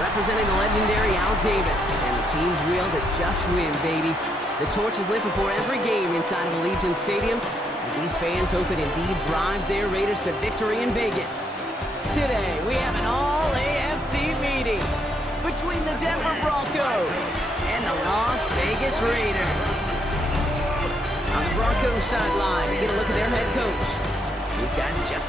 Representing the legendary Al Davis and the team's will to just win, baby. The torch is lit before every game inside of Allegiant Stadium as these fans hope it indeed drives their Raiders to victory in Vegas. Today, we have an all-AFC meeting between the Denver Broncos and the Las Vegas Raiders. On the Broncos sideline, we get a look at their head coach. These guys just...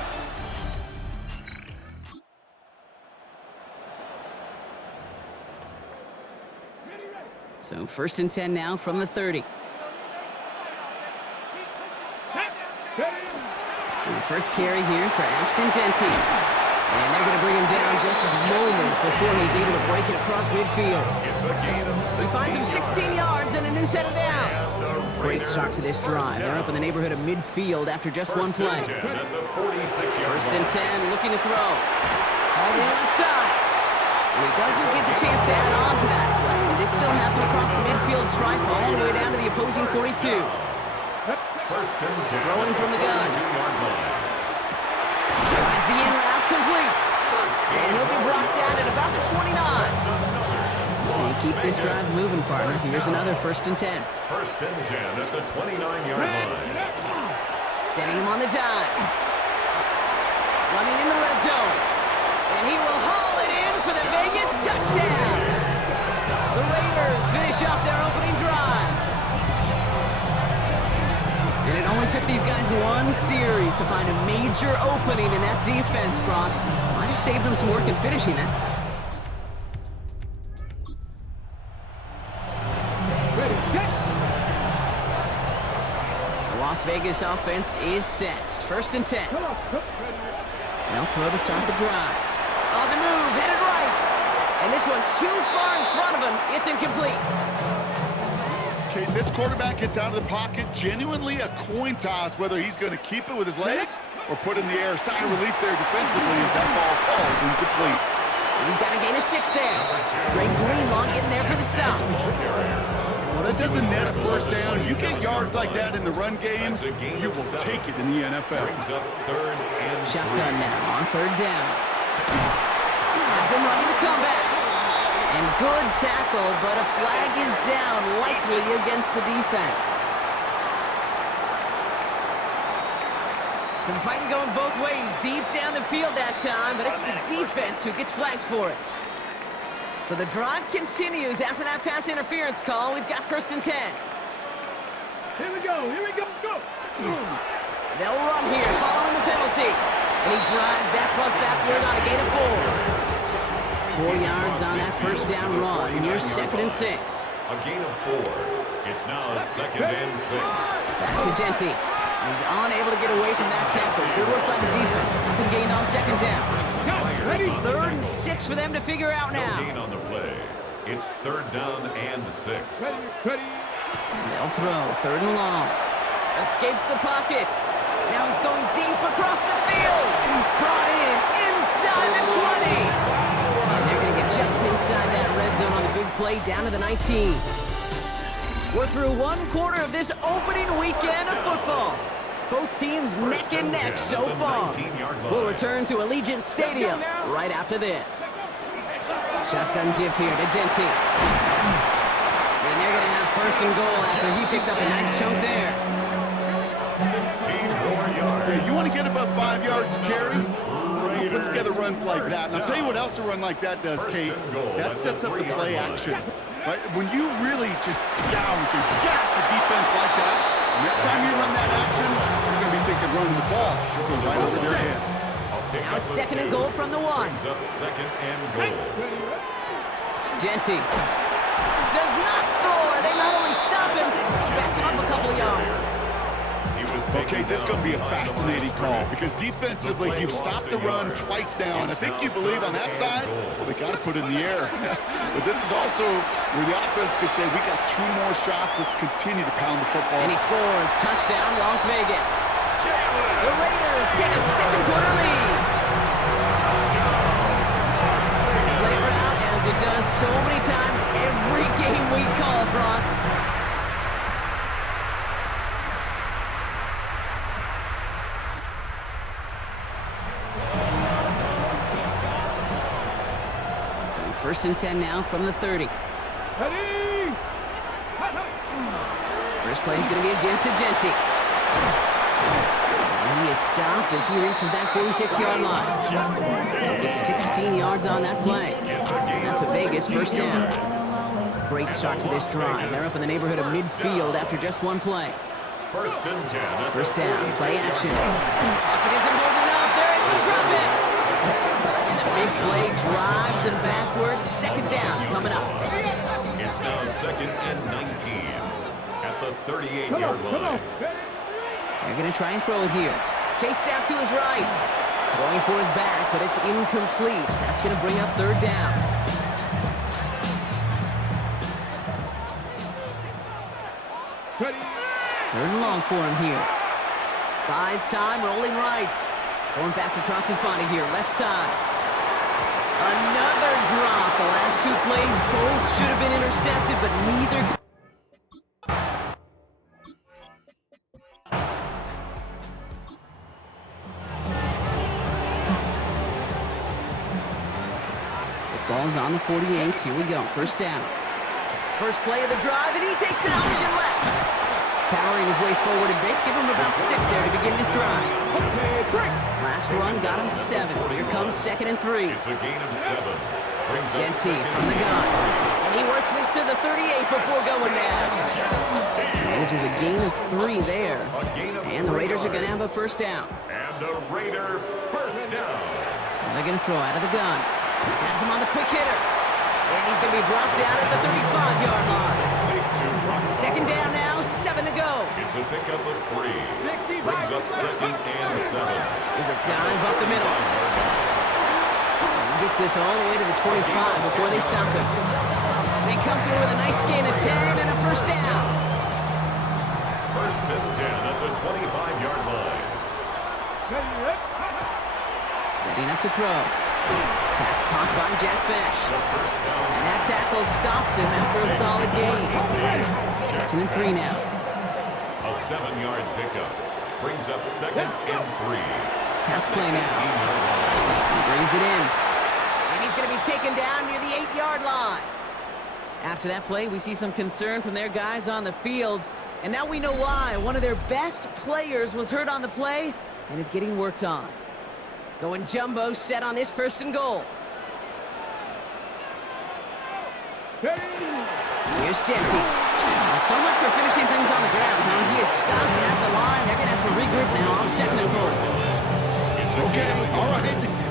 So 1st and 10 now from the 30. And the first carry here for Ashton Jeanty. And they're going to bring him down just a moment before he's able to break it across midfield. He finds him 16 yards and a new set of downs. Great start to this drive. They're up in the neighborhood of midfield after just one play. 1st and 10, looking to throw. All the left side. And he doesn't get the chance to add on to that play. This still has him across the midfield stripe all the way down to the opposing 42. Throwing from the gun. Tries the in route complete. And he'll be brought down at about the 29. And keep this drive moving, partner. Here's another 1st and 10. 1st and 10 at the 29-yard line. Setting him on the dive. Running in the red zone. And he will haul it in for the Vegas touchdown. The Raiders finish off their opening drive. And it only took these guys one series to find a major opening in that defense, Brock. Might have saved them some work in finishing that. The Las Vegas offense is set. 1st and 10. They'll throw to start the drive. On the move, headed right. And this one too far in front of him. It's incomplete. Okay, this quarterback gets out of the pocket. Genuinely a coin toss whether he's going to keep it with his legs or put in the air. Sigh of relief there defensively as that ball falls incomplete. He's got a gain of 6 there. Great Greenlaw getting there for the stop. Well, that doesn't net a 1st down. You get yards like that in the run game, you will take it in the NFL. Shotgun now on 3rd down. Has him running the comeback. And good tackle, but a flag is down, likely against the defense. So the fighting going both ways, deep down the field that time, but it's the defense who gets flags for it. So the drive continues after that pass interference call. We've got 1st and 10. Here we go, go! They'll run here, following the penalty. And he drives that clock backward on a gain of 4. 4 yards on that 1st down run. And here's 2nd and 6. A gain of 4. It's now 2nd and 6. Back to Jeanty. He's unable to get away from that tackle. Good work by the defense. Nothing gained on 2nd down. 3rd and 6 for them to figure out now. No gain on the play. It's 3rd down and 6. They'll throw. 3rd and long. Escapes the pocket. Now he's going deep across the field. Brought in inside the 20. And they're going to get just inside that red zone on the big play down to the 19. We're through 1 quarter of this opening weekend of football. Both teams neck and neck so far. We'll return to Allegiant Stadium right after this. Shotgun give here to Jeanty. And they're going to have 1st and goal after he picked up a nice chunk there. 16 more yards. Yeah, you want to get above 5 yards to carry? Put together runs like that. And I'll tell you what else a run like that does, Kate. That sets up the play action. Right? When you really just gouge and gash the defense like that, next time you run that action, you're going to be thinking running the ball. Should go right over their head. Now it's 2nd and goal from the 1. Brings up 2nd and goal. Jeanty does not score. They not only stop him, backs him up a couple of yards. He was Okay, this is going to be a fascinating call because defensively, you've stopped the run twice now, and I think you believe on that side, well, they got to put it in the air. But this is also where the offense could say, we got 2 more shots. Let's continue to pound the football. And he scores. Touchdown, Las Vegas. The Raiders take a second quarter lead. Slater out as it does so many times every game we call, Brock. So 1st and 10 now from the 30. Ready? First play is going to be a give to Genty. And he is stopped as he reaches that 46-yard line. Gets 16 yards on that play. And that's a Vegas first down. Great start to this drive. They're up in the neighborhood of midfield after just 1 play. 1st and 10. First down, play action. Pocket isn't holding up. They're able to drop it. And the big play drives them backwards. 2nd down coming up. It's now 2nd and 19 at the 38-yard line. They're going to try and throw it here. Chased out to his right. Going for his back, but it's incomplete. That's going to bring up 3rd down. Ready? 3rd and long for him here. Buys time, rolling right. Going back across his body here, left side. Another drop. The last 2 plays both should have been intercepted, but neither could. Ball's on the 48. Here we go. 1st down. First play of the drive, and he takes an option left. Powering his way forward a bit. Give him about 6 there to begin this drive. Last run got him 7. Here comes 2nd and 3. It's a gain of 7. Brings up Genty 2nd from the and gun. And he works this to the 38 before going down. Manages a gain of 3 there. And the Raiders are going to have a 1st down. And the Raider 1st down. And they're going to throw out of the gun. Has him on the quick hitter. And he's going to be brought down at the 35-yard line. 2nd down now, 7 to go. It's a pickup of 3. Brings up 2nd and 7. There's a dive up the middle. And he gets this all the way to the 25 before they stop him. They come through with a nice gain of 10 and a 1st down. 1st and 10 at the 25-yard line. Setting up to throw. Pass caught by Jack Besh. And that tackle stops him after a solid gain. 2nd and 3 now. A 7-yard pickup. Brings up 2nd and 3. Pass play now. He brings it in. And he's going to be taken down near the 8-yard line. After that play, we see some concern from their guys on the field. And now we know why. One of their best players was hurt on the play and is getting worked on. Going jumbo set on this 1st and goal. Here's Genty. So much for finishing things on the ground, huh? He is stopped at the line. They're going to have to regroup now on 2nd and goal. Okay, all right.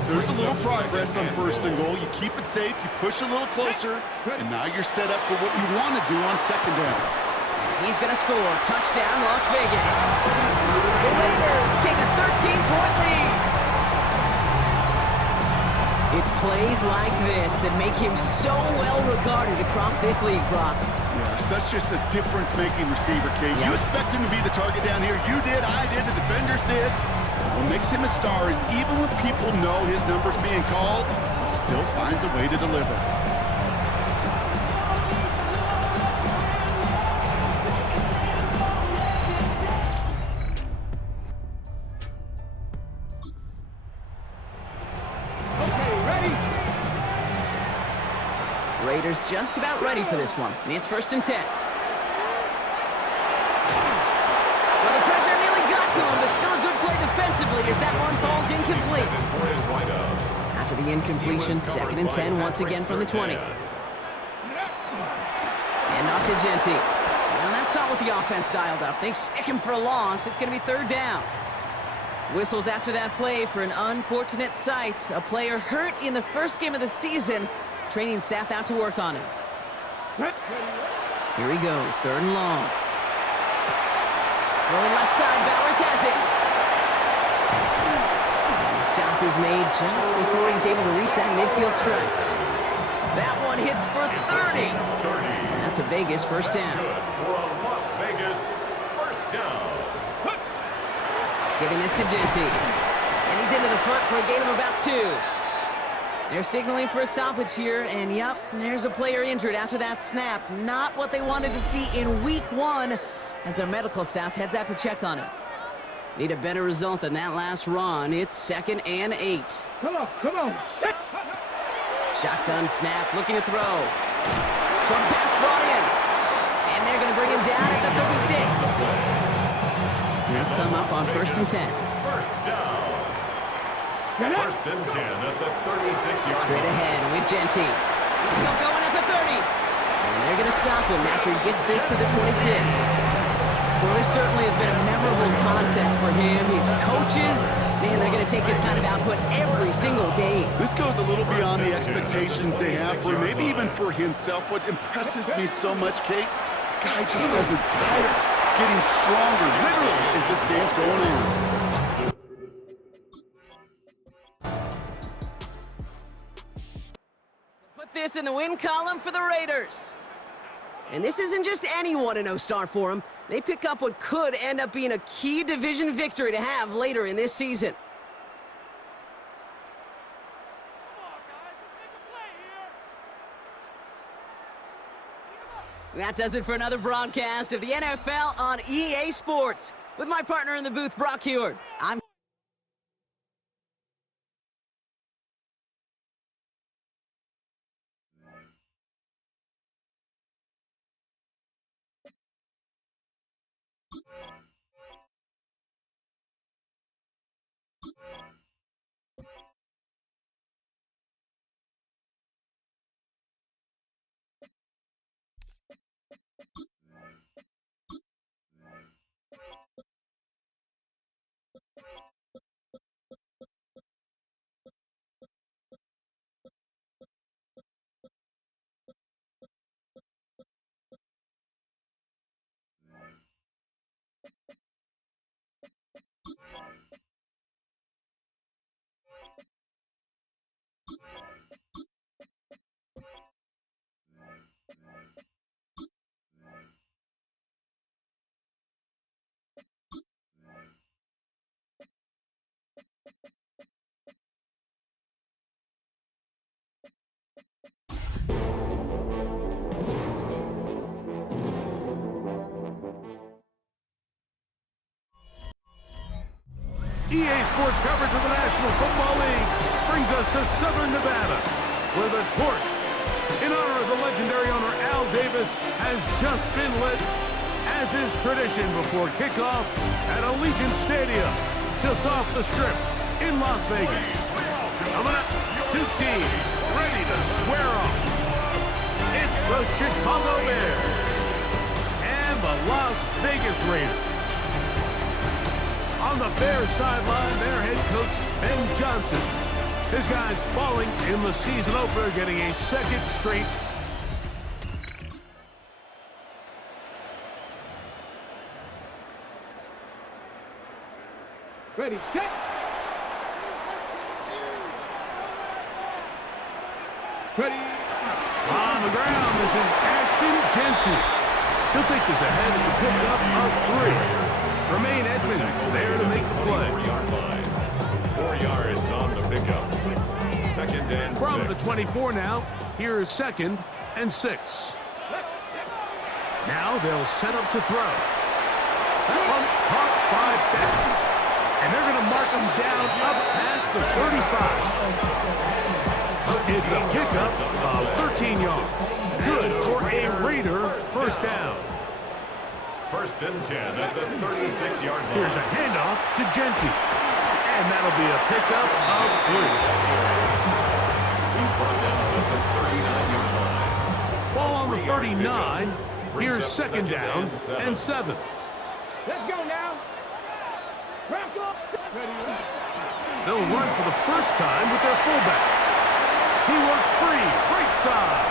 There's a little progress on 1st and goal. You keep it safe, you push a little closer, and now you're set up for what you want to do on 2nd down. He's going to score. Touchdown, Las Vegas. The Raiders take a 13-point lead. It's plays like this that make him so well regarded across this league, Brock. Yeah, such just a difference-making receiver, Kate. Yeah. You expect him to be the target down here. You did, I did, the defenders did. What makes him a star is even when people know his number's being called, he still finds a way to deliver. Raiders just about ready for this one. It's 1st and 10. Well, the pressure nearly got to him, but still a good play defensively as that one falls incomplete. After the incompletion, 2nd and 10 once again from the 20. And off to Genty. Well, that's not what the offense dialed up. They stick him for a loss. It's going to be 3rd down. Whistles after that play for an unfortunate sight. A player hurt in the first game of the season. Training staff out to work on him. Here he goes, 3rd and long. Rolling left side, Bowers has it. And the stop is made just before he's able to reach that midfield strike. That one hits for 30. And that's a Vegas first down. Good for a Las Vegas first down. Giving this to Genty. And he's into the front for a gain of about 2. They're signaling for a stoppage here, and yep, there's a player injured after that snap. Not what they wanted to see in week 1 as their medical staff heads out to check on him. Need a better result than that last run. It's 2nd and 8. Come on, come on. Shotgun snap, looking to throw. Short pass brought in. And they're going to bring him down at the 36. They'll come up on 1st and 10. First down. First and 10 at the 36-yard Straight line. ahead with Genty. He's still going at the 30. And they're going to stop him after he gets this to the 26. Well, this certainly has been a memorable contest for him. His coaches, man, they're going to take this kind of output every single game. This goes a little beyond the expectations they have for him, maybe even for himself. What impresses me so much, Kate, the guy just doesn't tire. Getting stronger, literally, as this game's going on. Put this in the win column for the Raiders. And this isn't just any 1-0 start for them. They pick up what could end up being a key division victory to have later in this season. That does it for another broadcast of the NFL on EA Sports. With my partner in the booth, Brock Heward. I'm EA Sports coverage of the National Football League brings us to Southern Nevada, where the torch, in honor of the legendary owner Al Davis, has just been lit, as is tradition before kickoff at Allegiant Stadium, just off the Strip in Las Vegas. Coming up, 2 teams ready to square off. It's the Chicago Bears and the Las Vegas Raiders. On the Bears sideline, their head coach, Ben Johnson. His guys falling in the season opener, getting a 2nd straight. Ready, set. Ready. On the ground, this is Ashton Genty. He'll take this ahead. It's a pickup of 3. Tremaine Edmonds there to make the play. 4-yard line. 4 yards on the pickup. 2nd and 6. From the 24 now, here is 2nd and 6. Now they'll set up to throw. That one caught by Beck. And they're going to mark him down up past the 35. It's a pickup of 13 yards. Good for a Raider first down. 1st and 10 at the 36-yard line. Here's a handoff to Genty. And that'll be a pickup of 3. He's brought down at the 39-yard line. Ball on the 39. Here's Brings up 2nd down and 7. Let's go now. They'll run for the first time with their fullback. He works free, right side.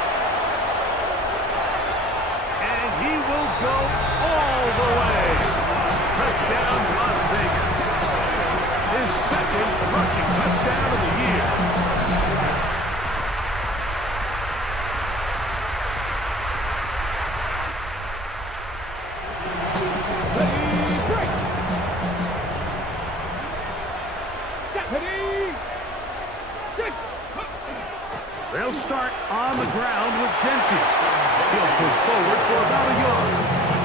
And he will go all the way. Touchdown, Las Vegas. His second rushing touchdown of the year. They'll start on the ground with Gentry. He'll push forward for about a yard.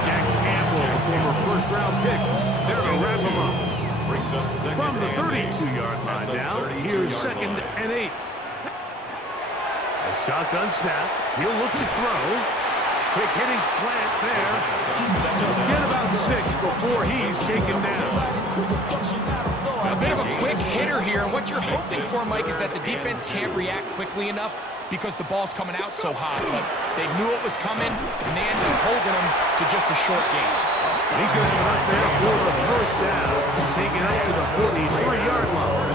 Jack Campbell, the former first-round pick, there to wrap him up. Brings up second From the and 32-yard line now, here's 2nd and 8. A shotgun snap. He'll look to throw. Quick hitting slant there. So get about 6 before he's taken down. A bit of a quick hitter here. What you're hoping for, Mike, is that the defense can't react quickly enough because the ball's coming out so hot. But they knew it was coming, and they ended up holding him to just a short gain. And he's going to get up there for the first down. Take it up to the 43-yard line.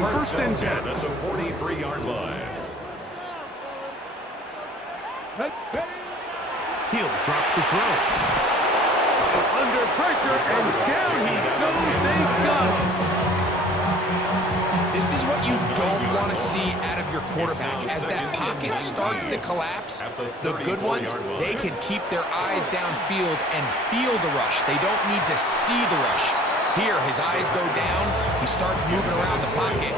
First and 10 at the 43-yard line. He'll drop to throw. Under pressure, and down he goes. They got him. This is what you don't want to see out of your quarterback. As that pocket starts to collapse, the good ones, they can keep their eyes downfield and feel the rush. They don't need to see the rush. Here, his eyes go down. He starts moving around the pocket.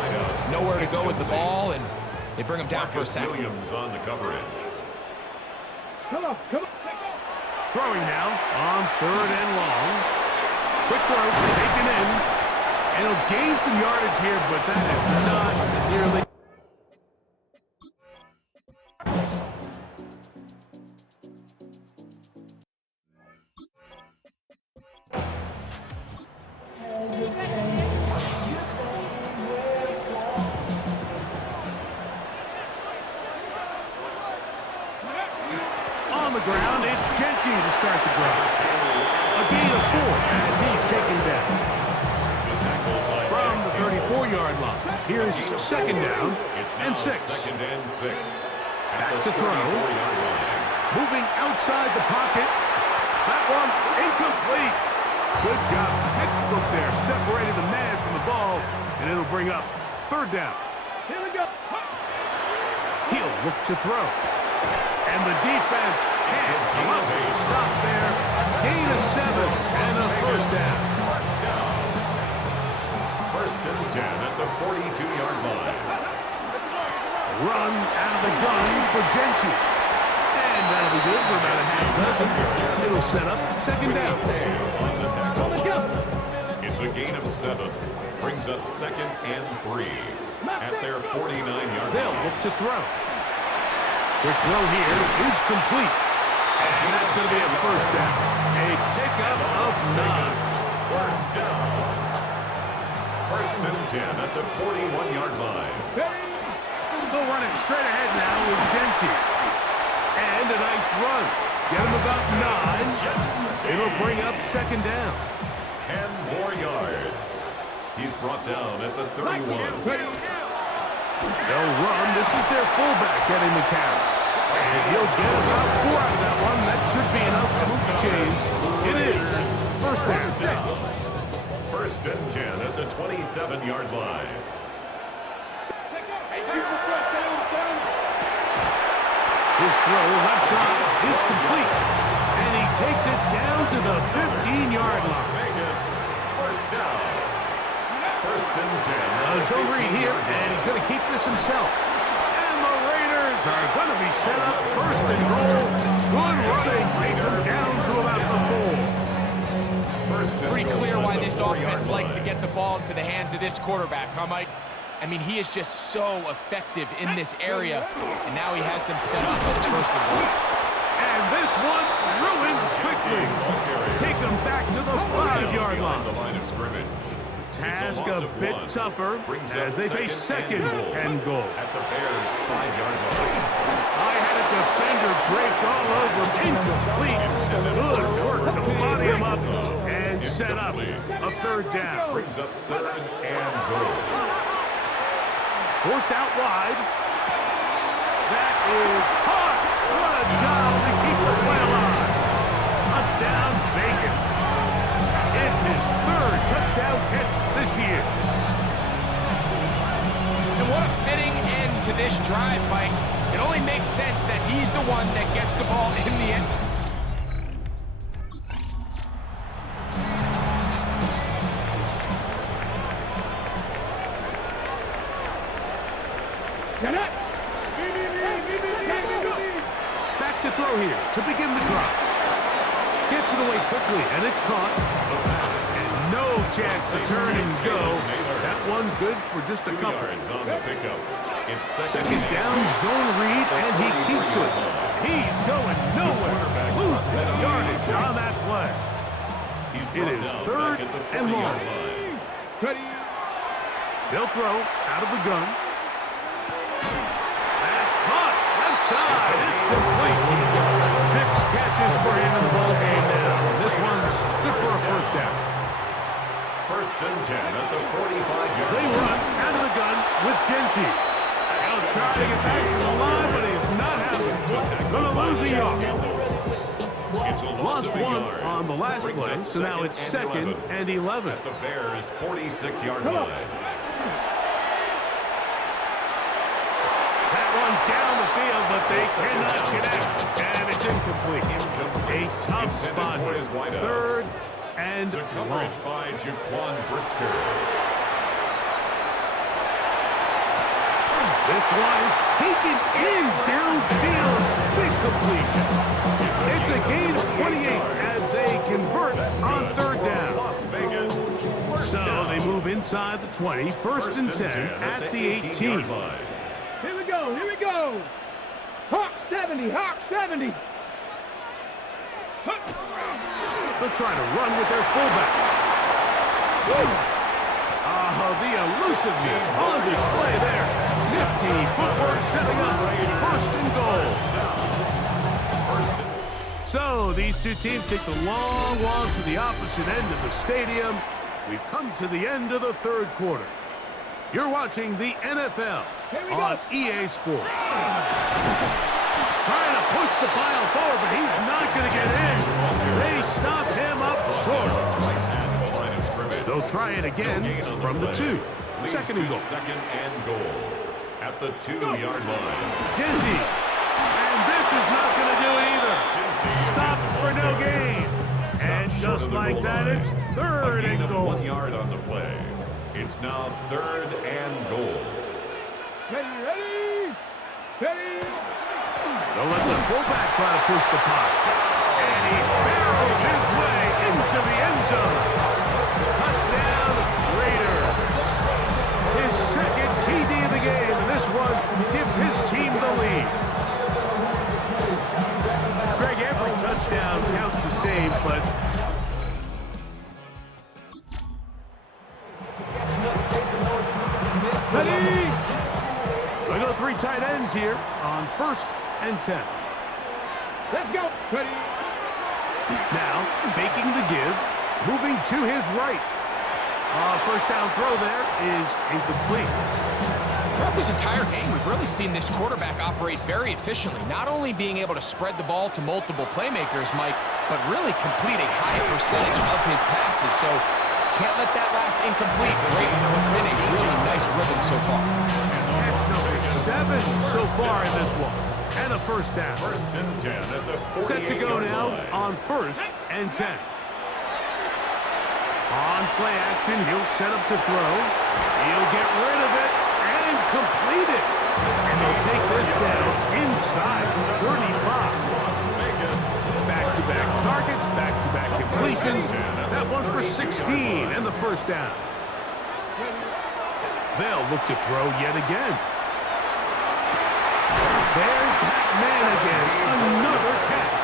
Nowhere to go with the ball, and they bring him down for a sack. Williams on the coverage. Come on. Throwing now on 3rd and long. Quick throw, taken in. And he'll gain some yardage here, but that is not nearly. On the ground, it's Gentry to start the drive. A gain of 4 as he's taken down. From the 34-yard line, here's 2nd down and 6. Second and 6. Back to throw. Moving outside the pocket. That one incomplete. Good job, textbook there, separating the man from the ball, and it'll bring up 3rd down. Here we go. He'll look to throw. And the defense can't come up with a stop there. Gain of 7 and a first down. First and 10 at the 42-yard line. Run out of the gun for Gentry. And that'll be good for about a half dozen. It'll set up 2nd down. It's a gain of 7. Brings up 2nd and 3 at their 49-yard line. They'll look to throw. Quick throw here is complete. And that's going to be a first down. A pickup of 9. First down. First and 10 at the 41-yard line. They'll run it straight ahead now with Gentry. And a nice run. Get him about 9. It'll bring up 2nd down. 10 more yards. He's brought down at the 31. They'll run. This is their fullback getting the carry. And he'll get about 4 out of that one. That should be enough to move the chains. It is. First down. First and 10 at the 27-yard line. His throw left side is complete. And he takes it down to the 15-yard line. Vegas. First down. First and 10. A zone read here, and he's going to keep this himself. And the Raiders are going to be set up 1st and goal. Good running takes him down to about the 4. Pretty clear why this offense likes to get the ball into the hands of this quarterback, huh, Mike? I mean, he is just so effective in this area, and now he has them set up 1st and goal. And this one ruined quickly. Take them back to the 5-yard line. The line of scrimmage. Task a bit tougher as they face 2nd and goal. At the Bears' 5-yard line. I had a defender draped all over him. Incomplete. Good work to body him up and set up a 3rd down. Brings up 3rd and goal. Forced out wide. That is caught. What a job to keep the play alive. Touchdown, Vegas. this drive, Mike. It only makes sense that he's the one that gets the ball in the end. Back to throw here to begin the drive. Gets it away quickly, and it's caught. And no chance to turn and go. That one's good for just a couple. On the pickup. It's Second down, zone read, and he keeps it. He's going nowhere. Losing yardage on that play. It is third and long. They'll throw out of the gun. That's caught. Left side. It's complete. 6 catches for him in the ball game now. This one's good for a first down. First and 10 at the 45-yard They line. run out of the gun with Genchi. He'll try to get back to the line, but he's not having it. Gonna lose a yard. It's a loss Lost of a one yard. on the last Brings play, up so now it's second and 11. At the Bears' 46-yard line. That one down the field, but they cannot connect, and it's incomplete. A tough spot here. Third and The long. coverage by Jaquan Brisker. This one is taken in downfield. Big completion. It's a gain of 28 as they convert on third down. Las Vegas. So they move inside the 20, first and 10 at the 18. Here we go, here we go. Hawk 70, Hawk 70. They'll try to run with their fullback. The elusiveness on display there. Nifty footwork setting up first and goal. So these two teams take the long walk to the opposite end of the stadium. We've come to the end of the third quarter. You're watching the NFL on EA Sports. Trying to push the pile forward, but he's not going to get in. They stop him up short. They'll try it again from the 2. Second and goal. Second and goal at the 2-yard line. Genty. And this is not going to do it either. Stop for no gain. And just like that, it's third and goal. 1 yard on the play. It's now third and goal. Ready? They'll let the fullback try to push the pass. And he barrels his way into the end zone. Touchdown, Raiders. His second TD of the game, and this one gives his team the lead. Greg, every touchdown counts the same, but Ready? we go 3 tight ends here on first and 10. Let's go. Ready? Now, faking the give, moving to his right. First down throw there is incomplete. Throughout this entire game, we've really seen this quarterback operate very efficiently, not only being able to spread the ball to multiple playmakers, Mike, but really complete a high percentage of his passes. So can't let that last incomplete break what's been a really nice rhythm so far. Catch number 7 so far in this one. And a first down. First and 10 at the 48-yard Set to go now line. on first and 10. On play action, he'll set up to throw. He'll get rid of it and complete it. And they'll take this down inside 35. Las Vegas. Back-to-back targets, back-to-back completions. That one for 16 and the first down. They'll look to throw yet again. There's that man again, another catch.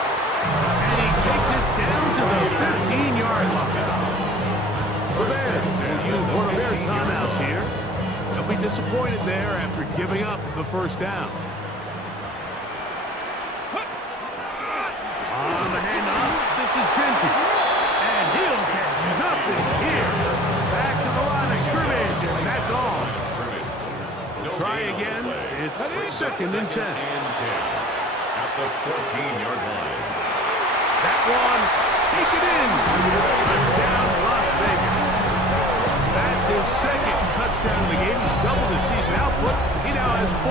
And he takes it down to the 15-yard line. The Bears will use one of their timeouts here. They'll be disappointed there after giving up the first down. On the handoff, this is Genty. And he'll get nothing here. Back to the line of scrimmage, and that's all. Try again. It's second and 10. At the 14-yard line. That one, take it in. Touchdown, Las Vegas. That's his second touchdown of the game. He's doubled his season output. He now has 4.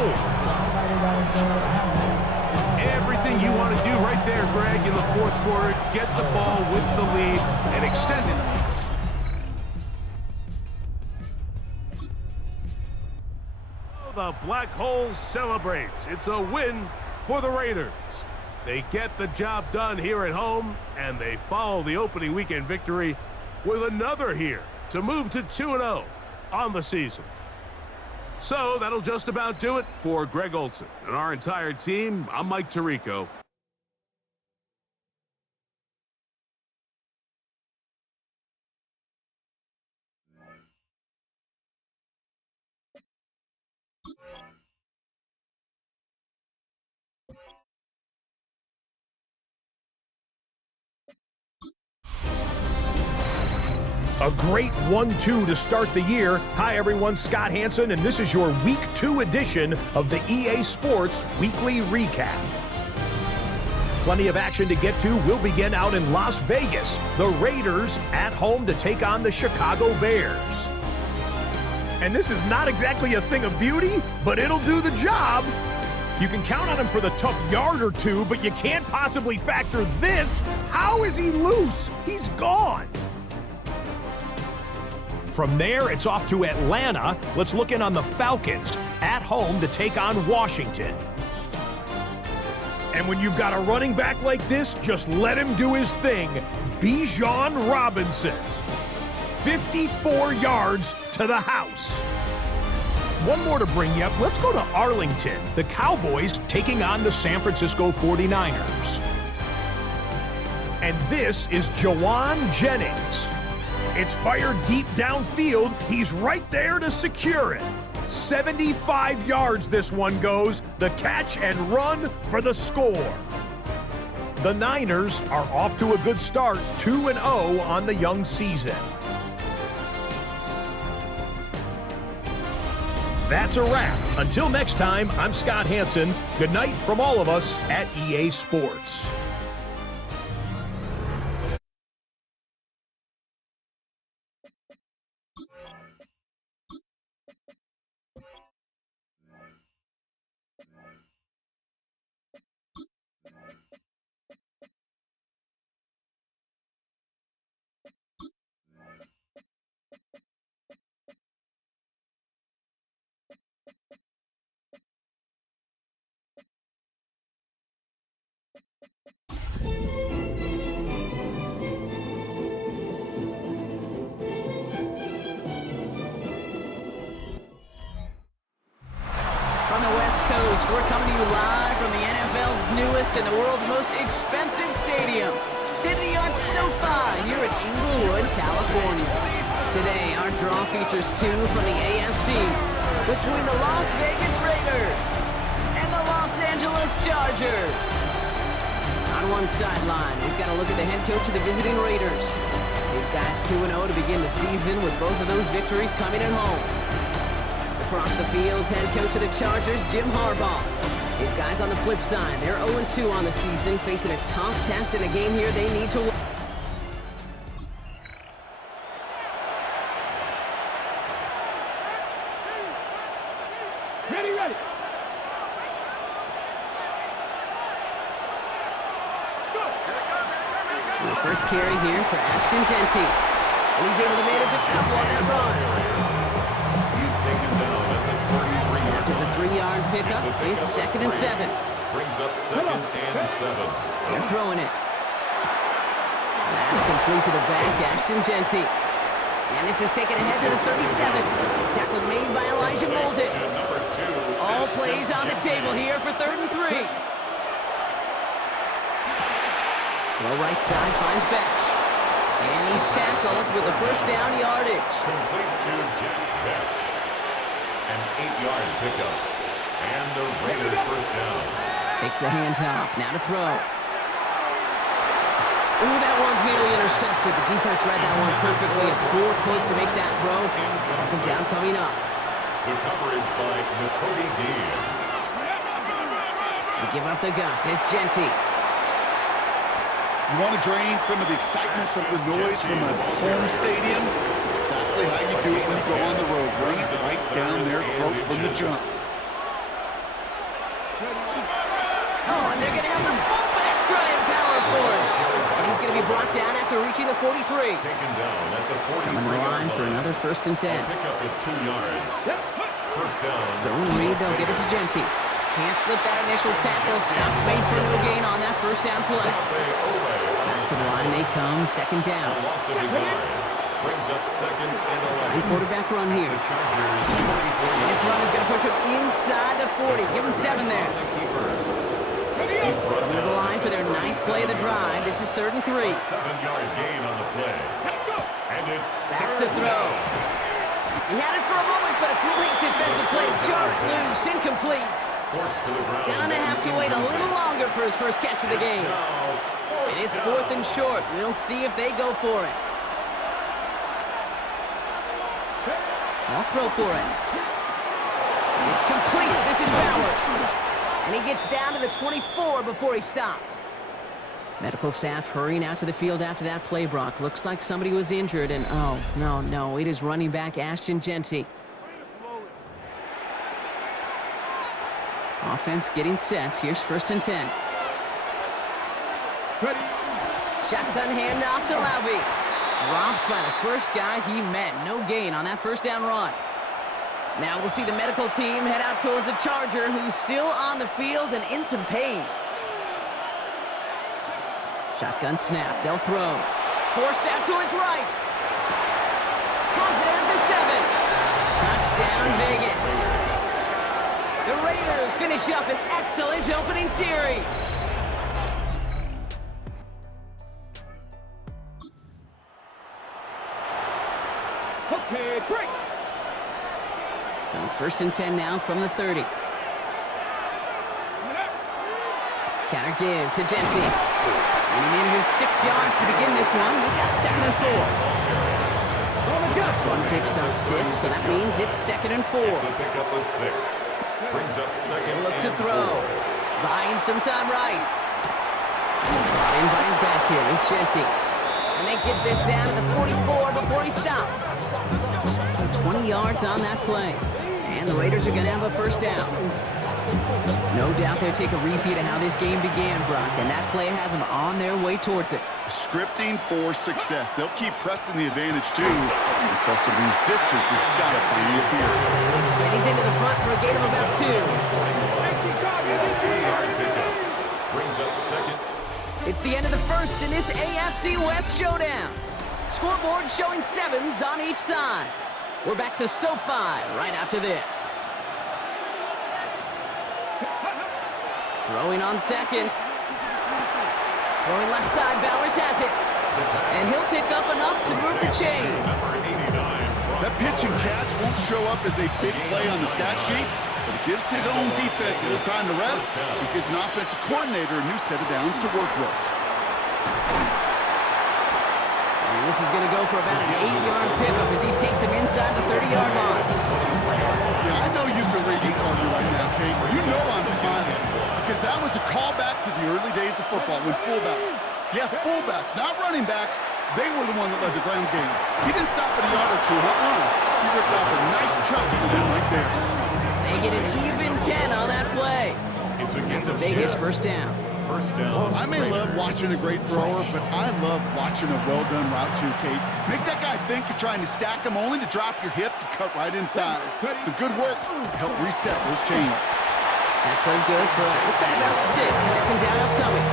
Everything you want to do right there, Greg, in the fourth quarter. Get the ball with the lead and extend it. The Black Hole celebrates. It's a win for the Raiders. They get the job done here at home, and they follow the opening weekend victory with another here to move to 2-0 on the season. So that'll just about do it for Greg Olson and our entire team. I'm Mike Tirico. A great 1-2 to start the year. Hi everyone, Scott Hansen, and this is your Week 2 edition of the EA Sports Weekly Recap. Plenty of action to get to. We'll begin out in Las Vegas. The Raiders at home to take on the Chicago Bears. And this is not exactly a thing of beauty, but it'll do the job. You can count on him for the tough yard or two, but you can't possibly factor this. How is he loose? He's gone. From there, it's off to Atlanta. Let's look in on the Falcons at home to take on Washington. And when you've got a running back like this, just let him do his thing. Bijan Robinson. 54 yards to the house. One more to bring you up. Let's go to Arlington. The Cowboys taking on the San Francisco 49ers. And this is Jawan Jennings. It's fired deep downfield. He's right there to secure it. 75 yards this one goes. The catch and run for the score. The Niners are off to a good start, 2-0 on the young season. That's a wrap. Until next time, I'm Scott Hansen. Good night from all of us at EA Sports. We're coming to you live from the NFL's newest and the world's most expensive stadium. State-of-the-art SoFi here in Inglewood, California. Today, our draw features two from the AFC between the Las Vegas Raiders and the Los Angeles Chargers. On one sideline, we've got to look at the head coach of the visiting Raiders. These guys 2-0 to begin the season with both of those victories coming at home. Across the field, head coach of the Chargers, Jim Harbaugh. His guys on the flip side, they're 0-2 on the season, facing a tough test in a game here they need to win. Ready. Go. The first carry here for Ashton Jeanty. And he's able to manage a couple on that run. Taken down at the 33-yard After the 3-yard pickup, it's 2nd and 7. Brings up 2nd and 7. They're throwing it. That's complete to the back, Ashton Jeanty. And this is taken ahead to the 37. Tackle made by Elijah Molden. All plays on the table here for 3rd and 3. Throw right side finds Bash. And he's tackled with the first down yardage. Complete to Jack Bash. An 8-yard pickup. And the Raider first down. Takes the handoff. Now to throw. Ooh, that one's nearly intercepted. The defense read that one perfectly. A poor choice to make that throw. 2nd down coming up. The coverage by Nakodi Dean. They give up the guts. It's Jeanty. You want to drain some of the excitement, some of the noise from a home stadium? That's exactly how you do it when you go on the road. Run it right down their throat from the jump. Oh, and they're going to have the fullback trying power for it. And he's going to be brought down after reaching the 43. Taken down at the 43. Coming to the line for another 1st and 10. Pick up with 2 yards. First down. Zone read, they'll give it to Genty. Can't slip that initial tackle. Stops made for no gain on that 1st down play. Back to the line they come, 2nd down. Loss of a yard. Brings up 2nd and 11. Quarterback run here. The Chargers. This run is going to push him inside the 40. Give him 7 there. Coming to the line for their 9th play of the drive. This is 3rd and 3. 7-yard gain on the play. And it's Back to throw. He had it for a moment, but a great defensive play to jar it loose. Incomplete. forced to the ground. Gonna have to wait a little longer for his first catch of the game. And it's 4th and short. We'll see if they go for it. They'll throw for it. It's complete. This is Bowers. And he gets down to the 24 before he stopped. Medical staff hurrying out to the field after that play, Brock. Looks like somebody was injured, and oh, no, it is running back Ashton Genty. Offense getting set. Here's 1st and 10. Shotgun handoff to Laube. Dropped by the first guy he met. No gain on that 1st down run. Now we'll see the medical team head out towards a Charger who's still on the field and in some pain. Shotgun snap. They'll throw. Forced out to his right. Has it at the 7. Touchdown, Vegas. The Raiders finish up an excellent opening series. Okay, break. So 1st and 10 now from the 30. Counter give to Genty. And he manages 6 yards to begin this one. We got 2nd and 4. One picks up 6, so that means it's 2nd and 4. It's a pickup of 6. Brings up 2nd Look to and throw. 4. Buying some time right. Brought in by his back here. It's Genty. And they get this down to the 44 before he stopped. So 20 yards on that play. And the Raiders are going to have a 1st down. No doubt they'll take a repeat of how this game began, Brock, and that play has them on their way towards it. Scripting for success. They'll keep pressing the advantage, too, until some resistance has got to finally appear. And he's into the front for a gain of about 2. Brings up 2nd. It's the end of the 1st in this AFC West showdown. Scoreboard showing 7s on each side. We're back to SoFi right after this. Throwing on 2nd. Throwing left side, Bowers has it. And he'll pick up enough to move the chains. That pitch and catch won't show up as a big play on the stat sheet, but it gives his own defense a little time to rest. It gives an offensive coordinator a new set of downs to work with. And this is going to go for about an 8-yard pickup as he takes him inside the 30-yard line. Yeah, I know you can read me right now, Kate. You know I'm smiling because that was a callback to the early days of football when fullbacks, not running backs, they were the one that led the ground game. He didn't stop at a yard or 2. He ripped off a nice chunk for them right there. They get an even 10 on that play. That's a Vegas 1st down. I may love watching a great thrower, but I love watching a well-done route too, Kate. Make that guy think you're trying to stack him only to drop your hips and cut right inside. Some good work to help reset those chains. That play good for, looks like about 6. 2nd down upcoming.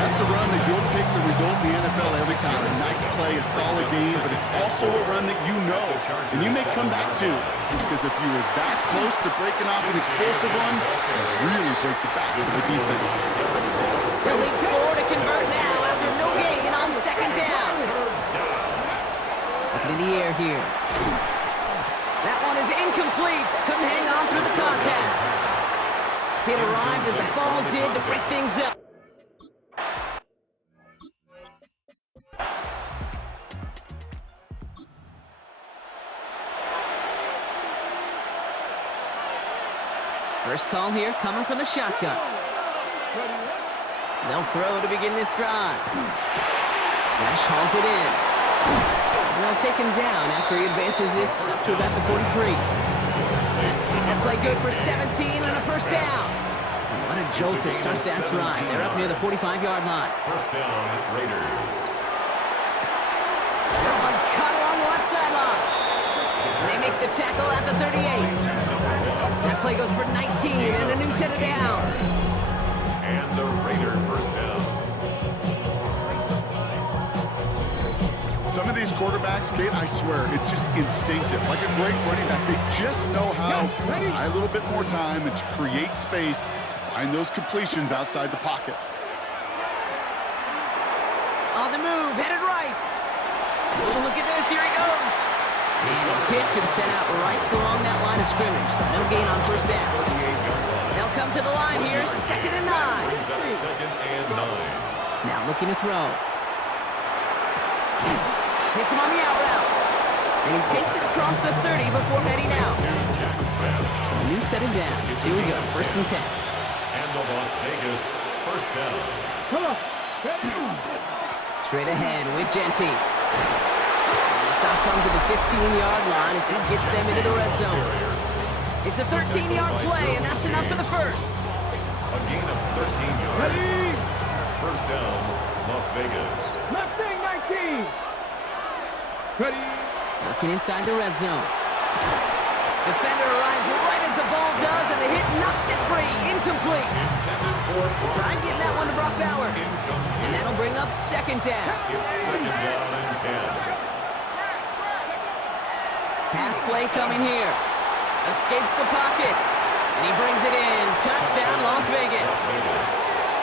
That's a run that you'll take the result in the NFL every time. A nice play, a solid game, but it's also a run that you know, and you may come back to. Because if you were that close to breaking off an explosive one, it'll really break the backs of the defense. They'll leap forward to convert now after no gain on 2nd down. Looking in the air here. That one is incomplete. Couldn't hang on through the contact. It arrived as the ball did to break things up. First call here coming from the shotgun. They'll throw to begin this drive. Nash hauls it in. And they'll take him down after he advances this up to about the 43. That play good for 17 and a 1st down. What a jolt to start that drive. They're up near the 45-yard line. First down, Raiders. That one's cut along the left sideline. And they make the tackle at the 38. That play goes for 19 and a new set of downs. And the Raider first down. Some of these quarterbacks, Kate, I swear, it's just instinctive. Like a great running back, they just know how to buy a little bit more time and to create space to find those completions outside the pocket. On the move, headed right. Oh, look at this, here he goes. And he's hit and sent out right along that line of scrimmage. So no gain on first down. They'll come to the line here, 2nd and 9. Brings up 2nd and 9. Now looking to throw. Hits him on the out route. And he takes it across the 30 before heading out. So a new set of downs. Here we go, 1st and 10. And the Las Vegas first down. Come on. Straight ahead with Genty. And the stop comes at the 15-yard line as he gets them into the red zone. It's a 13-yard play, and that's enough for the first. A gain of 13 yards. Ready? First down, Las Vegas. Left thing, 19. Ready? Working inside the red zone. Defender arrives right as the ball does, and the hit knocks it free. Incomplete. Trying getting that one to Brock Bowers. And that'll bring up 2nd down. It's 2nd down and 10. Pass play coming here. Escapes the pocket. And he brings it in. Touchdown, Las Vegas.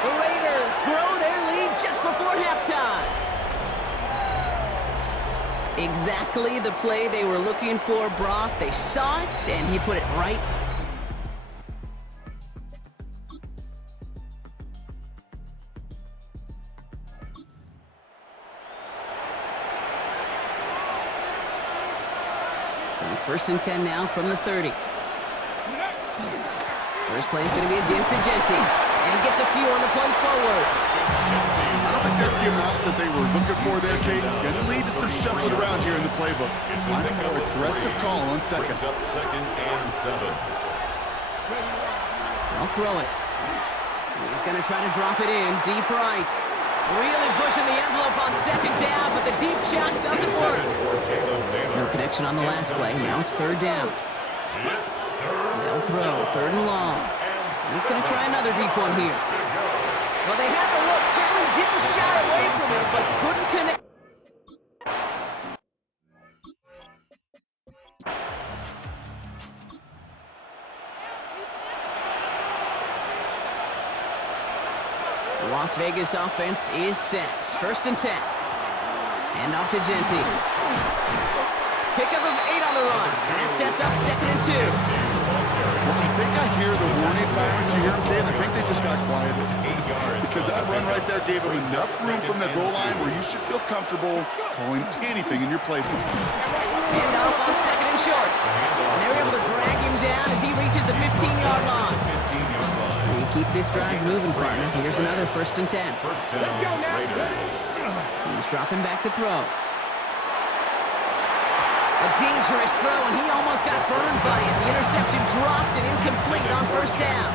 The Raiders grow their lead just before halftime. Exactly the play they were looking for, Brock. They saw it, and he put it right. So 1st and 10 now from the 30. First play is going to be a give to Genty. And he gets a few on the plunge forward. I don't think that's the amount that they were looking for there, Kate. Going to lead to some shuffling around here in the playbook. Find a more aggressive call on 2nd. Brings up 2nd and 7. They'll throw it. He's going to try to drop it in deep right. Really pushing the envelope on 2nd down, but the deep shot doesn't work. No connection on the last play. Now it's 3rd down. They'll throw 3rd and long. He's going to try another deep one here. Well, they had the look. Certainly didn't shy away from it, but couldn't connect. The Las Vegas offense is set. 1st and 10. Hand off to Genty. Pickup of 8 on the run, and that sets up 2nd and 2. Well, I think I hear the warning sirens. You hear them, Kate? I think they just got quieted. Because that run right there gave them enough room from the goal line where you should feel comfortable calling anything in your playbook. Hand off on 2nd and short. And they're able to drag him down as he reaches the 15-yard line. And keep this drive moving, partner. Here's another 1st and 10. First down, Raiders. He's dropping back to throw. A dangerous throw, and he almost got burned by it. The interception dropped and incomplete on 1st down.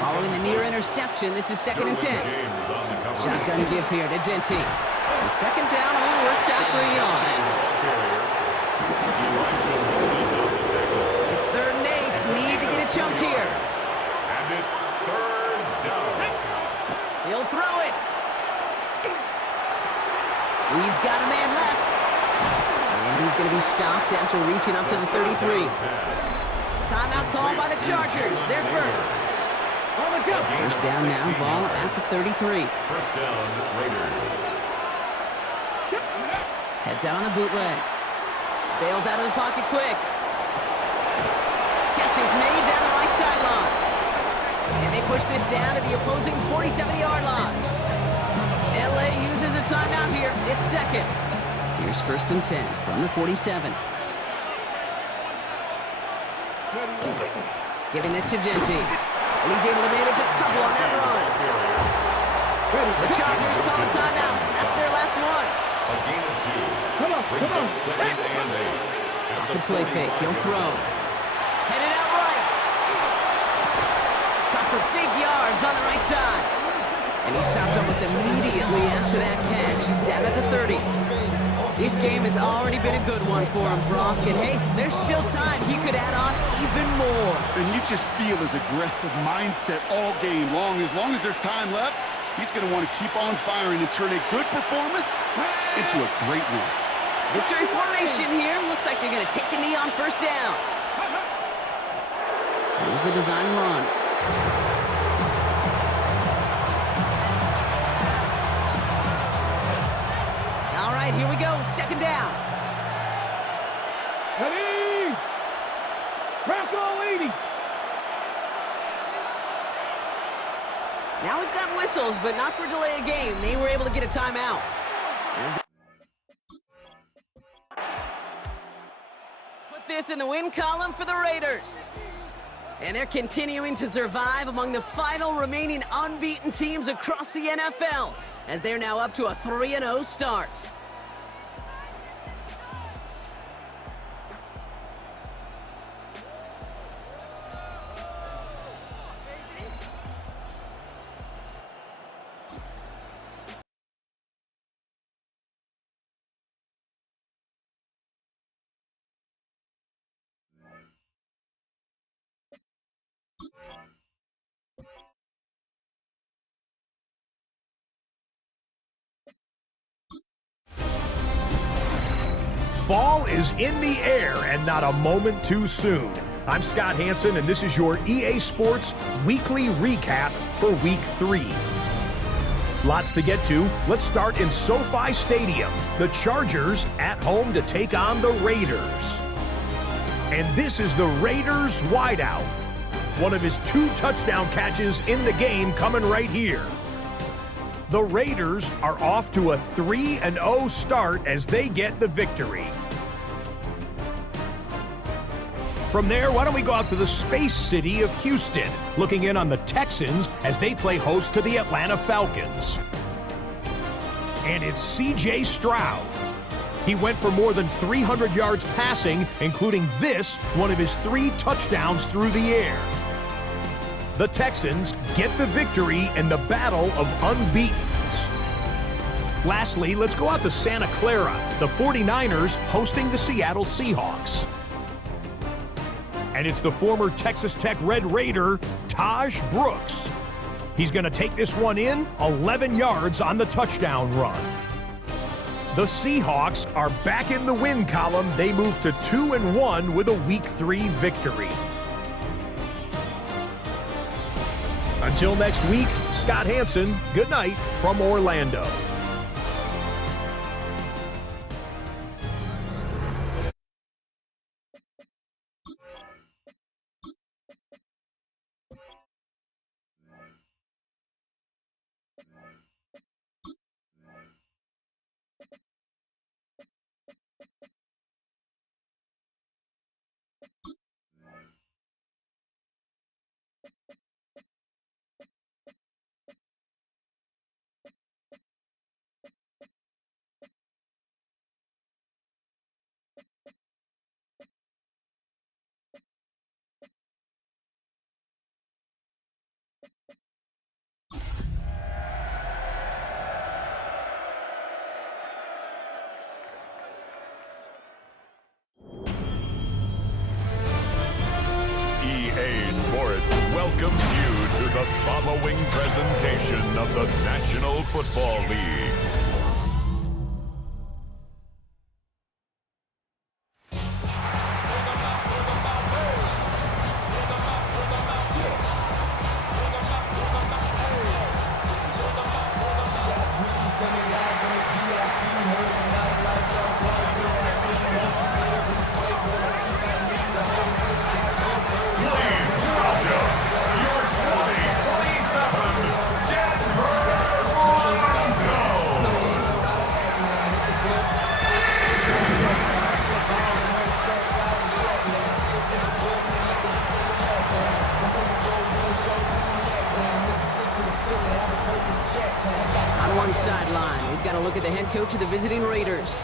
Following the near interception, this is 2nd and 10. Shotgun give here to Genty. And 2nd down only works out for a yard. It's 3rd and 8. Need to get a chunk here. And it's 3rd down. He'll throw it. He's got a man left. And he's going to be stopped after reaching up to the 33. Timeout called by the Chargers. They're first. First down now, ball at the 33. First down, Raiders. Heads out on the bootleg. Bails out of the pocket quick. Catch is made down the right sideline. And they push this down to the opposing 47-yard line. LA uses a timeout here. It's 2nd. Here's 1st and 10 from the 47. Giving this to Genty. And he's able to manage a couple on that run. The Chargers call a timeout. That's their last one. A gain of 2. Brings up 2nd and 8. Off the play fake. He'll throw. Headed out right. Caught for big yards on the right side. And he stopped almost immediately after that catch. He's down at the 30. This game has already been a good one for him, Brock. And hey, there's still time. He could add on even more. And you just feel his aggressive mindset all game long. As long as there's time left, he's going to want to keep on firing and turn a good performance into a great one. Victory formation here. Looks like they're going to take a knee on first down. Here's a design run. All right, here we go. Second down. Ready? Crack all 80. Now we've got whistles, but not for delay of game. They were able to get a timeout. Put this in the win column for the Raiders. And they're continuing to survive among the final remaining unbeaten teams across the NFL, as they're now up to a 3-0 start. Fall is in the air and not a moment too soon. I'm Scott Hansen, and this is your EA Sports Weekly Recap for Week 3. Lots to get to. Let's start in SoFi Stadium. The Chargers at home to take on the Raiders. And this is the Raiders wideout. One of his 2 touchdown catches in the game coming right here. The Raiders are off to a 3-0 start as they get the victory. From there, why don't we go out to the Space City of Houston, looking in on the Texans as they play host to the Atlanta Falcons. And it's C.J. Stroud. He went for more than 300 yards passing, including this, one of his 3 touchdowns through the air. The Texans get the victory in the battle of unbeatens. Lastly, let's go out to Santa Clara, the 49ers hosting the Seattle Seahawks. And it's the former Texas Tech Red Raider, Taj Brooks. He's going to take this one in, 11 yards on the touchdown run. The Seahawks are back in the win column. They move to 2-1 with a Week 3 victory. Until next week, Scott Hansen, good night from Orlando. EA Sports welcomes you to the following presentation of the National Football League. On one sideline, we've got to look at the head coach of the visiting Raiders.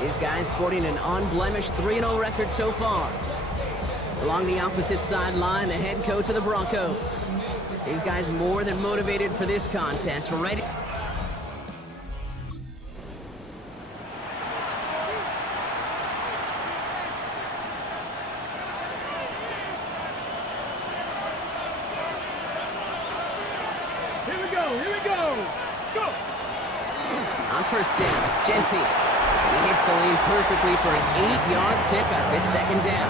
His guy's sporting an unblemished 3-0 record so far. Along the opposite sideline, the head coach of the Broncos. These guys more than motivated for this contest. We're ready. Here we go, here we go. Go. On first down, Genty. And he hits the lane perfectly for an 8-yard pickup. It's second down.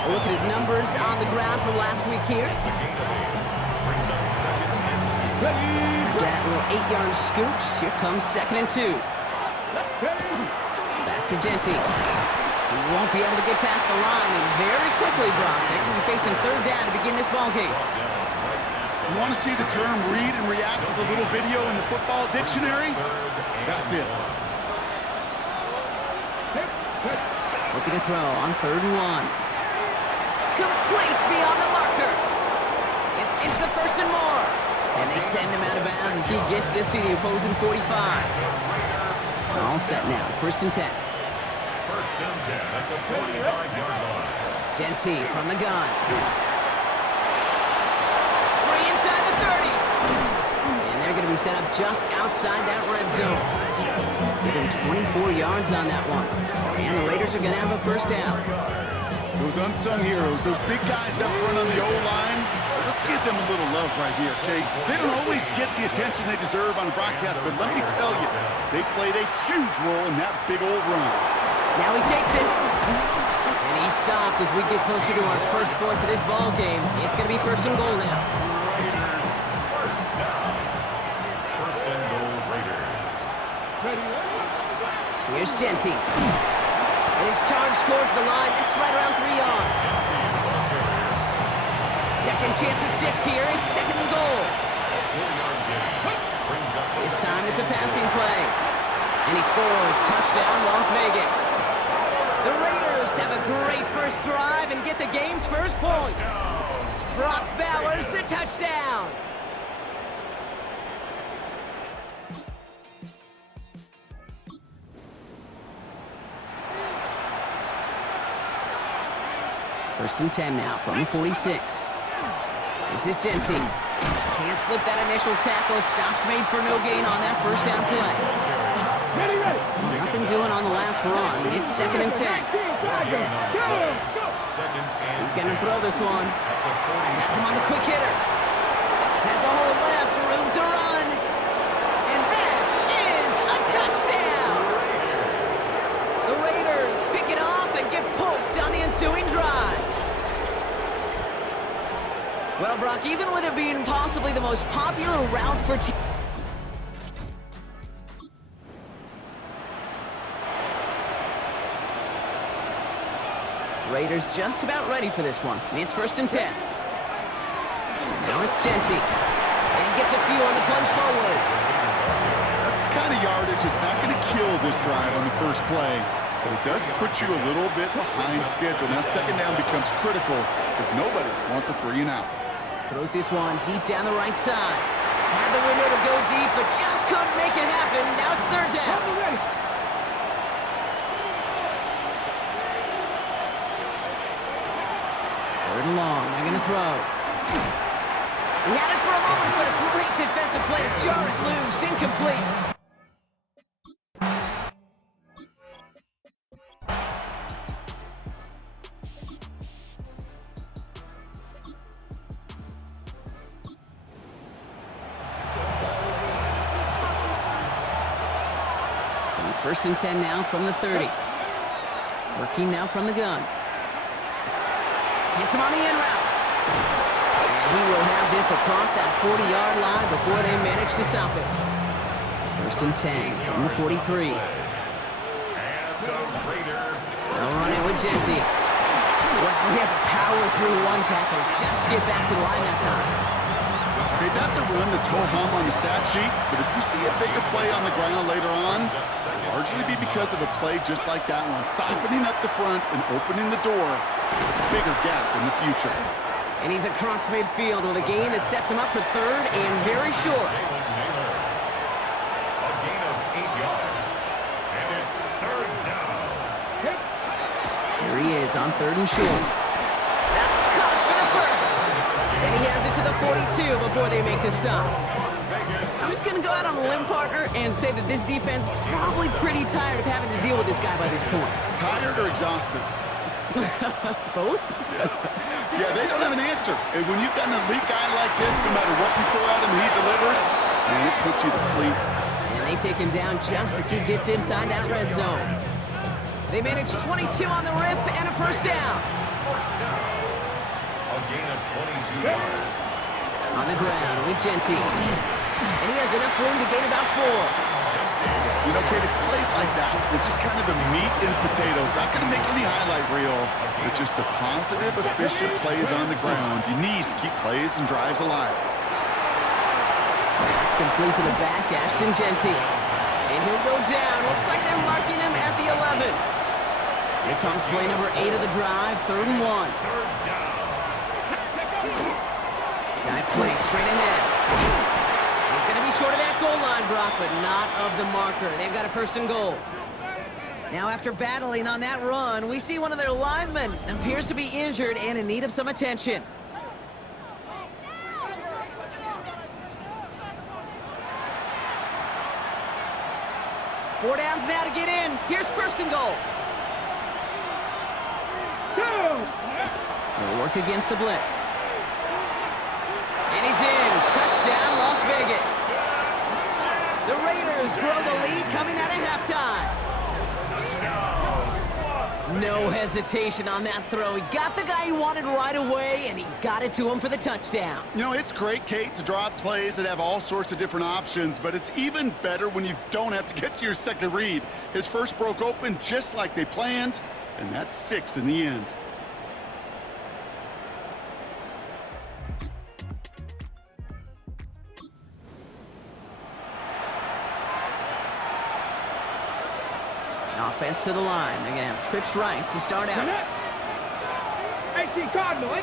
A look at his numbers on the ground from last week here. That little 8-yard scoot. Here comes 2nd and 2. Back to Genty. He won't be able to get past the line, and very quickly, Brock, they're going to be facing 3rd down to begin this ballgame. You want to see the term read and react with a little video in the football dictionary? That's it. Looking to throw on 3rd and 1. Complete beyond the marker. This gets the 1st and more. And they send him out of bounds as he gets this to the opposing 45. All set now, 1st and 10. 1st and 10 at the 45-yard line. Genty from the gun. Free inside the 30. And they're going to be set up just outside that red zone. Took him 24 yards on that one. And the Raiders are going to have a 1st down. Those unsung heroes, those big guys up front on the O-line, let's give them a little love right here, okay? They don't always get the attention they deserve on a broadcast, but let me tell you, they played a huge role in that big old run. Now he takes it. And he's stopped as we get closer to our first points of this ball game. It's going to be 1st and goal now. Raiders, 1st down. 1st and goal, Raiders. Here's Genty. His charge towards the line. That's right around 3 yards. Second chance at 6 here. It's 2nd and goal. This time it's a passing play. And he scores. Touchdown, Las Vegas. The Raiders have a great first drive and get the game's first points. Brock Bowers, the touchdown. First and 10 now from the 46. This is Genty. Can't slip that initial tackle. Stops made for no gain on that 1st down play. Ready, ready. Nothing doing on the last run. It's 2nd and 10. He's going to throw this one. Has him on the quick hitter. Has a hole left. Room to run. And that is a touchdown. The Raiders pick it off and get points on the ensuing drive. Well, Brock, even with it being possibly the most popular route for teams, Raiders just about ready for this one. It's 1st and 10. Now it's Genty. And he gets a few on the plunge forward. That's the kind of yardage it's not going to kill this drive on the first play, but it does put you a little bit behind schedule. Now 2nd down becomes critical because nobody wants a 3 and out. Throws this one deep down the right side. Had the window to go deep, but just couldn't make it happen. Now it's 3rd down. 3rd and long. They're going to throw. He had it for a moment, but a great defensive play to jar it loose. Incomplete. So 1st and 10 now from the 30. Working now from the gun. Hits him on the in route. And he will have this across that 40-yard line before they manage to stop it. 1st and 10 from the 43. They'll run it with Genty. Well, he had to power through one tackle just to get back to the line that time. Okay, that's a run that's ho-hum on the stat sheet, but if you see a bigger play on the ground later on, it'll largely be because of a play just like that one, softening up the front and opening the door for a bigger gap in the future. And he's across midfield with a gain that sets him up for 3rd and very short. A gain of 8 yards. And it's 3rd down. Here he is on 3rd and short. That's caught for the first. And he has it to the 42 before they make the stop. I'm just going to go out on a limb, partner, and say that this defense probably pretty tired of having to deal with this guy by these points. Tired or exhausted? Both? Yes. Yeah, they don't have an answer. And when you've got an elite guy like this, no matter what you throw at him, he delivers, and it puts you to sleep. And they take him down just as he gets inside that red zone. They manage 22 on the rip and a first down. A gain of 22 yards. On the ground with Genty. And he has enough room to gain about 4. You know, Kate, it's plays like that. It's just kind of the meat and potatoes. Not going to make any highlight reel, but just the positive, efficient plays on the ground. You need to keep plays and drives alive. That's complete to the back, Ashton Genty. And he'll go down. Looks like they're marking him at the 11. Here comes play number 8 of the drive, 3rd and 1. Dive play straight ahead. He's going to be short of that goal line, Brock, but not of the marker. They've got a 1st and goal. Now, after battling on that run, we see one of their linemen appears to be injured and in need of some attention. Four downs now to get in. Here's 1st and goal. They'll work against the blitz. And he's in. Touchdown, Las Vegas. The Raiders grow the lead coming out of halftime. No hesitation on that throw. He got the guy he wanted right away, and he got it to him for the touchdown. You know, it's great, Kate, to draw up plays that have all sorts of different options, but it's even better when you don't have to get to your second read. His first broke open just like they planned, and that's 6 in the end. Offense to the line. They're going to have trips right to start out. 18 Cardinal.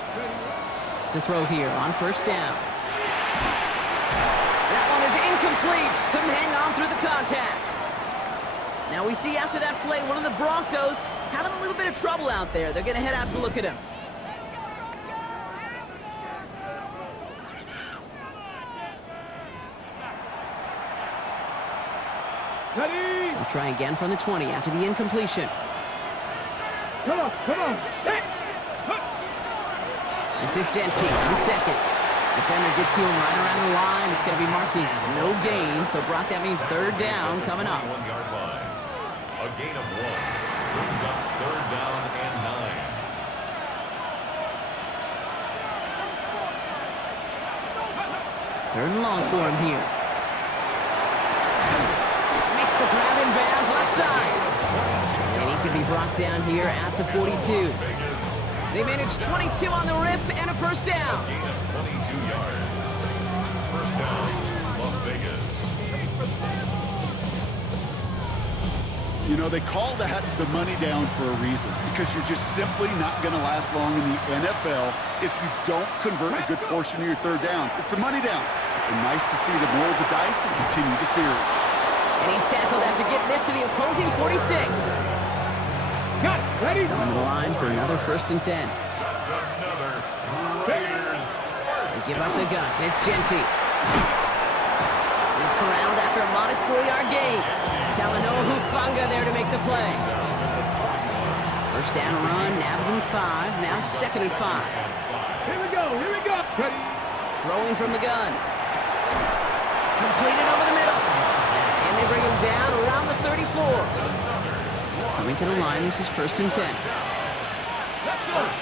To throw here on 1st down. That one is incomplete. Couldn't hang on through the contact. Now we see after that play, one of the Broncos having a little bit of trouble out there. They're going to head out to look at him. We'll try again from the 20 after the incompletion. Come on. Set. This is Genty on 2nd. Defender gets to him right around the line. It's going to be marked as no gain. So, Brock, that means 3rd down coming up. 1-yard line. A gain of 1 brings up 3rd down and 9. 3rd and long for him here. Makes the grab in bounds left side. And he's going to be brought down here at the 42. They managed 22 on the rip and a 1st down. Gain of 22 yards. 1st down, Las Vegas. You know, they call that the money down for a reason, because you're just simply not going to last long in the NFL if you don't convert a good portion of your 3rd downs. It's the money down. And nice to see them roll the dice and continue the series. And he's tackled after getting this to the opposing 46. Got it. Ready? Coming to the line for another 1st and 10. That's another Raiders. They give up the guts. It's Genty. He's corralled after a modest 4-yard gain. Talanoa Hufanga there to make the play. 1st down run, nabs him 5. Now 2nd and 5. Here we go. Ready? Throwing from the gun. Completed over the middle. And they bring him down around the 34. Coming to the line, this is 1st and 10. 1st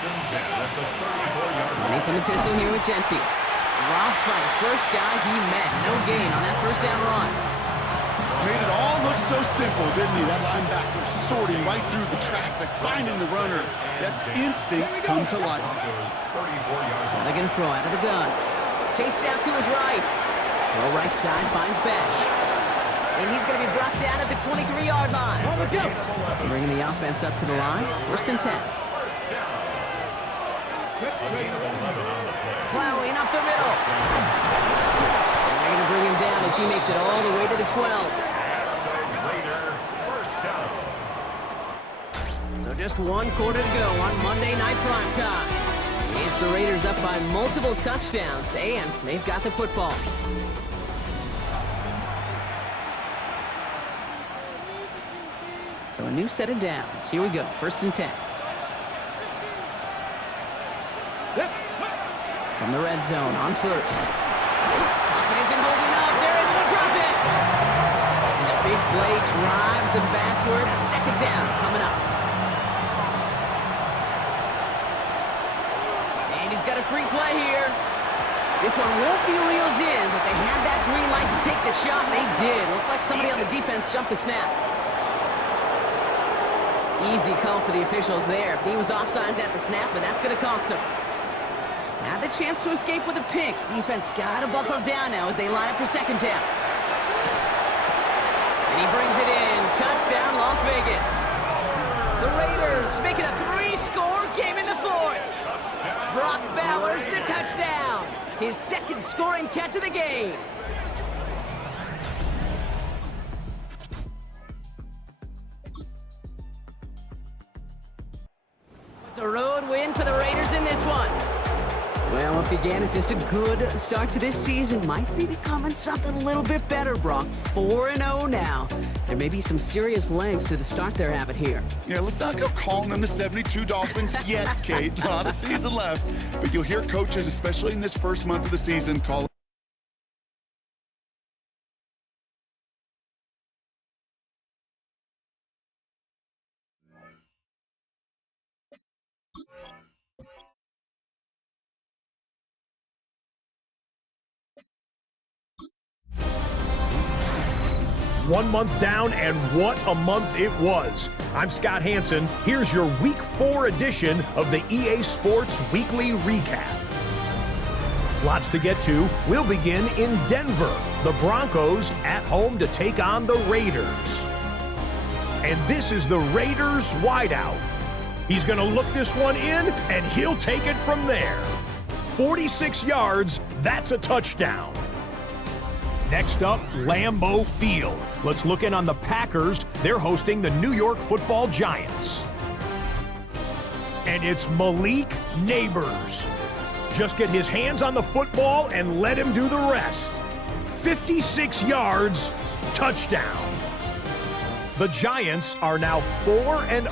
and 10 at the 34-yard line. Running from the pistol here with Genty. Dropped by the first guy he met. No gain on that 1st down run. Made it all look so simple, didn't he? That linebacker sorting right through the traffic, finding the runner. That's instincts come to life. Now they're going to throw out of the gun. Chased out to his right. Throw right side, finds Besh. And he's going to be brought down at the 23-yard line. Bringing the offense up to the line. 1st and 10. Plowing up the middle. And they're going to bring him down as he makes it all the way to the 12. So just 1 quarter to go on Monday Night Primetime. It's the Raiders up by multiple touchdowns, and they've got the football. So a new set of downs. Here we go, 1st and 10. From the red zone on 1st. Pocket isn't holding up. They're able to drop it. And the big play drives them backwards. 2nd down coming up. And he's got a free play here. This one won't be reeled in, but they had that green light to take the shot. They did. Looked like somebody on the defense jumped the snap. Easy call for the officials there. He was offsides at the snap, and that's going to cost him. Had the chance to escape with a pick. Defense got to buckle down now as they line up for 2nd down. And he brings it in. Touchdown, Las Vegas. The Raiders make it a 3-score game in the 4th. Brock Bowers the touchdown. His 2nd scoring catch of the game. It's a road win for the Raiders in this one. Well, what began as just a good start to this season might be becoming something a little bit better, Brock. 4-0 now. There may be some serious legs to the start they're having here. Yeah, let's not go calling them the 72 Dolphins yet, Kate. Not a season left. But you'll hear coaches, especially in this first month of the season, call One month down, and what a month it was. I'm Scott Hansen. Here's your Week 4 edition of the EA Sports Weekly Recap. Lots to get to. We'll begin in Denver. The Broncos at home to take on the Raiders. And this is the Raiders wideout. He's going to look this one in, and he'll take it from there. 46 yards, that's a touchdown. Next up, Lambeau Field. Let's look in on the Packers. They're hosting the New York Football Giants. And it's Malik Neighbors. Just get his hands on the football and let him do the rest. 56 yards, touchdown. The Giants are now 4-0.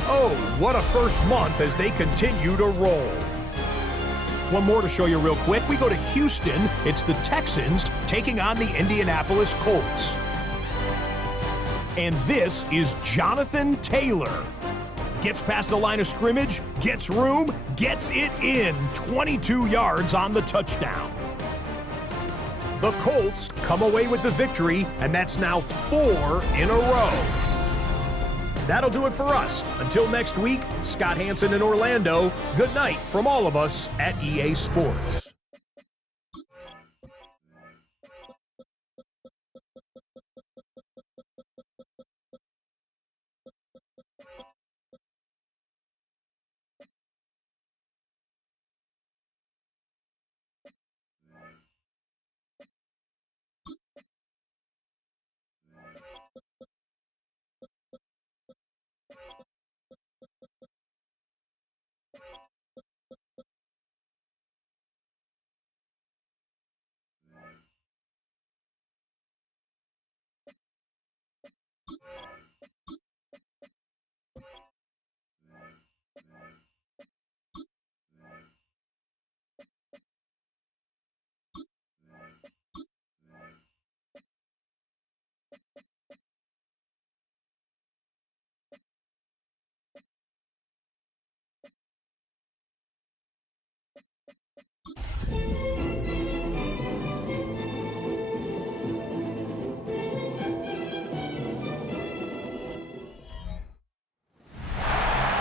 What a first month as they continue to roll. One more to show you real quick. We go to Houston. It's the Texans taking on the Indianapolis Colts. And this is Jonathan Taylor. Gets past the line of scrimmage, gets room, gets it in. 22 yards on the touchdown. The Colts come away with the victory, and that's now 4 in a row. That'll do it for us. Until next week, Scott Hansen in Orlando. Good night from all of us at EA Sports.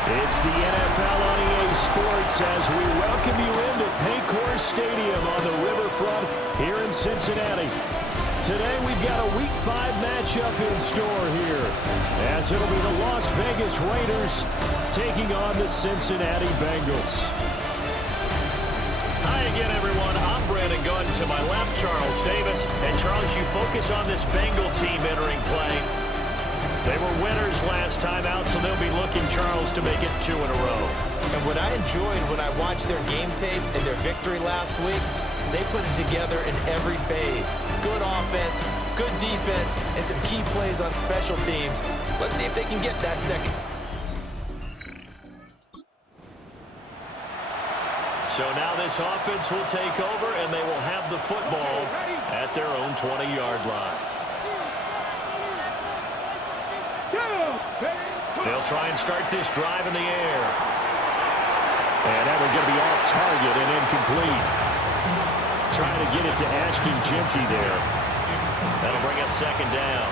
It's the NFL on EA Sports as we welcome you into Paycor Stadium on the riverfront here in Cincinnati. Today we've got a Week 5 matchup in store here, as it'll be the Las Vegas Raiders taking on the Cincinnati Bengals. Hi again, everyone. I'm Brandon Gunn. To my left, Charles Davis. And Charles, you focus on this Bengal team entering play. They were winners last time out, so they'll be looking, Charles, to make it 2 in a row. And what I enjoyed when I watched their game tape and their victory last week is they put it together in every phase. Good offense, good defense, and some key plays on special teams. Let's see if they can get that second. So now this offense will take over, and they will have the football at their own 20-yard line. They'll try and start this drive in the air. And that one's going to be off target and incomplete. Trying to get it to Ashton Genty there. That'll bring up second down.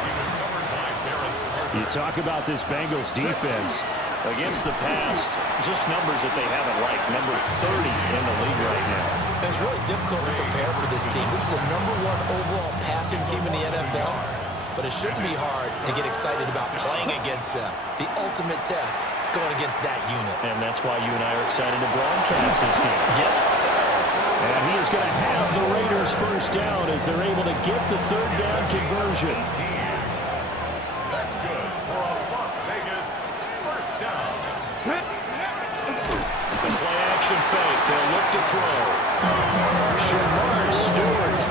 You talk about this Bengals defense. Against the pass, just numbers that they haven't liked. Number 30 in the league right now. It's really difficult to prepare for this team. This is the #1 overall passing team in the NFL. But it shouldn't be hard to get excited about playing against them. The ultimate test going against that unit. And that's why you and I are excited to broadcast this game. Yes, sir. And he is going to have the Raiders first down as they're able to get the third down conversion. That's good for a Las Vegas first down. The play action fake. They'll look to throw. Shamar Stewart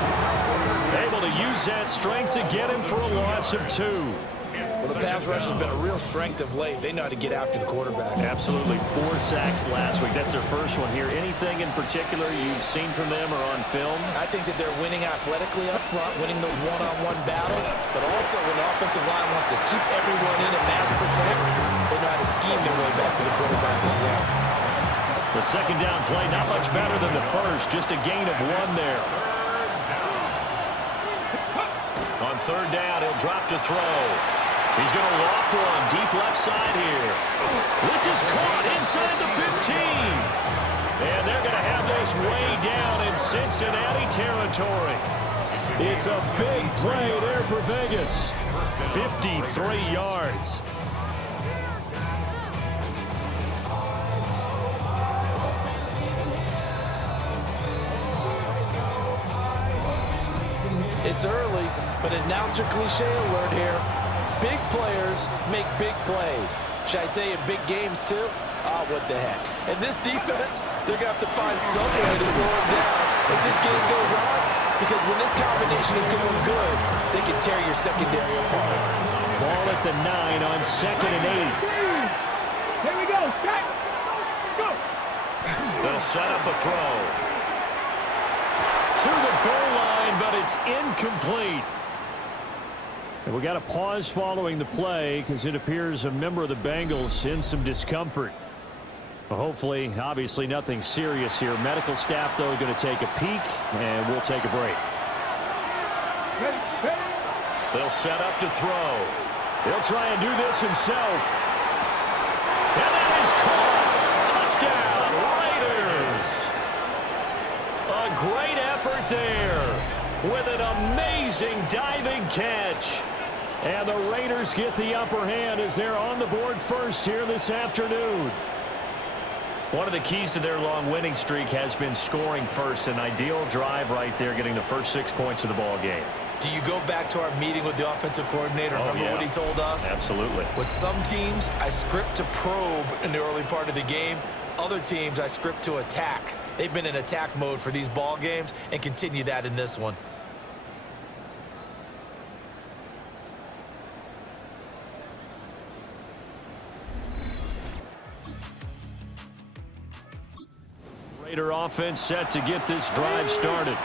able to use that strength to get him for a loss of 2. Well, the pass rush has been a real strength of late. They know how to get after the quarterback. Absolutely. 4 sacks last week. That's their first one here. Anything in particular you've seen from them or on film? I think that they're winning athletically up front, winning those one-on-one battles, but also when the offensive line wants to keep everyone in and mass protect, they know how to scheme their way back to the quarterback as well. The second down play, not much better than the first. Just a gain of 1 there. On third down, he'll drop to throw. He's going to loft one deep left side here. This is caught inside the 15. And they're going to have this way down in Cincinnati territory. It's a big play there for Vegas. 53 yards. It's early, but announcer cliche alert here. Big players make big plays. Should I say in big games too? Oh, what the heck. And this defense, they're going to have to find some way to slow them down as this game goes on, because when this combination is going good, they can tear your secondary apart. Ball at the 9 on 2nd and 8. Here we go. Let's go. They'll set up a throw. To the goal line, but it's incomplete. And we got a pause following the play because it appears a member of the Bengals in some discomfort. Well, hopefully, obviously nothing serious here. Medical staff, though, going to take a peek, and we'll take a break. They'll set up to throw. He'll try and do this himself. And that is caught. Touchdown, Raiders. A great effort there with an amazing diving catch. And the Raiders get the upper hand as they're on the board first here this afternoon. One of the keys to their long winning streak has been scoring first. An ideal drive right there, getting the first 6 points of the ball game. Do you go back to our meeting with the offensive coordinator? Remember what he told us? Absolutely. With some teams, I script to probe in the early part of the game. Other teams, I script to attack. They've been in attack mode for these ball games and continue that in this one. Raider offense set to get this drive started.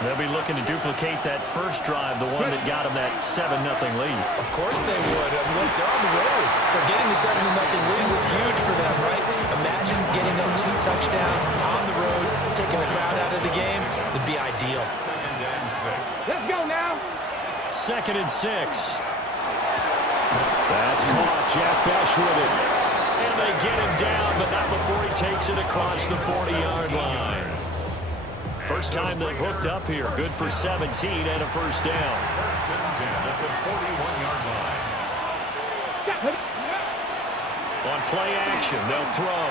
They'll be looking to duplicate that first drive, the one that got them that 7-0 lead. Of course they would. I mean, look, they're on the road. So getting the 7-0 lead was huge for them, right? Imagine getting up 2 touchdowns on the road, taking the crowd out of the game. It'd be ideal. 2nd and 6. Let's go now. 2nd and 6. That's caught. Jack Besh with it. And they get him down, but not before he takes it across the 40-yard line. First time they've hooked up here. Good for 17 and a first down. 1st and 10 at the 41-yard line. On play action, they'll throw.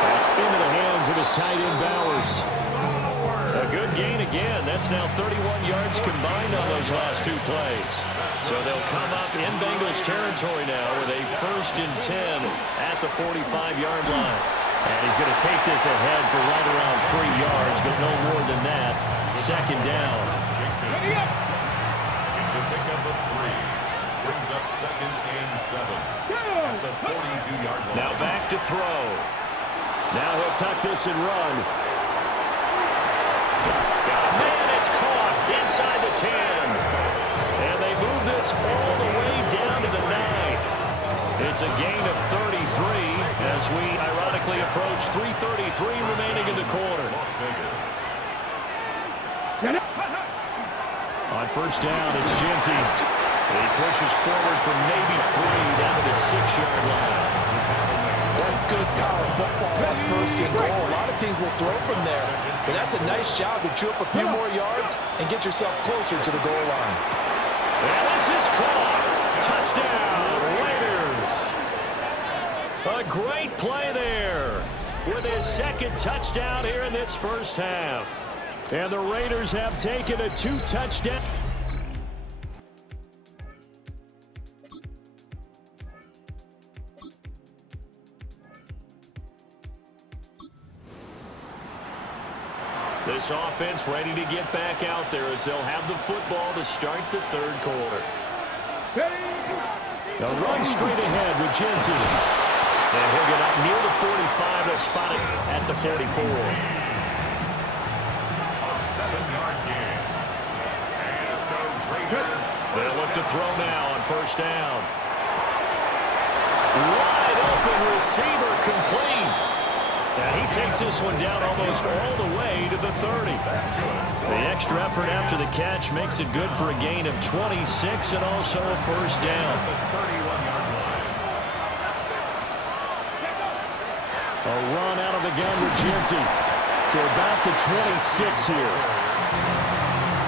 That's into the hands of his tight end, Bowers. A good gain again. That's now 31 yards combined on those last 2 plays. So they'll come up in Bengals territory now with a 1st and 10 at the 45-yard line. And he's going to take this ahead for right around 3 yards, but no more than that. 2nd down. It's a pickup of 3. Brings up 2nd and 7 at the 42-yard line. Now back to throw. Now he'll tuck this and run. Man, it's caught inside the 10. And they move this all the way down to the 9. It's a gain of 33 as we ironically approach 3:33 remaining in the quarter. On 1st down, it's Genty. He pushes forward from maybe 3 down to the 6-yard line. That's good power football on 1st and goal. A lot of teams will throw from there, but that's a nice job to chew up a few more yards and get yourself closer to the goal line. And this is caught. Touchdown, Raiders. A great play there with his 2nd touchdown here in this 1st half. And the Raiders have taken a 2-touchdown. This offense ready to get back out there as they'll have the football to start the 3rd quarter. A run straight ahead with Genty. And he'll get up near the 45. They'll spot it at the 44. A 7-yard gain. And the Raiders. They'll look to throw now on 1st down. Wide open receiver complete. And he takes this one down almost all the way to the 30. The extra effort after the catch makes it good for a gain of 26 and also a 1st down. A run out of the gun with Genty to about the 26 here.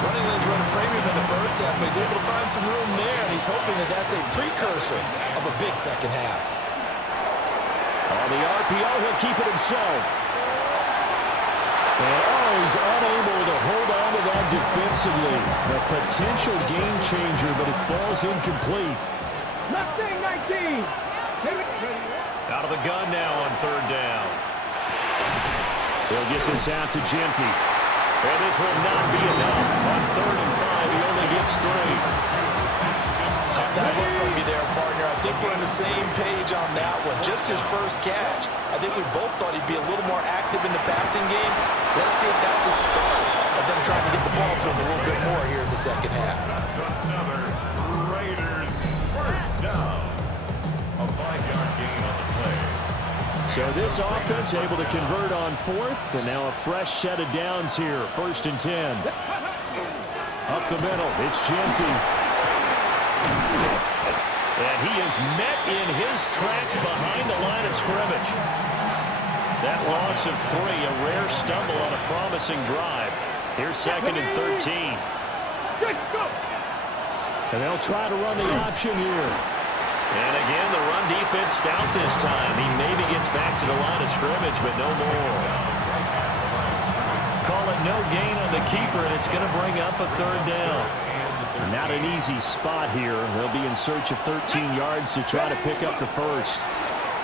Running lanes run a premium in the 1st half, but he's able to find some room there, and he's hoping that that's a precursor of a big 2nd half. On the RPO, he'll keep it himself. And he's unable to hold on to that defensively. A potential game changer, but it falls incomplete. Left thing, 19. Out of the gun now on 3rd down. They'll get this out to Genty. And this will not be enough. On 3rd and 5, he only gets 3. Caught that one from you there, partner. I think we're on the same page on that one. Just his 1st catch. I think we both thought he'd be a little more active in the passing game. Let's see if that's the start of them trying to get the ball to him a little bit more here in the 2nd half. Another Raiders 1st down. A 5-yard gain on the play. So this offense able to convert on 4th, and now a fresh set of downs here. 1st and 10. Up the middle, it's Genty. And he is met in his tracks behind the line of scrimmage. That loss of 3, a rare stumble on a promising drive. Here's 2nd and 13. And they'll try to run the option here. And again, the run defense stout this time. He maybe gets back to the line of scrimmage, but no more. Call it no gain on the keeper, and it's going to bring up a 3rd down. Not an easy spot here. They'll be in search of 13 yards to try to pick up the 1st.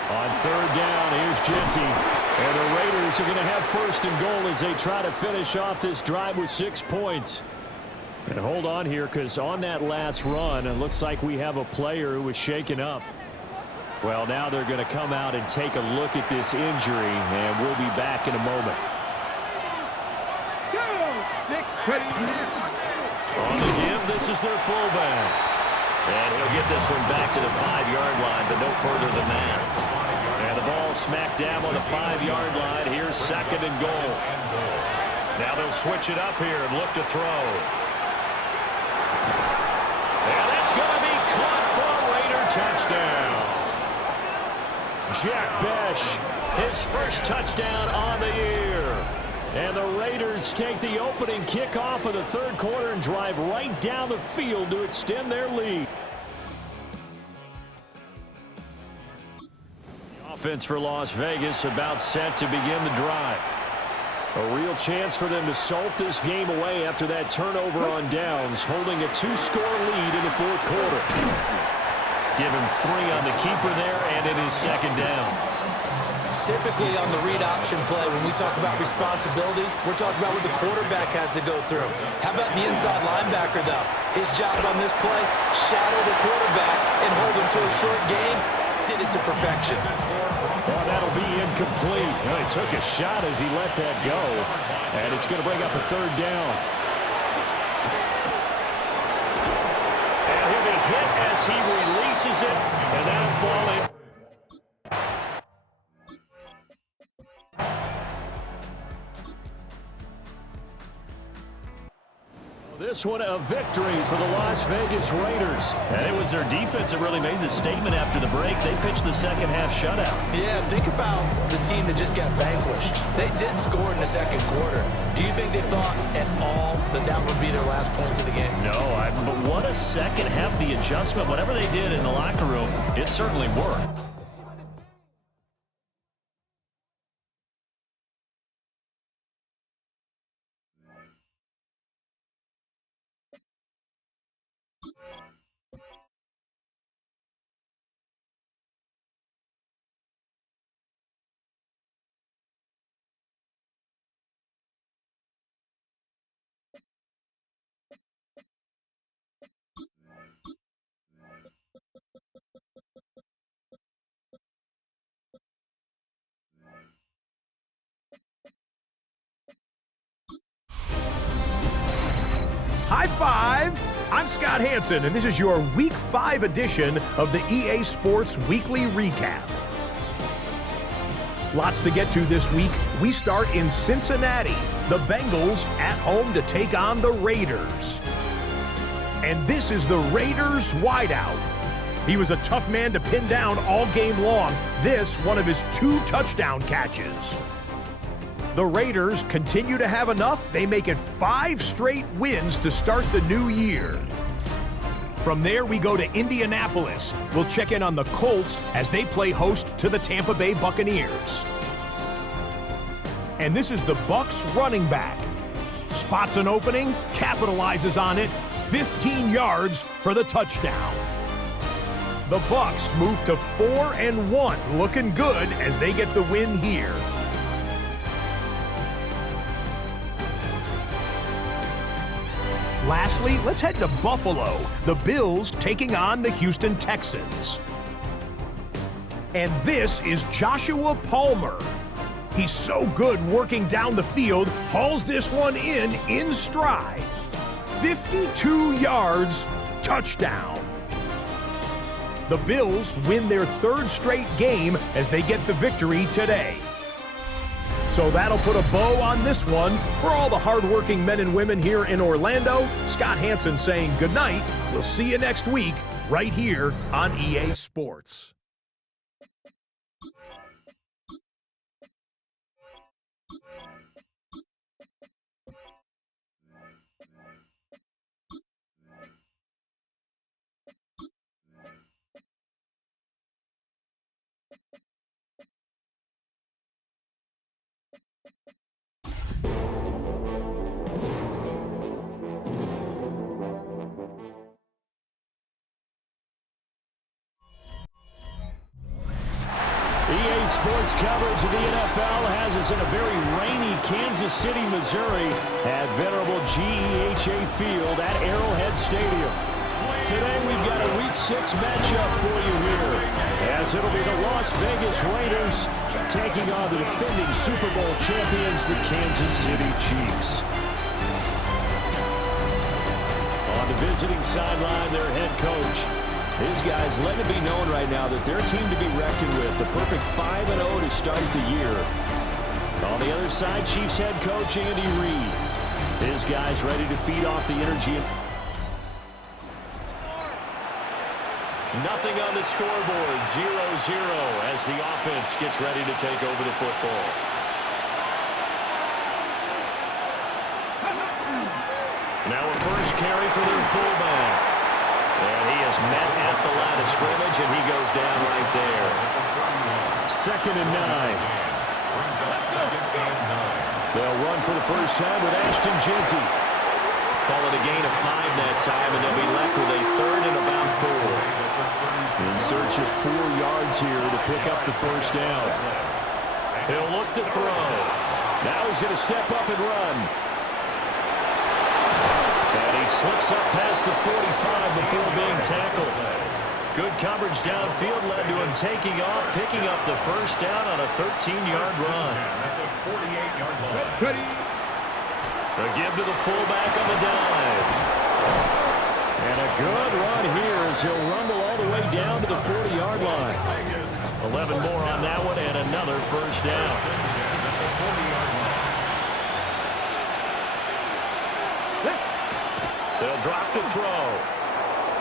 On 3rd down, here's Genty. And the Raiders are going to have 1st and goal as they try to finish off this drive with 6 points. And hold on here, because on that last run, it looks like we have a player who was shaken up. Well, now they're going to come out and take a look at this injury, and we'll be back in a moment. On the give, this is their fullback. And he'll get this one back to the 5-yard line, but no further than that. And the ball smack dab on the 5-yard line. Here's 2nd and goal. Now they'll switch it up here and look to throw. And that's going to be caught for a Raider touchdown. Jack Besh, his 1st touchdown on the year. And the Raiders take the opening kickoff of the 3rd quarter and drive right down the field to extend their lead. The offense for Las Vegas about set to begin the drive. A real chance for them to salt this game away after that turnover on downs, holding a 2-score lead in the fourth quarter. Give him 3 on the keeper there, and it is second down. Typically on the read option play, when we talk about responsibilities, we're talking about what the quarterback has to go through. How about the inside linebacker, though? His job on this play, shadow the quarterback and hold him to a short gain. Did it to perfection. Well, that'll be incomplete. Well, he took a shot as he let that go, and it's going to bring up a third down. And he'll be hit as he releases it, and that'll fall in. This one a victory for the Las Vegas Raiders. And it was their defense that really made the statement after the break. They pitched the second half shutout. Yeah, think about the team that just got vanquished. They did score in the second quarter. Do you think they thought at all that that would be their last points of the game? No, but what a second half, the adjustment. Whatever they did in the locker room, it certainly worked. High five! I'm Scott Hansen, and this is your Week 5 edition of the EA Sports Weekly Recap. Lots to get to this week. We start in Cincinnati. The Bengals at home to take on the Raiders. And this is the Raiders wideout. He was a tough man to pin down all game long. This, one of his 2 touchdown catches. The Raiders continue to have enough. They make it 5 straight wins to start the new year. From there, we go to Indianapolis. We'll check in on the Colts as they play host to the Tampa Bay Buccaneers. And this is the Bucs running back. Spots an opening, capitalizes on it, 15 yards for the touchdown. The Bucs move to 4-1, looking good as they get the win here. Lastly, let's head to Buffalo. The Bills taking on the Houston Texans. And this is Joshua Palmer. He's so good working down the field, hauls this one in stride. 52 yards, touchdown. The Bills win their 3rd straight game as they get the victory today. So that'll put a bow on this one. For all the hardworking men and women here in Orlando, Scott Hansen saying goodnight. We'll see you next week right here on EA Sports. EA Sports coverage of the NFL has us in a very rainy Kansas City, Missouri at venerable GEHA Field at Arrowhead Stadium. Today we've got a Week 6 matchup for you here, as it'll be the Las Vegas Raiders taking on the defending Super Bowl champions, the Kansas City Chiefs. On the visiting sideline, their head coach. His guys letting it be known right now that they're a team to be reckoned with. A perfect 5-0 to start the year. On the other side, Chiefs head coach Andy Reid. His guys ready to feed off the energy. Nothing on the scoreboard. 0-0 as the offense gets ready to take over the football. Now a first carry for their fullback. And he is met at the line of scrimmage, and he goes down right there. 2nd and 9. They'll run for the first time with Ashton Jeanty. Call it a gain of 5 that time, and they'll be left with a third and about 4. In search of 4 yards here to pick up the first down. He'll look to throw. Now he's going to step up and run. And he slips up past the 45 before being tackled. Good coverage downfield led to him taking off, picking up the first down on a 13-yard run. A give to the fullback on the dive. And a good run here as he'll rumble all the way down to the 40-yard line. 11 more on that one and another first down. They'll drop to throw.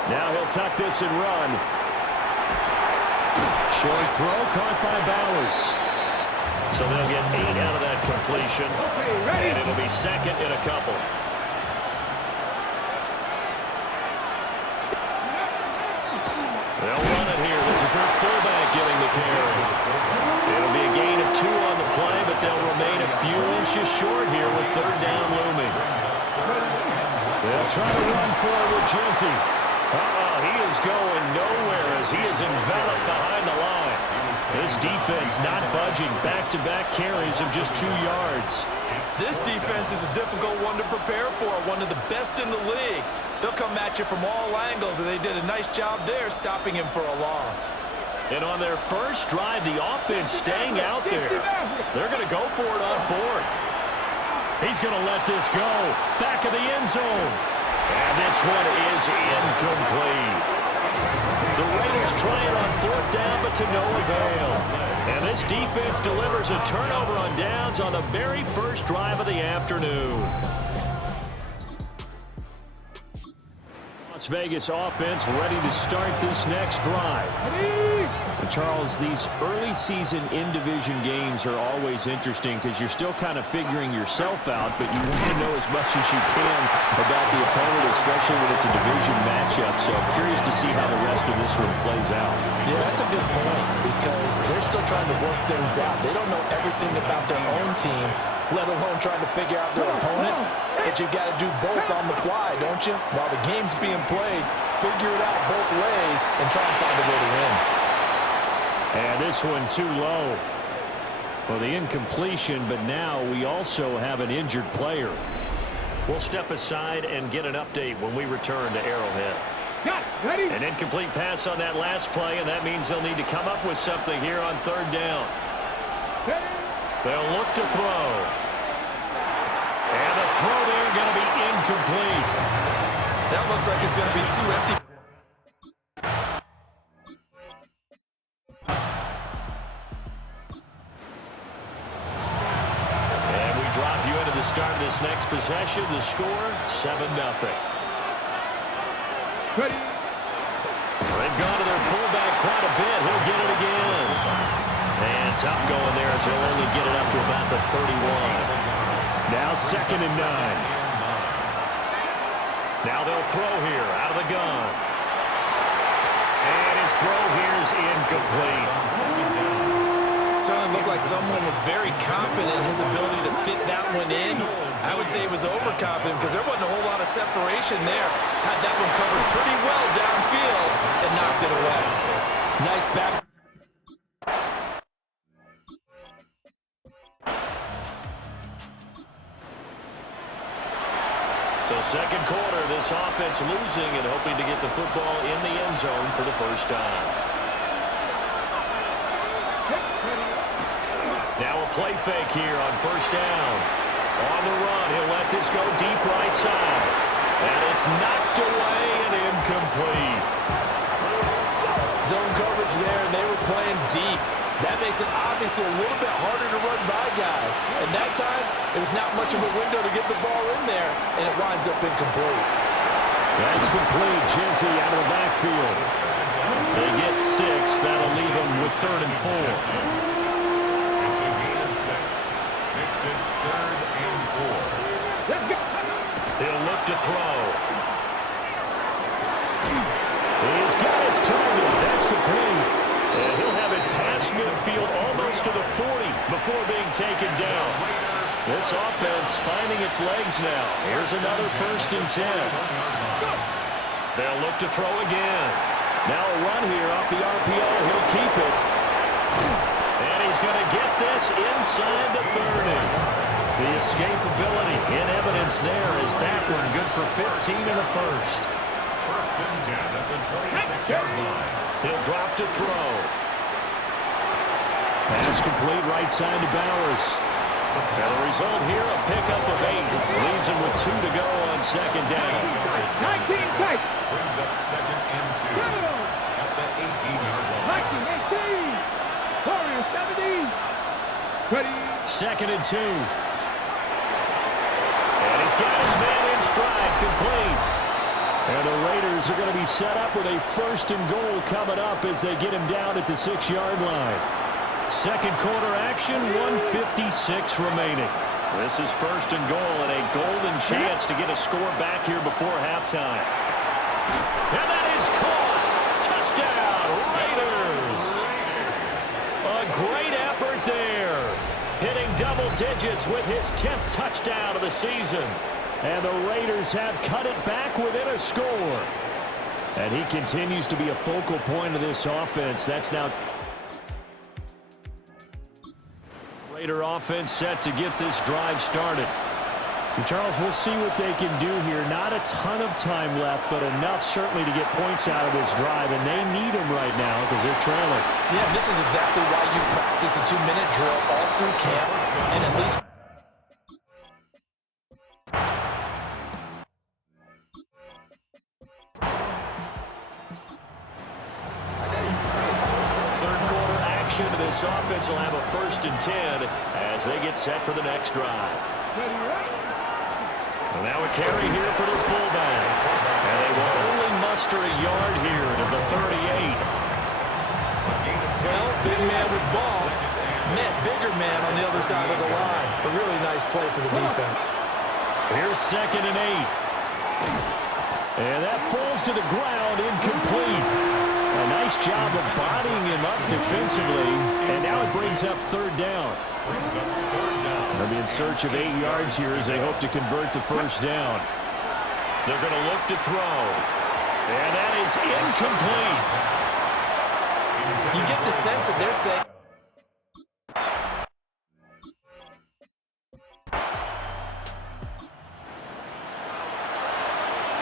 Now he'll tuck this and run. Short throw caught by Bowers. So they'll get 8 out of that completion. And it'll be second in a couple. They'll run it here. This is their fullback getting the carry. It'll be a gain of 2 on the play, but they'll remain a few inches short here with third down looming. They'll try to run for it with Jeanty. He is going nowhere as he is enveloped behind the line. This defense not budging. Back-to-back carries of just 2 yards. This defense is a difficult one to prepare for, one of the best in the league. They'll come at you from all angles, and they did a nice job there stopping him for a loss. And on their first drive, the offense staying out there. They're going to go for it on 4th. He's going to let this go. Back of the end zone. And this one is incomplete. The Raiders try it on 4th down, but to no avail. And this defense delivers a turnover on downs on the very first drive of the afternoon. Las Vegas offense ready to start this next drive. And Charles, these early season in-division games are always interesting because you're still kind of figuring yourself out, but you want to know as much as you can about the opponent, especially when it's a division matchup. So I'm curious to see how the rest of this one plays out. Yeah, that's a good point because they're still trying to work things out. They don't know everything about their own team, let alone trying to figure out their opponent. But you've got to do both on the fly, don't you? While the game's being played, figure it out both ways and try and find a way to win. And this one too low. Well, the incompletion, but now we also have an injured player. We'll step aside and get an update when we return to Arrowhead. An incomplete pass on that last play, and that means they'll need to come up with something here on 3rd down. They'll look to throw. And the throw there going to be incomplete. That looks like it's going to be too empty. And we drop you into the start of this next possession. The score, 7-0. They've gone to their fullback quite a bit. He'll get it again. And tough going there as he'll only get it up to about the 31. Now 2nd and 9. Now they'll throw here out of the gun. And his throw here is incomplete. Certainly looked like someone was very confident in his ability to fit that one in. I would say he was overconfident because there wasn't a whole lot of separation there. Had that one covered pretty well downfield and knocked it away. Nice back. So 2nd quarter, this offense losing and hoping to get the football in the end zone for the first time. Now a play fake here on 1st down. On the run, he'll let this go deep right side. And it's knocked away and incomplete. Zone coverage there, and they were playing deep. That makes it obviously a little bit harder to run by guys. And that time, it was not much of a window to get the ball in there, and it winds up incomplete. That's complete. Jeanty out of the backfield. They get 6. That'll leave them with 3rd and 4. It's a gain of 6. Makes it 3rd and 4. He'll look to throw. He's got his target. That's complete. And he'll have it past midfield almost to the 40 before being taken down. This offense finding its legs now. Here's another 1st and 10. They'll look to throw again. Now a run here off the RPO. He'll keep it. And he's going to get this inside the 30. The escapability in evidence there is that one good for 15 in the first. 1st and 10 at the 26-yard line. He'll drop to throw. Pass complete right side to Bowers. And the result here, a pickup of 8. Leaves him with 2 to go on 2nd down. 19 tight. Brings up 2nd and 2 at the 18-yard line. 19, 18. Warrior 70. Ready. 2nd and 2. And he's got his man in stride, complete. And the Raiders are going to be set up with a 1st and goal coming up as they get him down at the 6-yard line. 2nd quarter action, 1:56 remaining. This is 1st and goal and a golden chance to get a score back here before halftime. And that is caught. Touchdown, Raiders. A great effort there. Hitting double digits with his 10th touchdown of the season. And the Raiders have cut it back within a score. And he continues to be a focal point of this offense. That's now Raider offense set to get this drive started. And Charles, we'll see what they can do here. Not a ton of time left, but enough certainly to get points out of this drive. And they need them right now because they're trailing. Yeah, this is exactly why you practice a 2-minute drill all through camp and at least this offense will have a 1st and 10 as they get set for the next drive. And now a carry here for the fullback. And they will only muster a yard here to the 38. Well, big man with ball met bigger man on the other side of the line. A really nice play for the defense. Here's 2nd and 8. And that falls to the ground, incomplete. A nice job of bodying him up defensively, and now it brings up 3rd down. They'll be in search of 8 yards here as they hope to convert the 1st down. They're going to look to throw, and that is incomplete. You get the sense that they're saying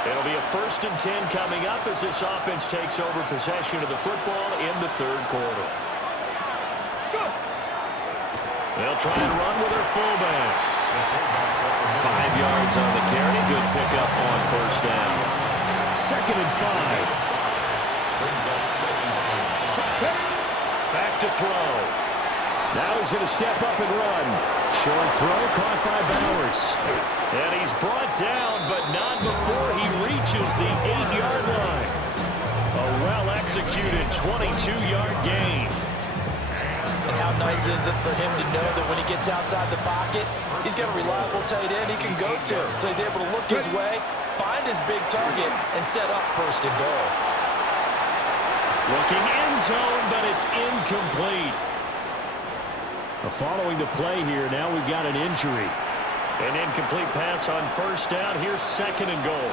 it'll be a 1st and 10 coming up as this offense takes over possession of the football in the 3rd quarter. They'll try and run with their fullback. 5 yards on the carry. Good pickup on 1st down. 2nd and 5. Back to throw. Now he's going to step up and run. Short throw caught by Bowers. And he's brought down, but not before he reaches the 8-yard line. A well-executed 22-yard gain. and how nice is it for him to know that when he gets outside the pocket, he's got a reliable tight end he can go to. So he's able to look his way, find his big target, and set up 1st and goal. Looking end zone, but it's incomplete. Following the play here, now we've got an injury. An incomplete pass on 1st down. Here's 2nd and goal.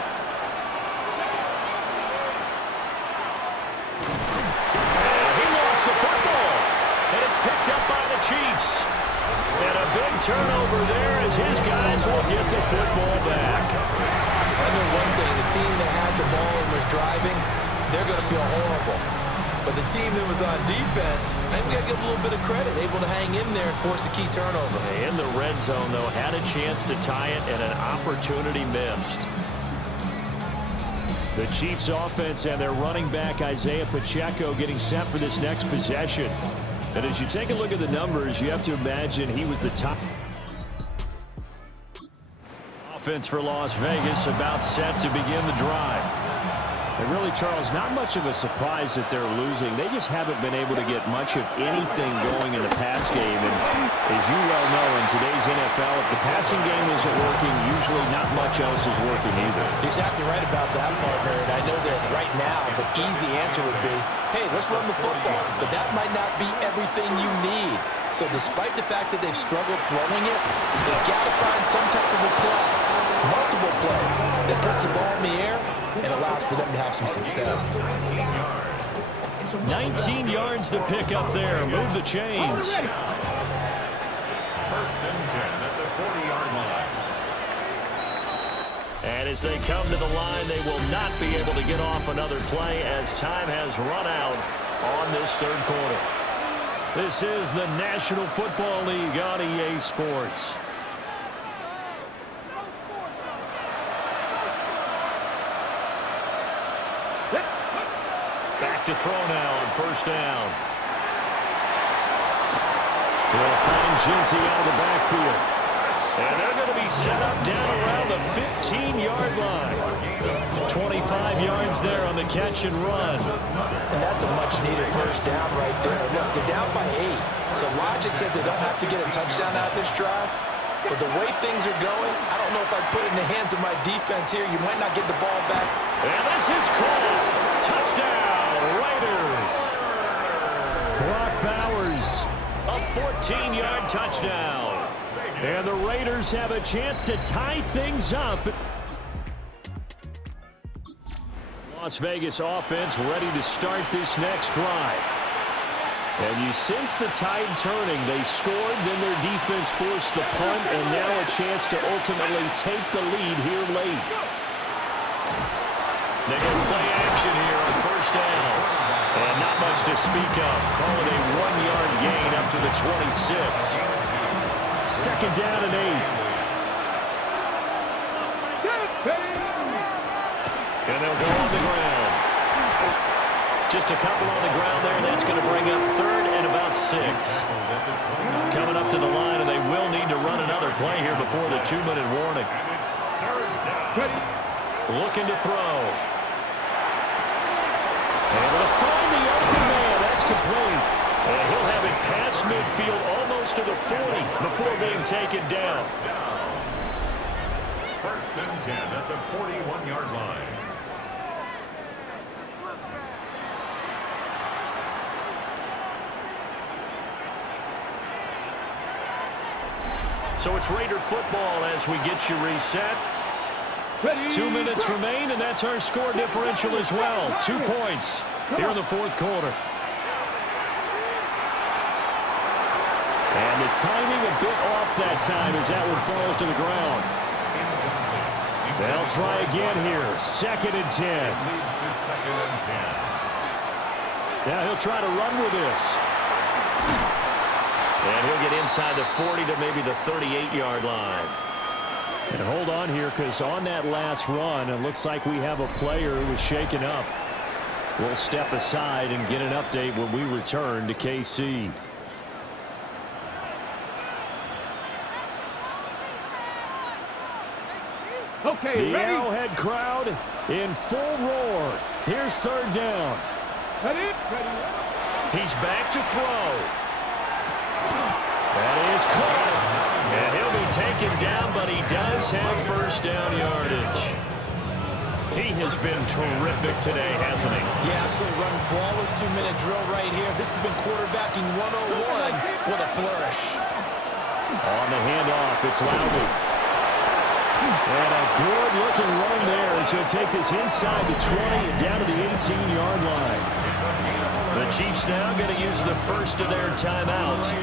And he lost the football. And it's picked up by the Chiefs. And a big turnover there as his guys will get the football back. I know one thing, the team that had the ball and was driving, they're going to feel horrible. But the team that was on defense, I think we got to give a little bit of credit, able to hang in there and force a key turnover. In the red zone, though, had a chance to tie it and an opportunity missed. The Chiefs offense and their running back, Isaiah Pacheco, getting set for this next possession. And as you take a look at the numbers, you have to imagine he was the top offense for Las Vegas, about set to begin the drive. And really, Charles, not much of a surprise that they're losing. They just haven't been able to get much of anything going in the pass game. And As you well know, in today's NFL, if the passing game isn't working, usually not much else is working either. You're exactly right about that, partner. And I know that right now the easy answer would be, hey, let's run the football. But that might not be everything you need. So despite the fact that they've struggled throwing it, they've got to find some type of a play, multiple plays, that puts the ball in the air and allows for them to have some success. 19 yards to pick up there. Move the chains. First and 10 at the 40-yard line. And as they come to the line, they will not be able to get off another play as time has run out on this third quarter. This is the National Football League on EA Sports. Back to throw now on first down. He'll find Ginty out of the backfield. And they're going to be set up down around the 15-yard line. 25 yards there on the catch and run. And that's a much-needed first down right there. Look, they're down by 8. So logic says they don't have to get a touchdown out of this drive. But the way things are going, I don't know if I'd put it in the hands of my defense here. You might not get the ball back. And this is called. Touchdown, Raiders. Brock Bowers, a 14-yard touchdown. And the Raiders have a chance to tie things up. Las Vegas offense ready to start this next drive. And you sense the tide turning. They scored, then their defense forced the punt, and now a chance to ultimately take the lead here late. They go play action here on first down. And not much to speak of. Call it a 1-yard gain up to the 26. Second down and 8. And they'll go on the ground. Just a couple on the ground there, and that's going to bring up third and about 6. Coming up to the line, and they will need to run another play here before the 2-minute warning. Looking to throw. And they'll find the open man. That's complete. And he'll have it past midfield almost to the 40 before being taken down. First and 10 at the 41-yard line. So it's Raider football as we get you reset. 2 minutes remain, and that's our score differential as well. 2 points here in the fourth quarter. And the timing a bit off that time as that one falls to the ground. They'll try again here. Second and 10. Leads to second and 10. Now he'll try to run with this. And he'll get inside the 40 to maybe the 38-yard line. And hold on here, because on that last run, it looks like we have a player who was shaken up. We'll step aside and get an update when we return to KC. Okay, the ready? Arrowhead crowd in full roar. Here's third down. Ready? He's back to throw. That is caught. And he'll be taken down, but he does have first down yardage. He has been terrific today, hasn't he? Yeah, absolutely. Running flawless 2-minute drill right here. This has been quarterbacking 101 with a flourish. On the handoff, it's Loudon. And a good-looking run there as he'll take this inside the 20 and down to the 18-yard line. The Chiefs now going to use the first of their timeouts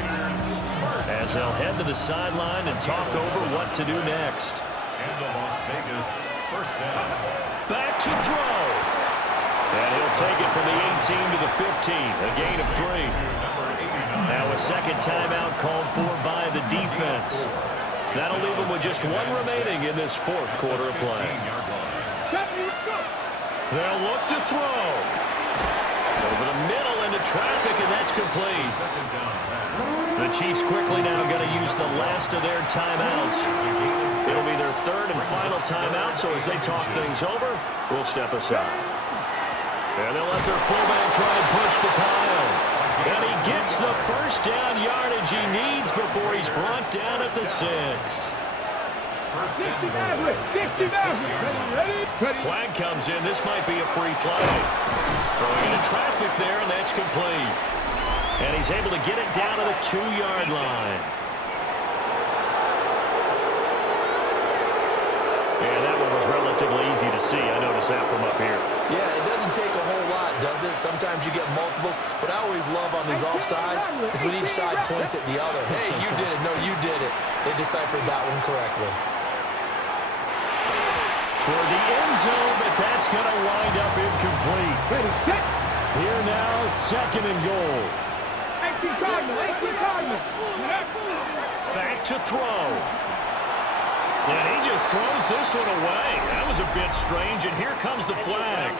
as they'll head to the sideline and talk over what to do next. And the Las Vegas first down. Back to throw. And he'll take it from the 18 to the 15, a gain of 3. Now a second timeout called for by the defense. That'll leave them with just 1 remaining in this fourth quarter of play. They'll look to throw. Over the middle into traffic, and that's complete. The Chiefs quickly now going to use the last of their timeouts. It'll be their third and final timeout, so as they talk things over, we'll step aside. And they'll let their fullback try and push the pile. And he gets the first down yardage he needs before he's brought down at the 6. 60 Maverick! 60 Maverick! Ready? Flag comes in. This might be a free play. Throwing into traffic there, and that's complete. And he's able to get it down to the 2-yard line. Yeah, that one was relatively easy to see. I noticed that from up here. Yeah, it doesn't take a whole lot, does it? Sometimes you get multiples. What I always love on these offsides is when each side points at the other. Hey, you did it. No, you did it. They deciphered that one correctly. Toward the end zone, but that's going to wind up incomplete. Ready, set. Here now, 2nd and goal. 18 Cardinal, 18 Cardinal. Back to throw. And he just throws this one away. That was a bit strange, and here comes the flag.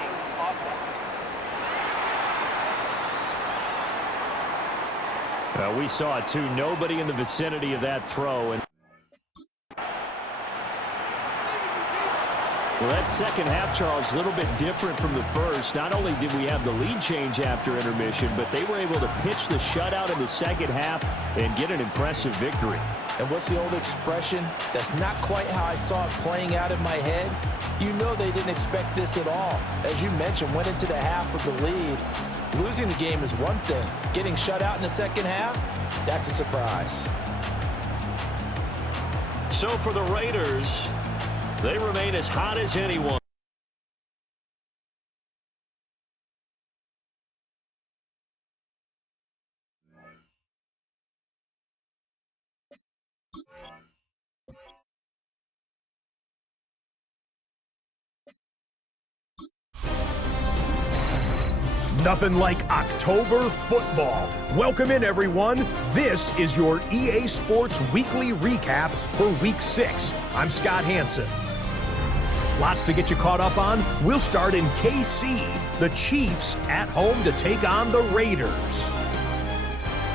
We saw it too. Nobody in the vicinity of that throw. And well, that second half, Charles, a little bit different from the first. Not only did we have the lead change after intermission, but they were able to pitch the shutout in the second half and get an impressive victory. And what's the old expression? That's not quite how I saw it playing out in my head. You know they didn't expect this at all. As you mentioned, went into the half with the lead. Losing the game is one thing. Getting shut out in the second half, that's a surprise. So for the Raiders, they remain as hot as anyone. Nothing like October football. Welcome in, everyone. This is your EA Sports Weekly Recap for Week 6. I'm Scott Hansen. Lots to get you caught up on. We'll start in KC. The Chiefs at home to take on the Raiders.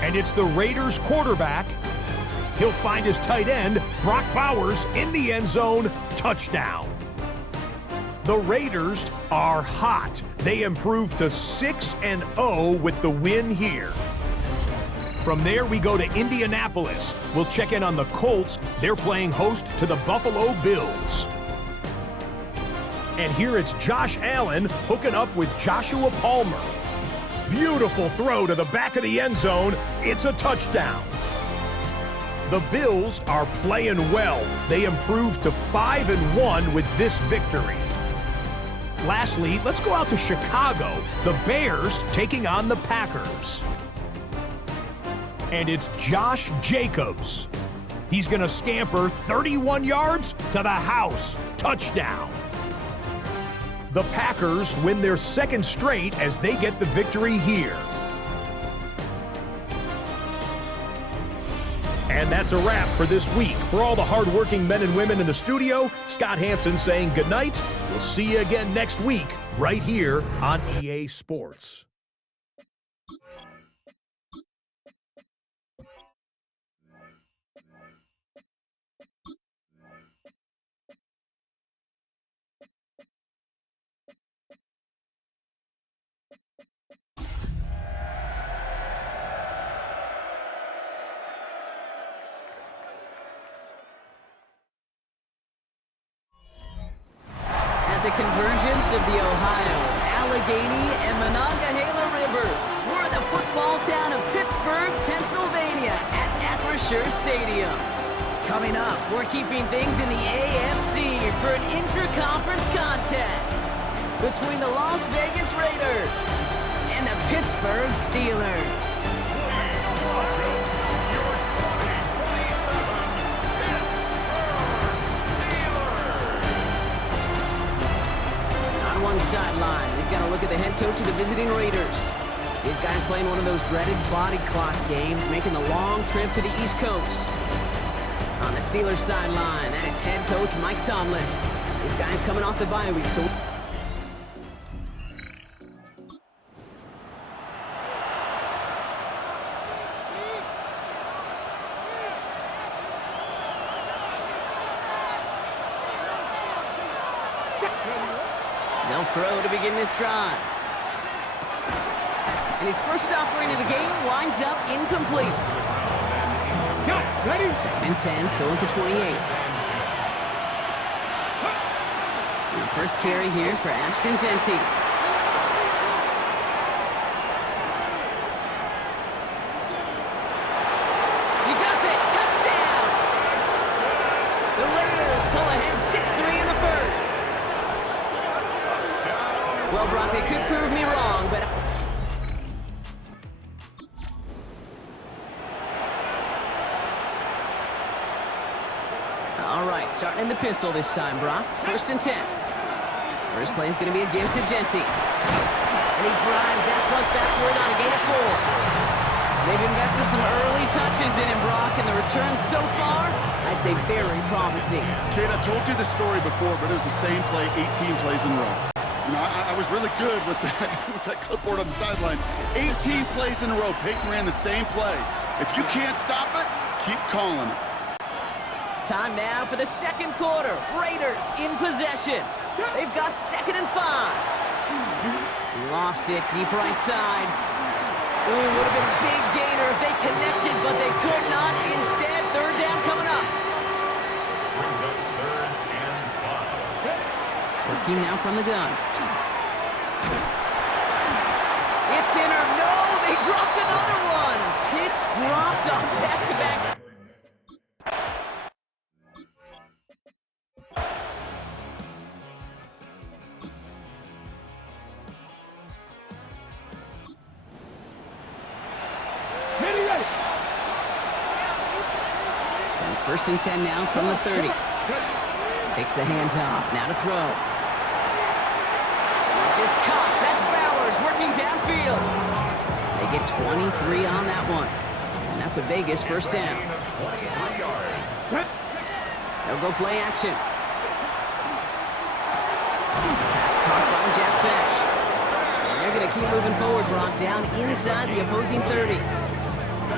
And it's the Raiders quarterback. He'll find his tight end, Brock Bowers, in the end zone. Touchdown. The Raiders are hot. They improved to 6-0 with the win here. From there, we go to Indianapolis. We'll check in on the Colts. They're playing host to the Buffalo Bills. And here it's Josh Allen hooking up with Joshua Palmer. Beautiful throw to the back of the end zone. It's a touchdown. The Bills are playing well. They improved to 5-1 with this victory. Lastly, let's go out to Chicago. The Bears taking on the Packers. And it's Josh Jacobs. He's going to scamper 31 yards to the house. Touchdown. The Packers win their second straight as they get the victory here. And that's a wrap for this week. For all the hardworking men and women in the studio, Scott Hansen saying goodnight. We'll see you again next week, right here on EA Sports. The convergence of the Ohio, Allegheny, and Monongahela Rivers. We're in the football town of Pittsburgh, Pennsylvania at Acrisure Stadium. Coming up, we're keeping things in the AFC for an intra-conference contest between the Las Vegas Raiders and the Pittsburgh Steelers. One sideline, we've got to look at the head coach of the visiting Raiders. These guys playing one of those dreaded body clock games, making the long trip to the East Coast. On the Steelers sideline, that is head coach Mike Tomlin. These guys coming off the bye week, so... They'll throw to begin this drive. And his first offering of the game winds up incomplete. Go, ready? 2nd and 10, so at the 28. And first carry here for Ashton Genty. He does it! Touchdown! The Raiders pull ahead 6-3 in the first. Well, Brock, they could prove me wrong, but... All right, starting in the pistol this time, Brock. 1st and 10. First play is going to be a give to Genty. And he drives that front backward on a gain of 4. They've invested some early touches in him, Brock, and the returns so far, I'd say very promising. Kate, I told you the story before, but it was the same play 18 plays in a row. You know, I was really good with that clipboard on the sidelines. 18 plays in a row. Peyton ran the same play. If you can't stop it, keep calling it. Time now for the second quarter. Raiders in possession. They've got 2nd and 5. Lofts it deep right side. Ooh, would have been a big gainer if they connected, but they could not. Instead, 3rd down coming up. Brings up 3rd and 5. Working now from the gun. It's in or no, they dropped another one. Picks dropped on back-to-back. So 1st and 10 now from the 30. Takes the handoff, now to throw. This is Cox, that's Bowers working downfield. They get 23 on that one. And that's a Vegas 1st down. They'll go play action. Pass caught by Jack Besh. And they're going to keep moving forward, Brock, down inside the opposing 30.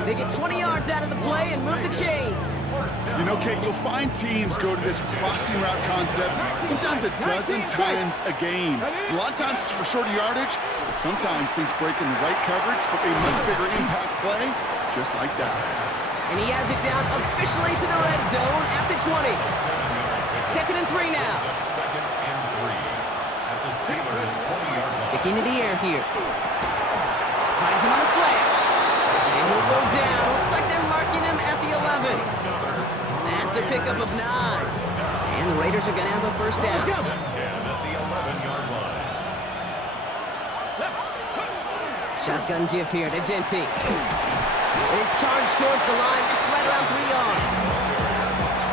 They get 20 yards out of the play and move the chains. You know, Kate, you'll find teams go to this crossing route concept sometimes a dozen times a game. A lot of times it's for shorter yardage, but sometimes things break in the right coverage for a much bigger impact play, just like that. And he has it down officially to the red zone at the 20. 2nd and 3 now. 2nd and 3 at the Steelers' 20-yard line. Sticking to the air here. Finds him on the slant. And he'll go down. Looks like they're marking him at the 11. That's a pickup of 9. And the Raiders are going to have a 1st down. 10 at the 11-yard line. Shotgun give here to Genty. It is charged towards the line. It's right around 3 yards.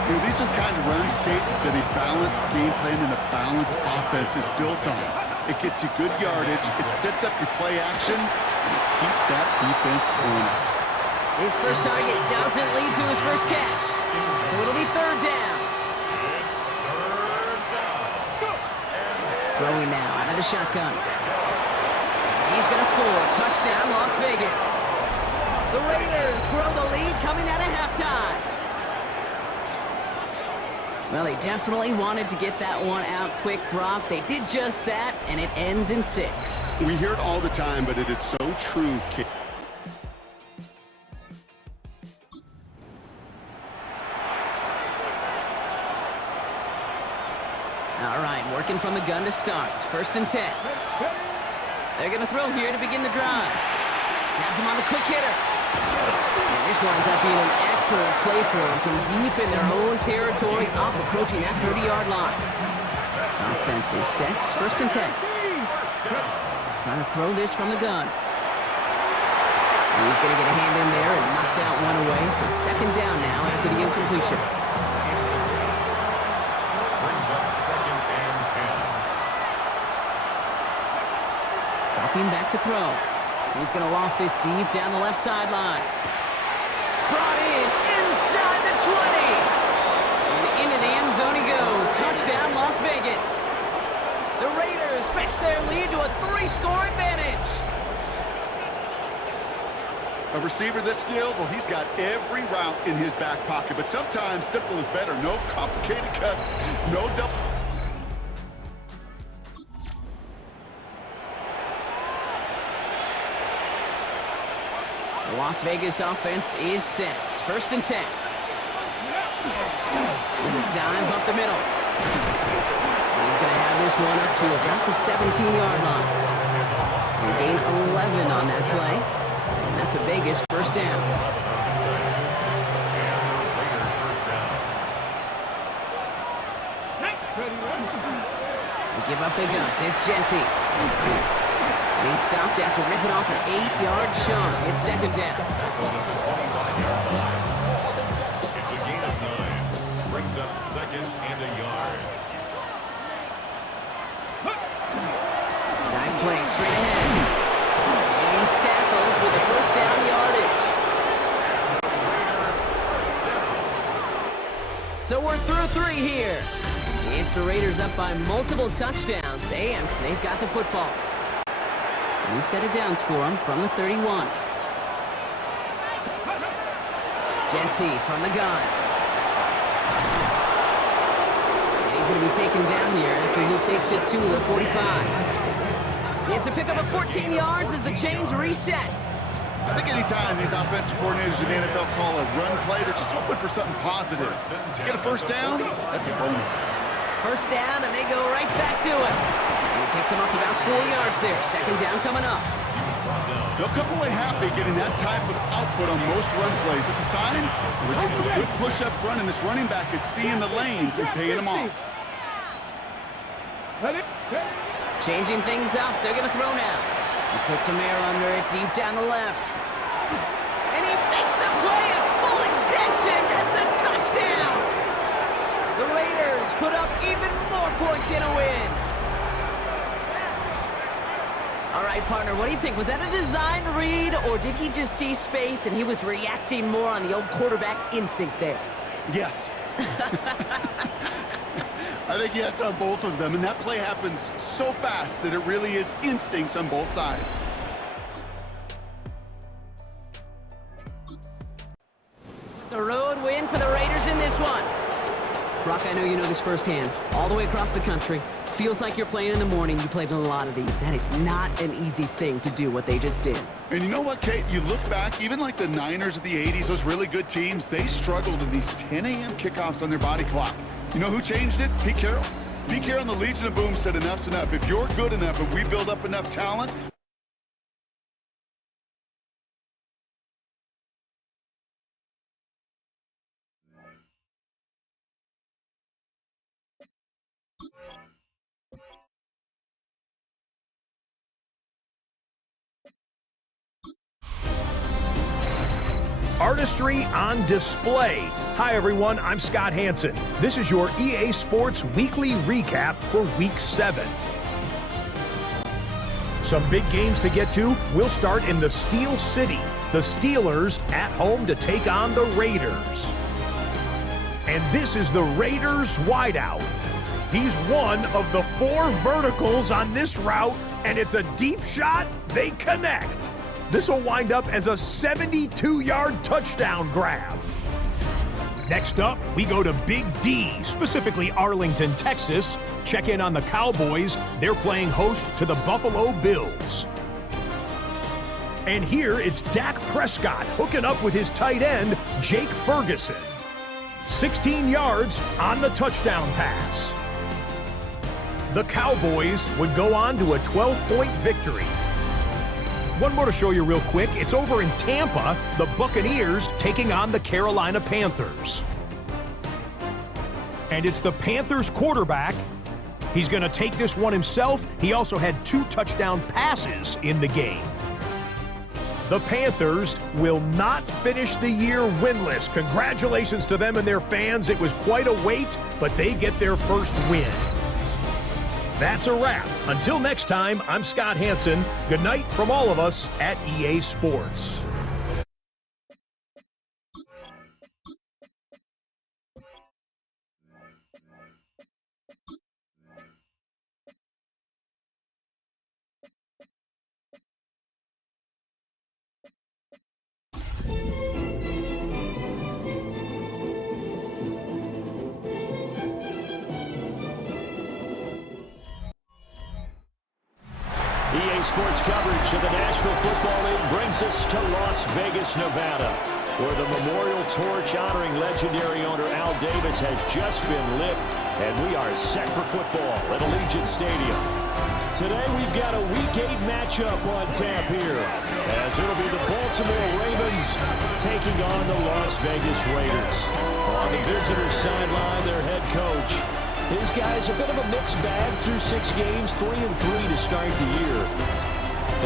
You know, these are the kind of runs, Kate, that a balanced game plan and a balanced offense is built on. It gets you good yardage, it sets up your play action, and it keeps that defense honest. His first target doesn't lead to his first catch. So it'll be 3rd down. Throwing now out of the shotgun. He's going to score. Touchdown, Las Vegas. The Raiders grow the lead coming out of halftime. Well, they definitely wanted to get that one out quick, Brock. They did just that, and it ends in 6. We hear it all the time, but it is so true, Kate. All right, working from the gun to start. 1st and 10. They're going to throw here to begin the drive. Has him on the quick hitter. And this winds up being an excellent play for them from deep in their own territory, up approaching that 30-yard line. Offense is set. 1st and 10. Trying to throw this from the gun. He's going to get a hand in there and knock that one away. So 2nd down now after the incompletion. Brings up 2nd and 10. Dropping back to throw. He's going to loft this deep down the left sideline. Brought in inside the 20. And into the end zone he goes. Touchdown, Las Vegas. The Raiders stretch their lead to a 3-score advantage. A receiver this skilled, well, he's got every route in his back pocket, but sometimes simple is better. No complicated cuts, no double. Las Vegas offense is set. 1st and 10. There's a dive up the middle. And he's going to have this one up to about the 17-yard line. And gain 11 on that play. And that's a Vegas 1st down. Give up the guts. It's Genty. And he stopped after ripping off an 8-yard chunk. It's 2nd down. It's a gain of 9. Brings up 2nd and a yard. Dive play straight ahead. And he's tackled with the 1st down yardage. So we're through 3 here. It's the Raiders up by multiple touchdowns, and they've got the football. New set of downs for them from the 31. Genty from the gun. And he's going to be taken down here after he takes it to the 45. It's a pickup of 14 yards as the chains reset. I think anytime these offensive coordinators in the NFL call a run play, they're just hoping for something positive. To get a 1st down, that's a bonus. 1st down, and they go right back to it. And he picks him up about 4 yards there. 2nd down coming up. They'll come away happy getting that type of output on most run plays. It's a sign we're getting some good push up front, and this running back is seeing the lanes and paying them off. Changing things up. They're going to throw now. He puts some air under it deep down the left. And he makes the play at full extension. That's a touchdown. The Raiders put up even more points in a win. All right, partner, what do you think? Was that a design read, or did he just see space and he was reacting more on the old quarterback instinct there? Yes. I think yes on both of them, and that play happens so fast that it really is instincts on both sides. It's a road win for the Raiders in this one. Brock, I know you know this firsthand. All the way across the country. Feels like you're playing in the morning. You played in a lot of these. That is not an easy thing to do, what they just did. And you know what, Kate? You look back, even like the Niners of the 80s, those really good teams, they struggled in these 10 a.m. kickoffs on their body clock. You know who changed it? Pete Carroll. Pete Carroll and the Legion of Boom said enough's enough. If you're good enough and we build up enough talent, Artistry on display. Hi everyone, I'm Scott Hansen. This is your EA Sports Weekly Recap for Week 7. Some big games to get to. We'll start in the Steel City. The Steelers at home to take on the Raiders. And this is the Raiders wideout. He's one of the 4 verticals on this route, and it's a deep shot. They connect. This will wind up as a 72-yard touchdown grab. Next up, we go to Big D, specifically Arlington, Texas. Check in on the Cowboys. They're playing host to the Buffalo Bills. And here it's Dak Prescott hooking up with his tight end, Jake Ferguson. 16 yards on the touchdown pass. The Cowboys would go on to a 12-point victory. One more to show you real quick. It's over in Tampa, the Buccaneers taking on the Carolina Panthers. And it's the Panthers quarterback. He's going to take this one himself. He also had 2 touchdown passes in the game. The Panthers will not finish the year winless. Congratulations to them and their fans. It was quite a wait, but they get their first win. That's a wrap. Until next time, I'm Scott Hansen. Good night from all of us at EA Sports. EA Sports coverage of the National Football League brings us to Las Vegas, Nevada, where the memorial torch honoring legendary owner Al Davis has just been lit, and we are set for football at Allegiant Stadium. Today we've got a Week 8 matchup on tap here, as it'll be the Baltimore Ravens taking on the Las Vegas Raiders. On the visitors' sideline, their head coach. His guy's a bit of a mixed bag through 6 games, 3-3 to start the year.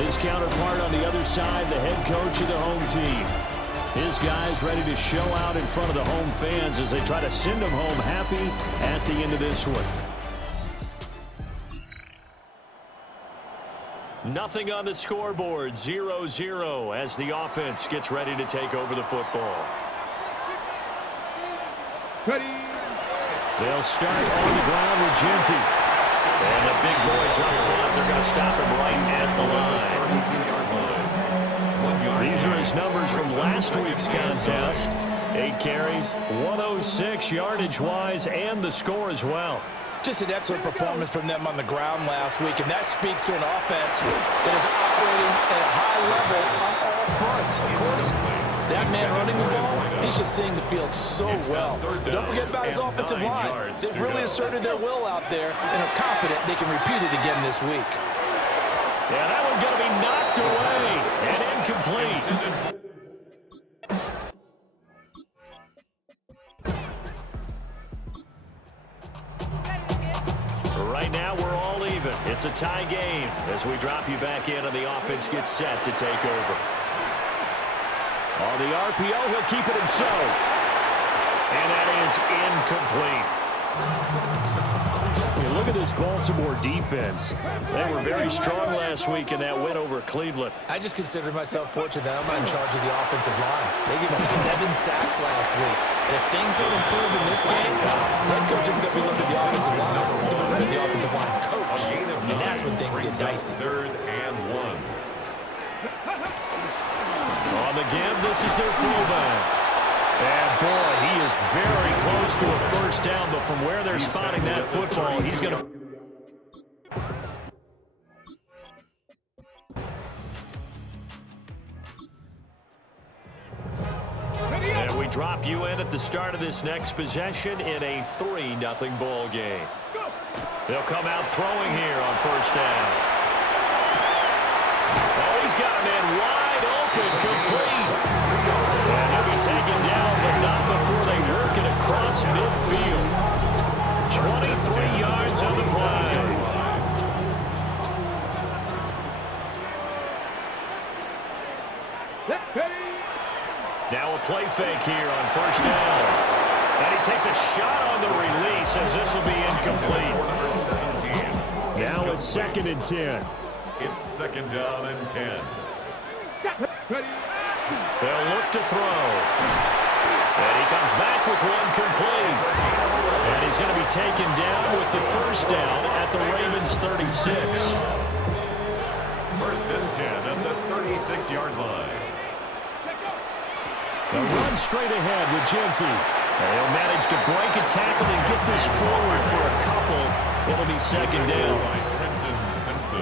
His counterpart on the other side, the head coach of the home team. His guys ready to show out in front of the home fans as they try to send them home happy at the end of this one. Nothing on the scoreboard, 0-0 as the offense gets ready to take over the football. Ready. They'll start on the ground with Genty. And the big boys up front, they're going to stop him right at the line. These are his numbers from last week's contest. 8 carries, 106 yardage-wise, and the score as well. Just an excellent performance from them on the ground last week, and that speaks to an offense that is operating at a high level on all fronts. Of course, that man running the ball, he's just seeing the field so well. But don't forget about his offensive line. They've really asserted their will out there and are confident they can repeat it again this week. Yeah, that one's going to be knocked away and incomplete. Right now, we're all even. It's a tie game as we drop you back in and the offense gets set to take over. On the RPO, he'll keep it himself. And that is incomplete. You look at this Baltimore defense. They were very strong last week in that win over Cleveland. I just consider myself fortunate that I'm not in charge of the offensive line. They gave up 7 sacks last week. And if things don't improve in this game, head coach isn't going to be looking at the offensive line. He's going to look at the offensive line coach. And that's when things get dicey. 3rd and 1. On the give, this is their fullback. And boy, he is very close to a first down, but from where they're spotting that football, he's going to... And we drop you in at the start of this next possession in a 3-0 ball game. They'll come out throwing here on first down. Oh, he's got a man wide open, complete. And he'll be taken down, but not before they work it across midfield. 23 yards on the play. Now a play fake here on first down. And he takes a shot on the release as this will be incomplete. Now a 2nd and 10. It's 2nd down and 10. They'll look to throw. And he comes back with one complete. And he's going to be taken down with the first down at the Ravens 36. 1st and 10 at the 36-yard line. They'll run straight ahead with Genty. And he'll manage to break a tackle and get this forward for a couple. It'll be 2nd down.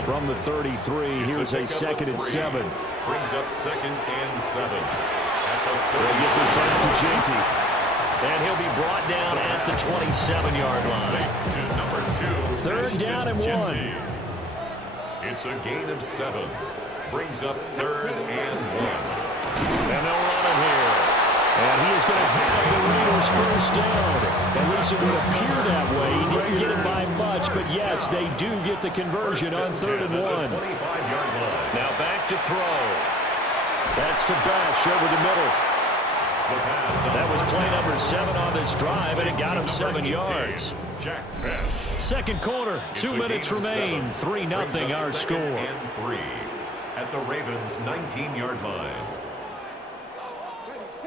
From the 33, here's a 2nd and 7. Brings up 2nd and 7. They'll get this out to Genty. And he'll be brought down at the 27-yard line. Number 2. 3rd down and 1. It's a gain of 7. Brings up 3rd and 1. And they'll run him here. And he is going to have the Raiders first down. At least it would appear that way. He didn't get it by much, but yes, they do get the conversion on 3rd and 1. Now back to throw. That's to Bash over the middle. That was play number 7 on this drive, and it got him 7 yards. Second quarter, 2 minutes remain. 3-0 our score. And 3 at the Ravens' 19-yard line.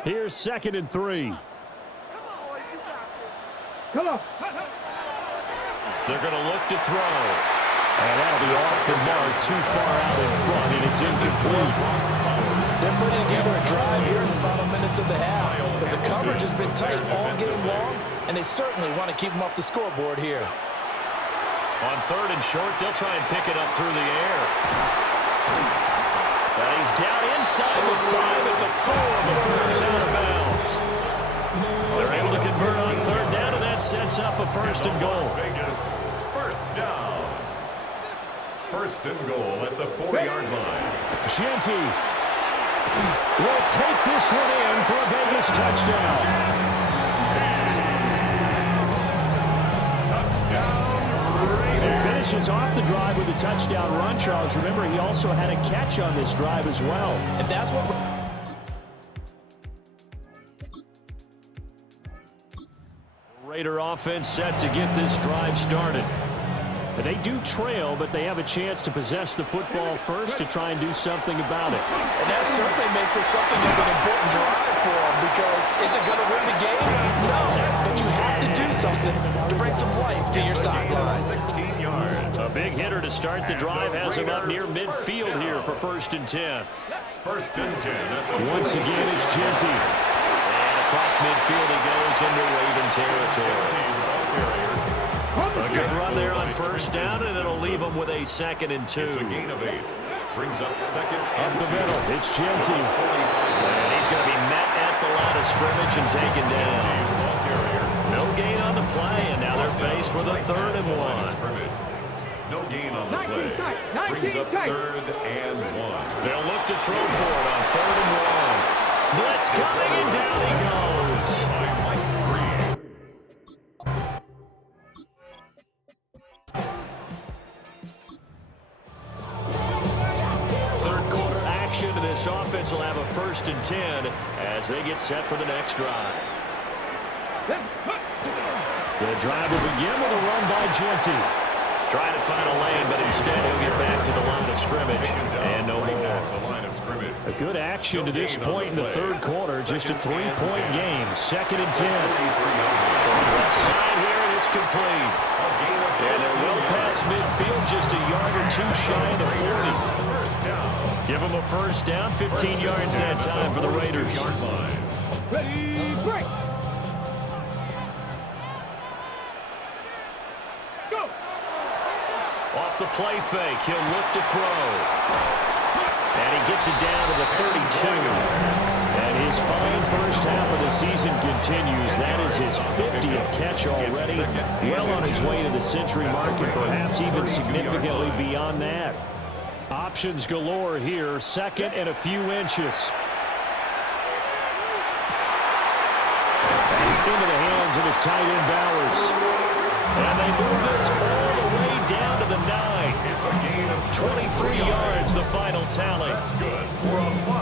Here's 2nd and 3. Come on. They're going to look to throw. And that'll be off the mark, too far out in front, and it's incomplete. They're putting together a drive here in the final minutes of the half. But the coverage has been tight all game long, and they certainly want to keep them off the scoreboard here. On 3rd and short, they'll try and pick it up through the air. And he's down inside the 5 at the 4 before it's out of bounds. They're able to convert on third down, and that sets up a first and goal. Vegas, first down. First and goal at the 4-yard line. Genty will take this one in for a Vegas touchdown. And finishes off the drive with a touchdown run, Charles. Remember, he also had a catch on this drive as well. And that's what... Raider offense set to get this drive started. They do trail, but they have a chance to possess the football first to try and do something about it. And that certainly makes it something of an important drive for them, because is it going to win the game? No, but you have to do something to bring some life to your sideline. 16 yards. A big hitter to start the drive has him up near midfield here for first and 10. First and 10. Once again, it's Genty. And across midfield he goes into Raven territory. A good run there on first down, and it'll leave him with a 2nd and 2. It's a gain of 8. Brings up second and Up the middle, it's Genty. And he's going to be met at the line of scrimmage and taken down. No gain on the play, and now they're faced with a 3rd and 1. No gain on the play. Brings up 3rd and 1. They'll look to throw for it on 3rd and 1. Blitz coming, and down he goes. This offense will have a first and 10 as they get set for the next drive. The drive will begin with a run by Genty. Trying to find a lane, but instead he'll get back to the line of scrimmage. And no more. A good action to this point in the 3rd quarter. Just a 3-point game. 2nd and 10. From the left side here, and it's complete. And they're well past midfield, just a yard or 2 shy of the 40. Give them a first down, 15 yards that time for the Raiders. Ready, break. Go. Off the play fake, he'll look to throw. And he gets it down to the 32. And his fine first half of the season continues. That is his 50th catch already. Well on his way to the century mark, and perhaps even significantly beyond that. Options galore here, 2nd and a few inches. That's into the hands of his tight end Bowers. And they move this all the way down to the 9. It's a gain of 23 yards, the final tally.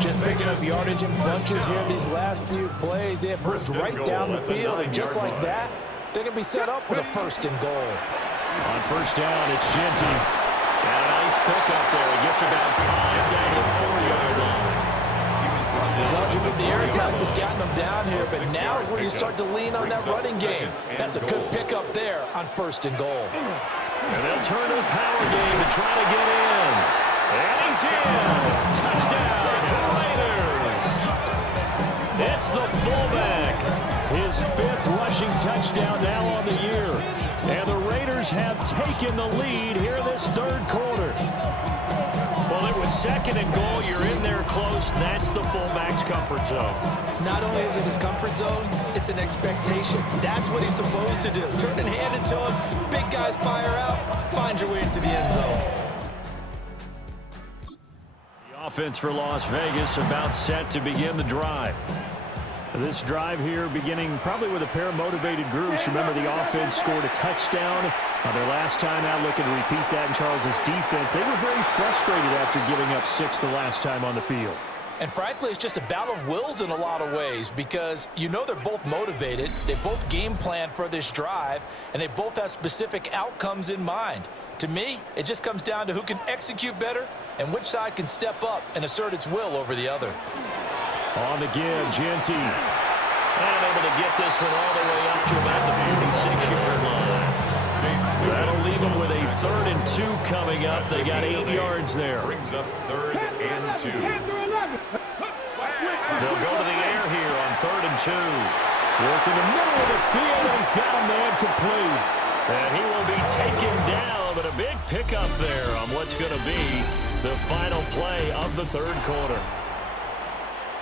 Just picking up yardage in bunches here these last few plays. They have moved right down the field, and just like that, they're going to be set up with a first and goal. On first down, it's Genty. And a nice pickup there. He gets about 5 down to the 4-yard line. As long as you move the air attack that's gotten them down here, but now is where you start to lean on that running game. That's a good pickup there on first and goal. And they'll turn to the power game to try to get in. And he's in. Touchdown, Raiders. It's the fullback. His 5th rushing touchdown now on the year. And the Raiders have taken the lead here this 3rd quarter. Well, it was 2nd and goal. You're in there close. That's the fullback's comfort zone. Not only is it his comfort zone, it's an expectation. That's what he's supposed to do. Turn and hand it to him. Big guys fire out. Find your way into the end zone. The offense for Las Vegas about set to begin the drive. This drive here beginning probably with a pair of motivated groups. Remember, the offense scored a touchdown on their last time out. Looking to repeat that in Charles's defense. They were very frustrated after giving up 6 the last time on the field. And frankly, it's just a battle of wills in a lot of ways, because you know they're both motivated. They both game plan for this drive, and they both have specific outcomes in mind. To me, it just comes down to who can execute better and which side can step up and assert its will over the other. On the give, Genty. And able to get this one all the way up to about the 46-yard line. That'll leave them with a 3rd and 2 coming up. They got 8 yards there. Brings up 3rd and 2. They'll go to the air here on 3rd and 2. Work in the middle of the field, and he's got a man complete. And he will be taken down, but a big pickup there on what's going to be The final play of the third quarter.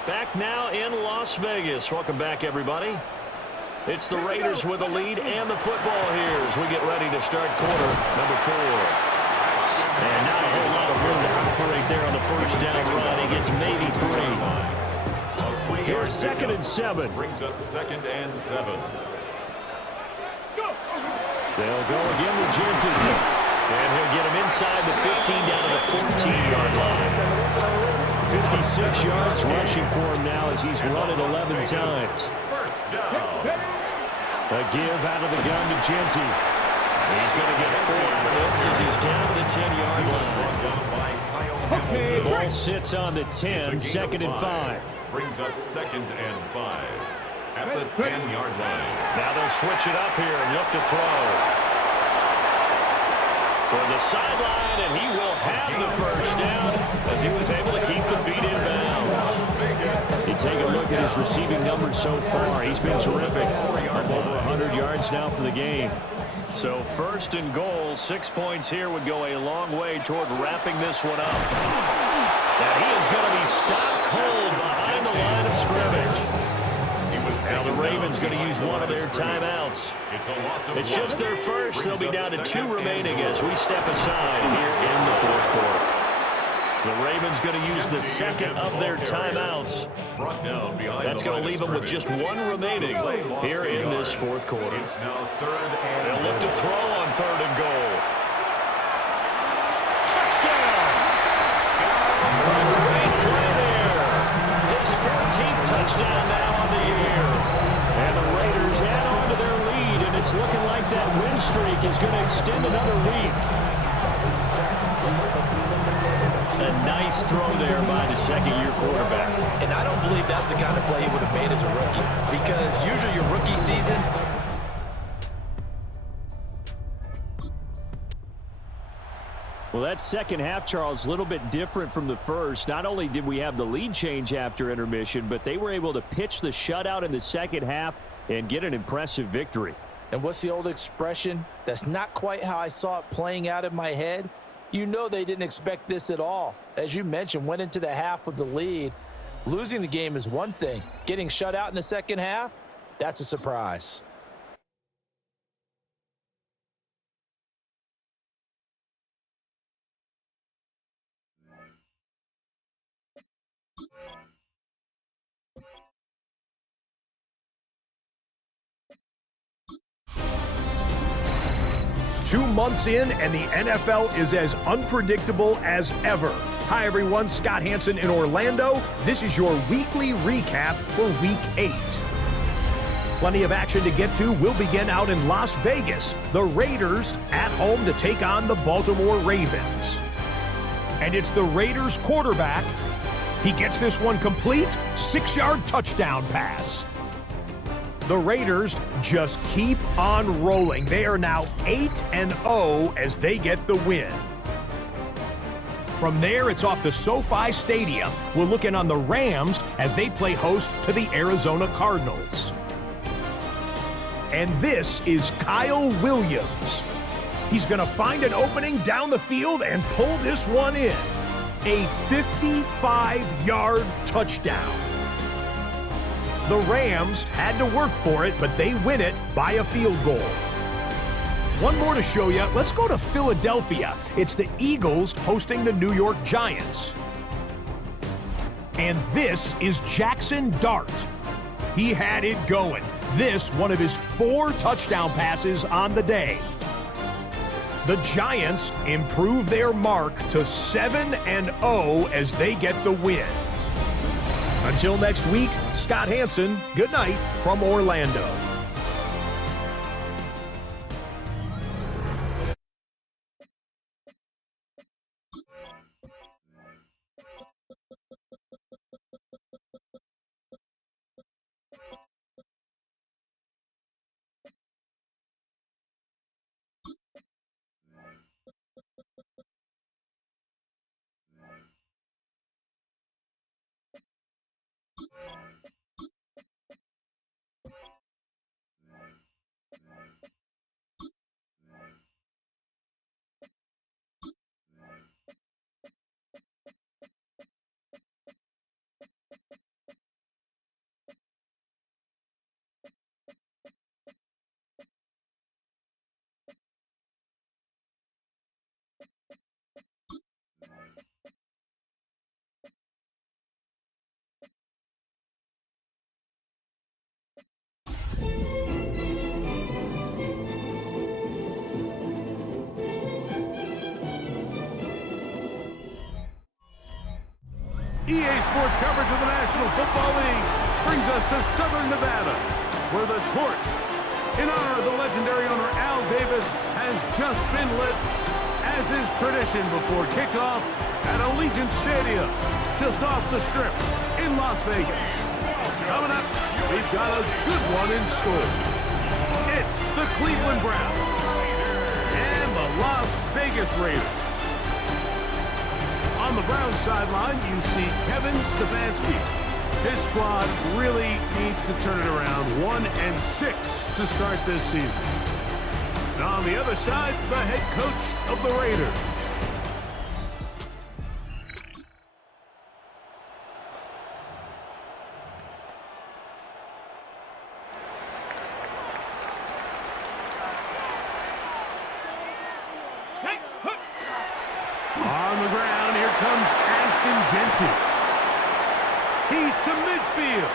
Back now in Las Vegas. Welcome back, everybody. It's the Raiders with the lead and the football here as we get ready to start quarter number 4. And not a whole lot of room to operate there on the first down run. He gets maybe 3. Here's 2nd and 7. Brings up 2nd and 7. They'll go again with Genty. And he'll get him inside the 15 down to the 14-yard line. 56 yards rushing for him now as he's run it 11 times. First down. A give out of the gun to Genty. He's going to get 4 out of this as he's down to the 10-yard line. Ball sits on the 10, 2nd and 5. Brings up 2nd and 5 at the 10-yard line. Now they'll switch it up here and look to throw. For the sideline, and he will have the first down as he was able to keep the feet in bounds. You take a look at his receiving numbers so far. He's been terrific. Up over 100 yards now for the game. So 1st and goal, 6 points here would go a long way toward wrapping this one up. And he is going to be stopped cold behind the line of scrimmage. Now the Ravens going to use one of their timeouts. It's just their first. They'll be down to 2 remaining as we step aside here in the 4th quarter. The Ravens going to use the 2nd of their timeouts. That's going to leave them with just 1 remaining here in this 4th quarter. They'll look to throw on 3rd and goal. Touchdown! Great play there. His 14th touchdown now on the year. And the Raiders add on to their lead, and it's looking like that win streak is going to extend another week. A nice throw there by the 2nd-year quarterback. And I don't believe that was the kind of play he would have made as a rookie, because usually your rookie season, well, that second half, Charles, a little bit different from the first. Not only did we have the lead change after intermission, but they were able to pitch the shutout in the second half and get an impressive victory. and what's the old expression? That's not quite how I saw it playing out in my head. You know they didn't expect this at all. As you mentioned, went into the half with the lead. Losing the game is one thing. Getting shut out in the second half, that's a surprise. Two months in, and the NFL is as unpredictable as ever. Hi, everyone. Scott Hansen in Orlando. This is your weekly recap for Week 8. Plenty of action to get to. We'll begin out in Las Vegas. The Raiders at home to take on the Baltimore Ravens. And it's the Raiders quarterback. He gets this one complete. 6-yard touchdown pass. The Raiders just keep on rolling. They are now 8-0 as they get the win. From there, it's off to SoFi Stadium. We're looking on the Rams as they play host to the Arizona Cardinals. And this is Kyle Williams. He's going to find an opening down the field and pull this one in. A 55-yard touchdown. The Rams had to work for it, but they win it by a field goal. One more to show you. Let's go to Philadelphia. It's the Eagles hosting the New York Giants. And this is Jackson Dart. He had it going. This, one of his 4 touchdown passes on the day. The Giants improve their mark to 7-0 as they get the win. Until next week, Scott Hansen, good night from Orlando. EA Sports coverage of the National Football League brings us to Southern Nevada, where the torch, in honor of the legendary owner Al Davis, has just been lit, as is tradition before kickoff at Allegiant Stadium, just off the Strip in Las Vegas. Coming up, we've got a good one in store. It's the Cleveland Browns and the Las Vegas Raiders. On the Browns sideline, you see Kevin Stefanski. His squad really needs to turn it around, 1-6 to start this season. And on the other side, the head coach of the Raiders. On the ground, here comes Ashton Genty. He's to midfield.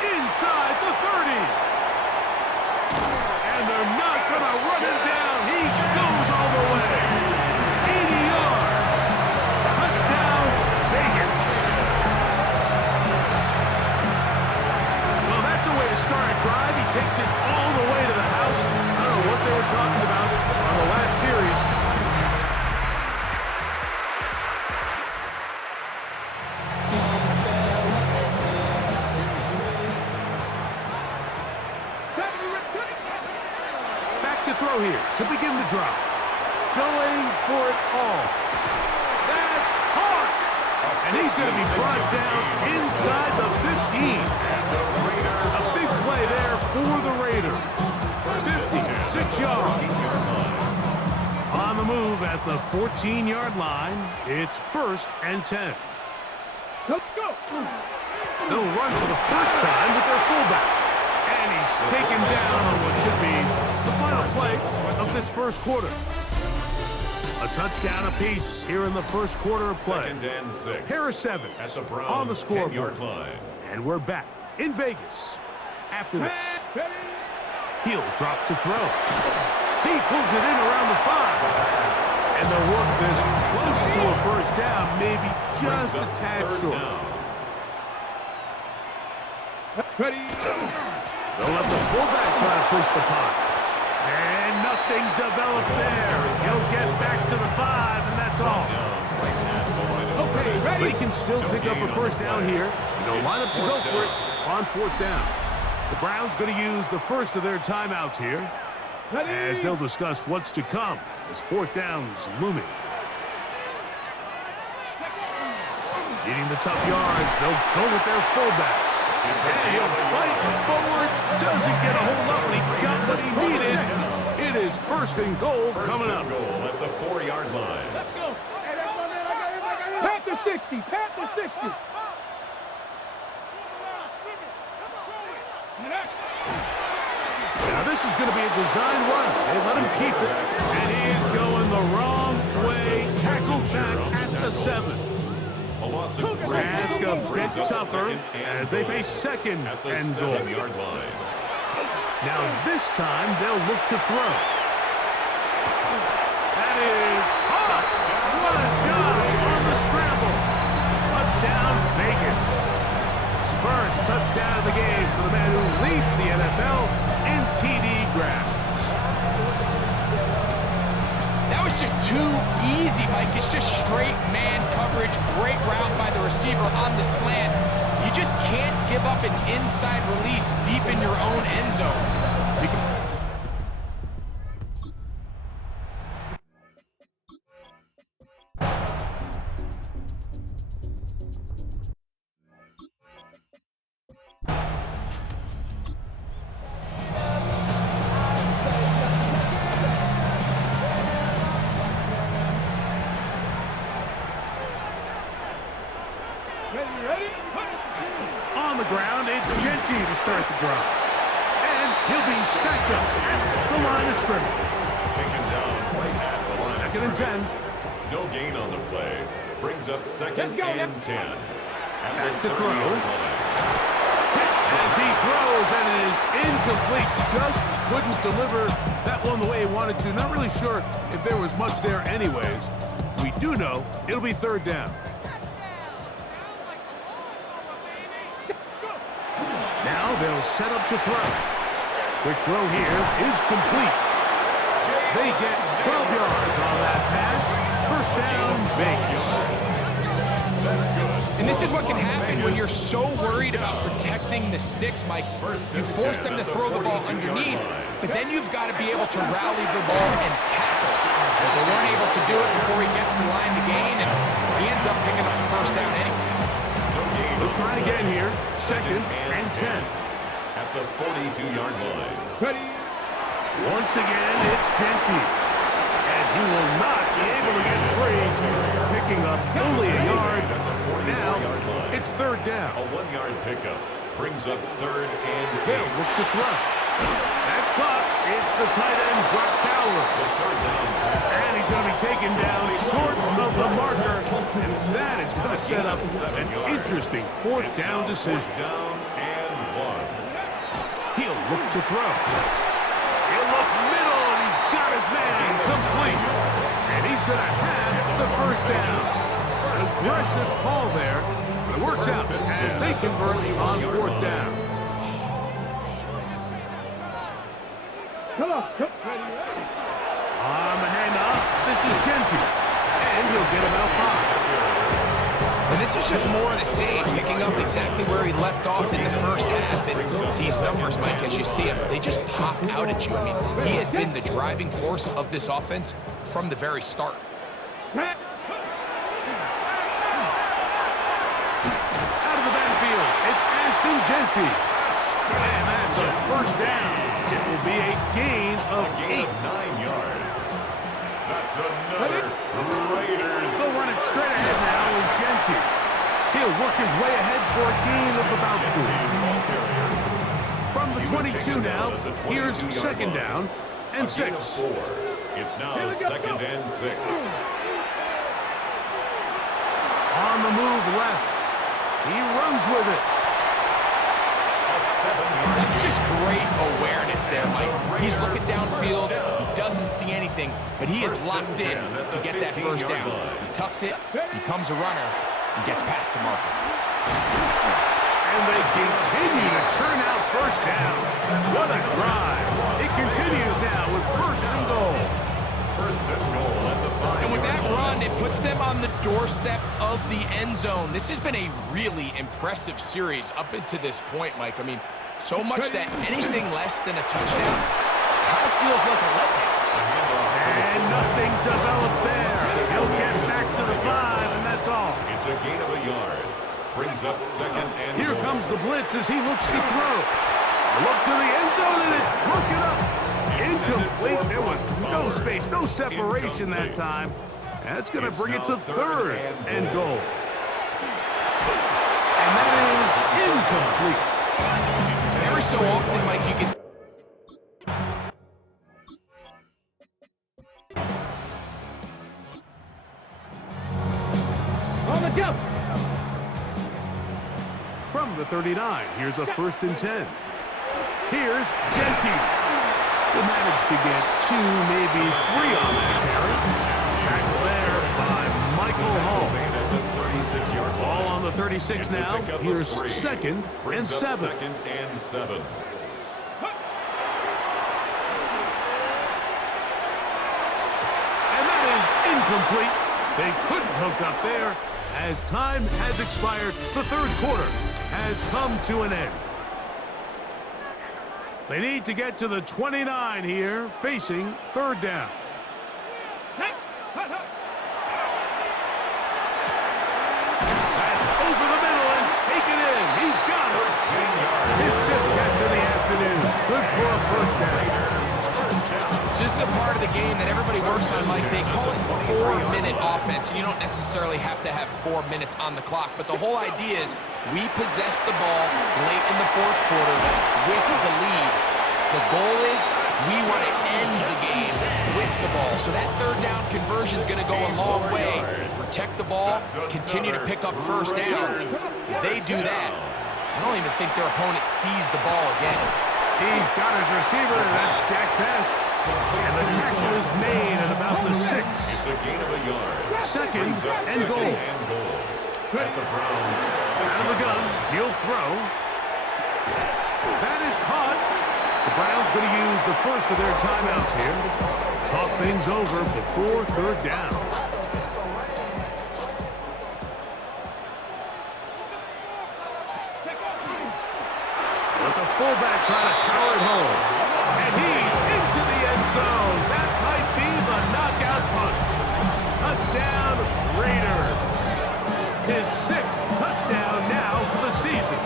Inside the 30. And they're not going to run him down. He goes all the way. 80 yards. Touchdown, Vegas. Well, that's a way to start a drive. He takes it all the way to the house. I don't know what they were talking about on the last series. Throw here to begin the drive. Going for it all. That's hard. And he's going to be brought down inside the 15. A big play there for the Raiders. 56 yards. On the move at the 14-yard line, it's 1st and 10. Let's go. They'll run for the first time with their fullback. And he's taken down on what should be the final play of this first quarter. A touchdown apiece here in the first quarter of play. 2nd and 6. Harris 7 at the Browns on the scoreboard. 10-yard line. And we're back in Vegas after this. He'll drop to throw. He pulls it in around the 5. And they'll work this close to a first down, maybe just a tad short. Ready. They'll let the fullback try to push the punt. And nothing developed there. He'll get back to the 5, and that's all. Okay, ready. But he can still pick up a first down here. And they'll line up to go for it on 4th down. The Browns going to use the first of their timeouts here, as they'll discuss what's to come as 4th down's looming. Needing the tough yards, they'll go with their fullback. And he'll fight forward. Doesn't get a whole lot, but he got what he needed. It is 1st and goal coming up. Goal at the 4-yard line. Let's go. Panther 60. Panther 60. Now this is going to be a design run. They let him keep it. And he's going the wrong way. Tackled back at the 7. Task a bit tougher as they face 2nd and goal. Now this time they'll look to throw. That is hard. What a dive on the scramble. Touchdown Vegas. First touchdown of the game for the man who leads the NFL in TD grabs. That was just too easy, Mike. It's just straight man coverage. Great route by the receiver on the slant. You just can't give up an inside release deep in your own end zone. On the ground, it's Genty to start the drive. And he'll be stacked up at the line of scrimmage. Taken down right at the line. 2nd and 10. No gain on the play. Brings up 2nd and 10. Back to throw. As he throws, and it is incomplete. Just couldn't deliver that one the way he wanted to. Not really sure if there was much there anyways. We do know it'll be 3rd down. They'll set up to throw. Quick throw here is complete. They get 12 yards on that pass. First down, Vegas. And this is what can happen when you're so worried about protecting the sticks, Mike. You force them to throw the ball underneath, but then you've got to be able to rally the ball and tackle. So they weren't able to do it before he gets the line to gain, and he ends up picking up the first down anyway. We'll try again here. Second and 10. At the 42-yard line. Ready. Once again, it's Genty. And he will not be able to get free. Picking up only a yard. Now, it's third down. A 1-yard pickup brings up third and They'll look to throw. That's caught. It's the tight end, Brock Fowler. And he's going to be taken down short of the marker. And that is going to set up an interesting fourth down decision. He'll look to throw. He'll look middle, and he's got his man complete. And he's going to have the first down. Aggressive call there. It works out as they convert on fourth down. Come on. On the handoff, this is Genty. And he'll get about 5. And this is just more of the same, picking up exactly where he left off in the first half. And these numbers, Mike, as you see them, they just pop out at you. I mean, he has been the driving force of this offense from the very start. Out of the backfield, it's Ashton Genty. And that's a first down. It will be a gain of 8. 9 yards. That's another Raiders. They'll run it straight ahead now with Genty. He'll work his way ahead for a gain of about 4. From the 22 now, here's second down and 6. It's now second and 6. On the move left. He runs with it. That's just great awareness there, Mike. He's looking downfield. He doesn't see anything, but he is locked in to get that first down. He tucks it, becomes a runner, and gets past the marker. And they continue to churn out first down. What a drive. It continues now with first and goal. First and goal at the 5. And with that run, it puts them on the doorstep of the end zone. This has been a really impressive series up until this point, Mike. I mean, so much that anything less than a touchdown kind of feels like a letdown. And nothing developed there. He'll get back to the 5, and that's all. It's a gain of a yard. Brings up second and Here goal. comes the blitz as he looks to throw. Look to the end zone, and it's broken up. Incomplete. There was no space, no separation that time. That's going to bring it to third and goal. And that is incomplete. Every so often, Mike, you can... On the jump. From the 39, here's a first and 10. Here's Genty. Will manage to get 2, maybe 3 on that carry. Tackle there by Michael Hall. Ball on the 36 now. Here's second and 7. Second and 7. And that is incomplete. They couldn't hook up there. As time has expired, the third quarter has come to an end. They need to get to the 29 here, facing third down. That's over the middle and taken in. He's got it. His 5th catch of the afternoon. Good for a first down. So this is a part of the game that everybody works on, Mike. They call it 4-minute offense, and you don't necessarily have to have 4 minutes on the clock. But the whole idea is we possess the ball late in the fourth quarter with the lead. The goal is we want to end the game with the ball. So that third down conversion is going to go a long way. Protect the ball, continue to pick up first downs. If they do that, I don't even think their opponent sees the ball again. He's got his receiver, that's Jack Pesh. And the tackle is made at about the 6. It's a gain of a yard. Second and goal. At the Browns, 6. Out of the gun, he'll throw. That is caught. The Browns going to use the first of their timeouts here. Talk things over before third down. With the fullback trying to power it home. And he's into the end zone. That might be the knockout punch. Touchdown, Raiders. His 6th touchdown now for the season.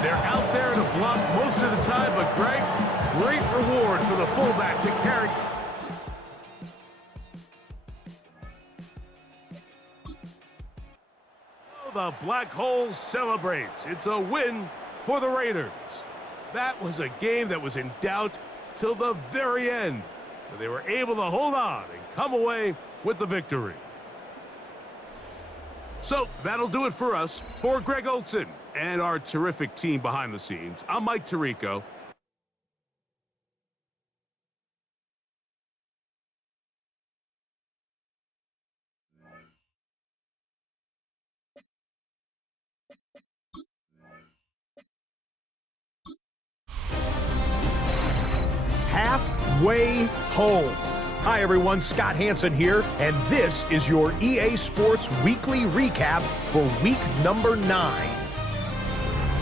They're out there to block most of the time, but Greg, great reward for the fullback to carry. The Black Hole celebrates. It's a win for the Raiders. That was a game that was in doubt till the very end, but they were able to hold on and come away with the victory. So that'll do it for us. For Greg Olson and our terrific team behind the scenes, I'm Mike Tirico. Halfway home. Hi everyone, Scott Hansen here, and this is your EA Sports Weekly Recap for week number 9.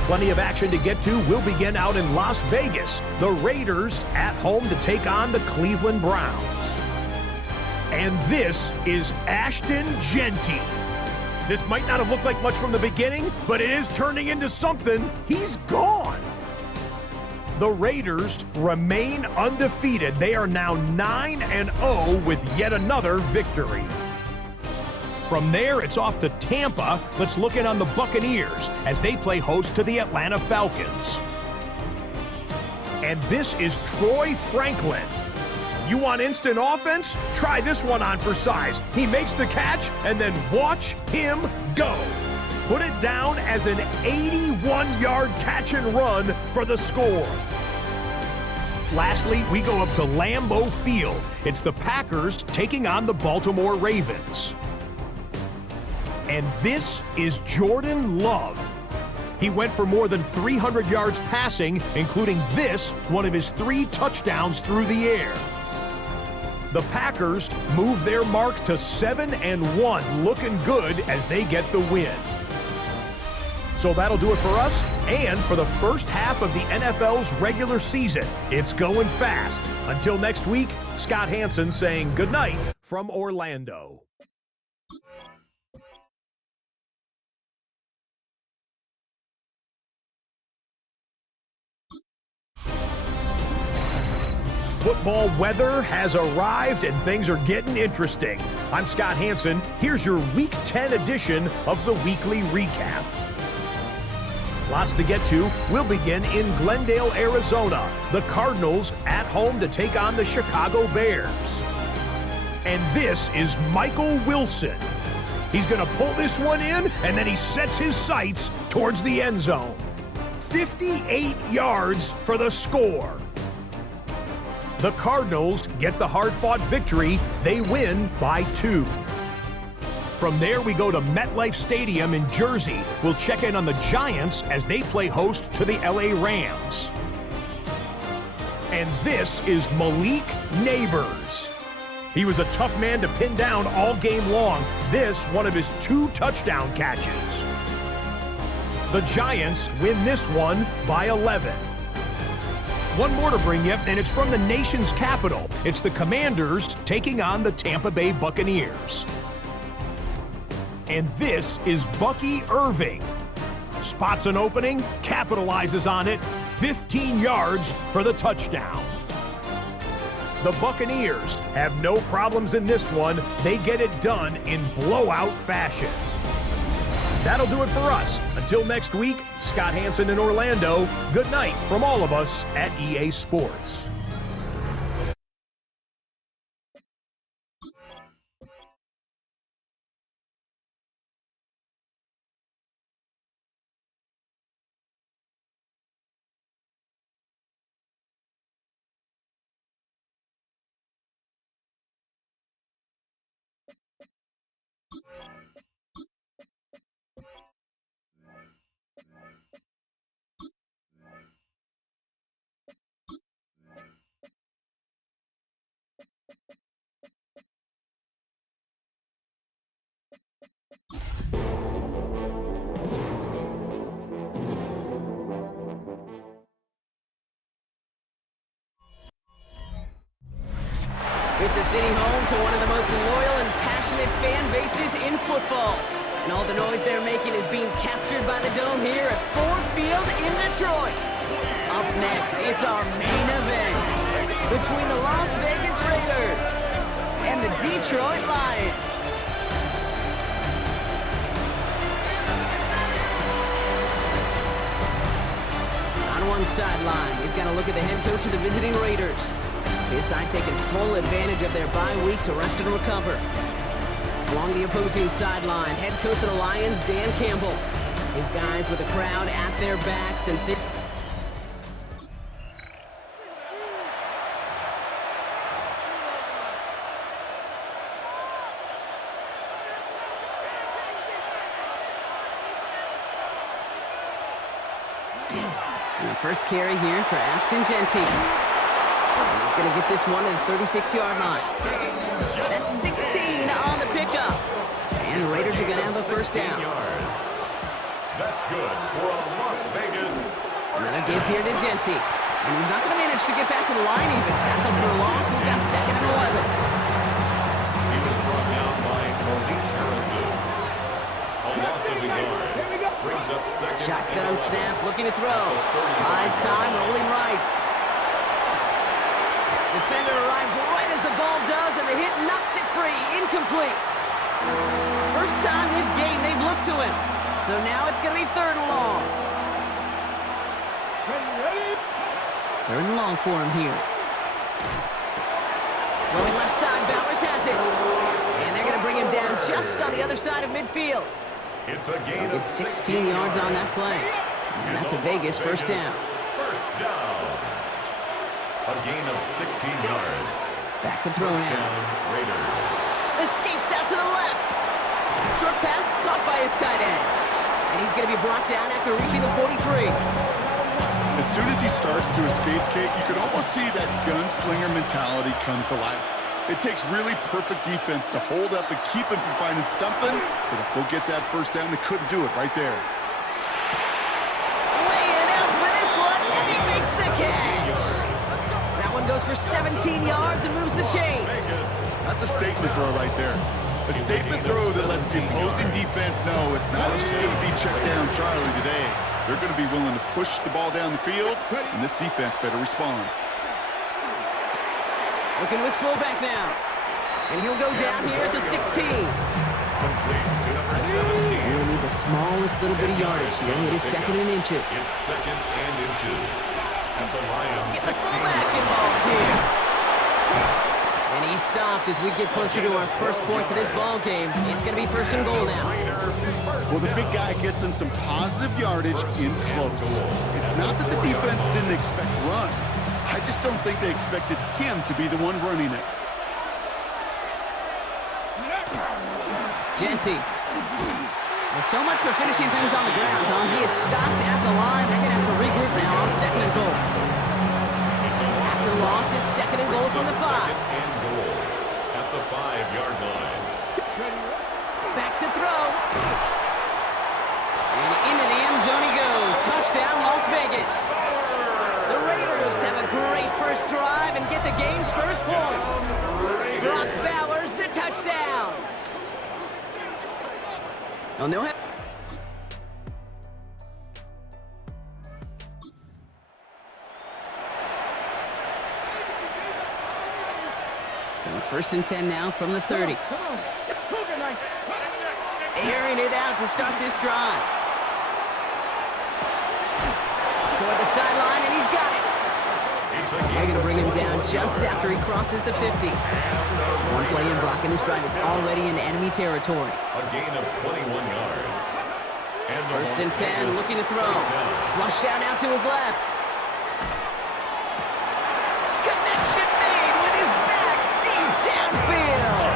Plenty of action to get to. We'll begin out in Las Vegas. The Raiders at home to take on the Cleveland Browns. And this is Ashton Genty. This might not have looked like much from the beginning, but it is turning into something. He's gone. The Raiders remain undefeated. They are now 9-0 with yet another victory. From there, it's off to Tampa. Let's look in on the Buccaneers as they play host to the Atlanta Falcons. And this is Troy Franklin. You want instant offense? Try this one on for size. He makes the catch, and then watch him go. Put it down as an 81-yard catch and run for the score. Lastly, we go up to Lambeau Field. It's the Packers taking on the Baltimore Ravens. And this is Jordan Love. He went for more than 300 yards passing, including this, one of his 3 touchdowns through the air. The Packers move their mark to 7-1, looking good as they get the win. So that'll do it for us and for the first half of the NFL's regular season. It's going fast. Until next week, Scott Hansen saying goodnight from Orlando. Football weather has arrived and things are getting interesting. I'm Scott Hansen. Here's your Week 10 edition of the Weekly Recap. Lots to get to. We'll begin in Glendale, Arizona. The Cardinals at home to take on the Chicago Bears. And this is Michael Wilson. He's going to pull this one in, and then he sets his sights towards the end zone. 58 yards for the score. The Cardinals get the hard-fought victory. They win by 2. From there, we go to MetLife Stadium in Jersey. We'll check in on the Giants as they play host to the LA Rams. And this is Malik Neighbors. He was a tough man to pin down all game long. This, one of his 2 touchdown catches. The Giants win this one by 11. One more to bring you, and it's from the nation's capital. It's the Commanders taking on the Tampa Bay Buccaneers. And this is Bucky Irving. Spots an opening, capitalizes on it, 15 yards for the touchdown. The Buccaneers have no problems in this one. They get it done in blowout fashion. That'll do it for us. Until next week, Scott Hansen in Orlando. Good night from all of us at EA Sports. It's a city home to one of the most loyal and passionate fan bases in football. And all the noise they're making is being captured by the Dome here at Ford Field in Detroit. Up next, it's our main event between the Las Vegas Raiders and the Detroit Lions. On one sideline, we've got a look at the head coach of the visiting Raiders. His side taking full advantage of their bye week to rest and recover. Along the opposing sideline, head coach of the Lions, Dan Campbell. His guys with the crowd at their backs and and the first carry here for Ashton Genty. And he's going to get this one to the 36-yard line. That's 16 on the pickup. And the Raiders are going to have a first down. That's good for a Las Vegas. Another give here to Genty. And he's not going to manage to get back to the line even. Tackled for a loss. We've got 2nd and 11. He was brought down by Malik Harrison. A loss of a yard. Brings up 2nd. Shotgun snap, looking to throw. Buys time, rolling right. Defender arrives right as the ball does, and the hit knocks it free. Incomplete. First time this game they've looked to him. So now it's going to be 3rd and long. 3rd and long for him here. Going left side, Bowers has it. And they're going to bring him down just on the other side of midfield. It's a gain of 16 yards on that play. And that's a Vegas first down. First down. A gain of 16 yards. Back to throw now. Raiders. Escapes out to the left. Short pass caught by his tight end. And he's going to be brought down after reaching the 43. As soon as he starts to escape, Kate, you can almost see that gunslinger mentality come to life. It takes really perfect defense to hold up and keep him from finding something. But if they'll get that first down, they couldn't do it right there. Laying out for this one, and he makes the catch. That one goes for 17 yards and moves the chains. That's a statement throw right there. A statement throw that lets the opposing defense know it's not just going to be check down Charlie today. They're going to be willing to push the ball down the field, and this defense better respond. Looking to his fullback now. And he'll go down here at the 16. Complete to number 17. We need the smallest little bit of yardage here. It is 2nd and inches. It's 2nd and inches. At the Lions, Get the 16. fullback involved here. And he stopped as we get closer to our first point to this ball game. It's going to be 1st and goal now. Well, the big guy gets him some positive yardage in close. It's not that the defense didn't expect to run. I just don't think they expected him to be the one running it. Genty. Well, so much for finishing things on the ground, huh? He is stopped at the line. They're going to have to regroup now on 2nd and goal. After the loss, it's 2nd and goal from the 5. And goal at the 5-yard line. Back to throw. And into the end zone he goes. Touchdown, Las Vegas. The Raiders have a great first drive and get the game's first points. Brock Bowers, the touchdown. Oh, no. So 1st and 10 now from the 30. Airing it out to start this drive. Toward the sideline, and he's got it. They're going to bring him down just after he crosses the 50. One play in blocking this drive is already in enemy territory. A gain of 21 yards. And 1st and 10, looking to throw. Flush out now to his left. Connection made with his back deep downfield.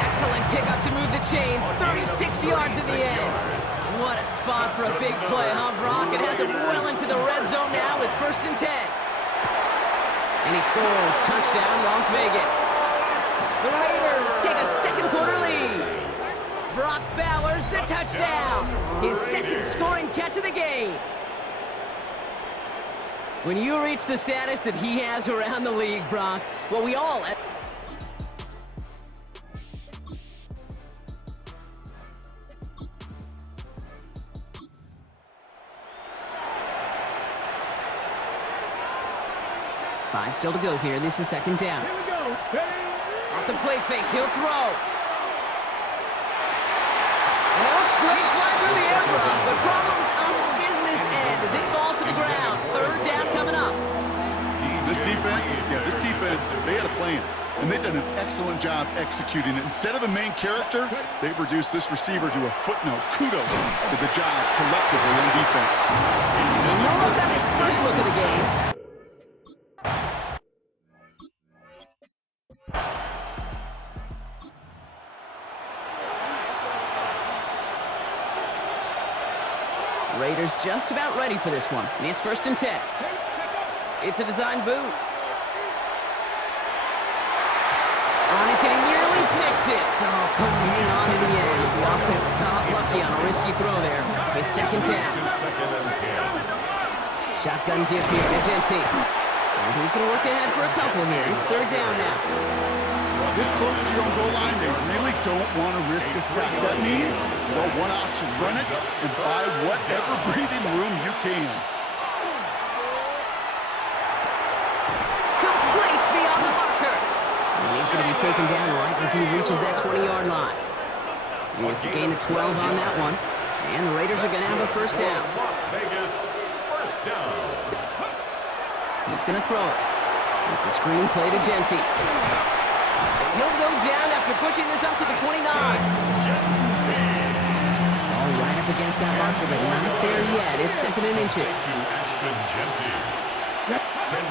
Excellent pickup to move the chains. 36 yards in the end. What a spot for a big play, huh, Brock? It has it well into the red zone now with 1st and 10. And he scores. Touchdown, Las Vegas. The Raiders take a 2nd quarter lead. Brock Bowers, the touchdown. His 2nd scoring catch of the game. When you reach the status that he has around the league, Brock, well, we all... 5 still to go here. This is second down. Here we go. Ready? Off the play fake, he'll throw. And it looks great flying through the air, Brock, but problems on the business end as it falls to the ground. Third down coming up. This defense, they had a plan, and they've done an excellent job executing it. Instead of a main character, they've reduced this receiver to a footnote. Kudos to the job collectively on defense. No look on his first look of the game. Raiders just about ready for this one. It's first and 10. It's a design boot. On it, and he nearly picked it. Oh, couldn't hang on in the end. The offense got lucky on a risky throw there. It's second down. Shotgun give here to Genti. And he's going to work ahead for a couple here. It's third down now. This close to your own goal line, they really don't want to risk a sack. That means, well, one option, run it and buy whatever breathing room you can. Complete beyond the marker. And he's going to be taken down right as he reaches that 20-yard line. And it's a gain of 12 on that one. And the Raiders are going to have a first down. Las Vegas, first down. He's going to throw it. It's a screen play to Genti. He'll go down after pushing this up to the 29. All right up against that marker, but not there yet. It's second and inches. 10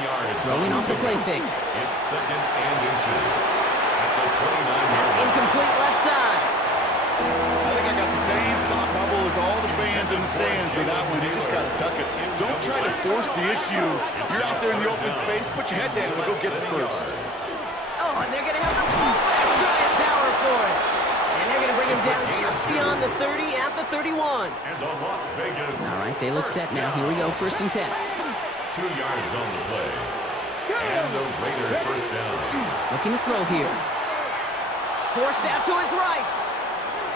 yards. Throwing off the play fake. It's second and inches. At the 29. That's incomplete left side. I think I got the same thought bubble as all the fans in the stands with that one. You just got to tuck it. Don't try to force the issue. You're out there in the open space. Put your head down and go get the first. Oh, and they're going to have the fullback giant power for it. And they're going to bring him down just beyond the 30 at the 31. And the Las Vegas. All right, they look set now. Here we go, first and 10. 2 yards on the play. And the Raider first down. Looking to throw here. Forced out to his right.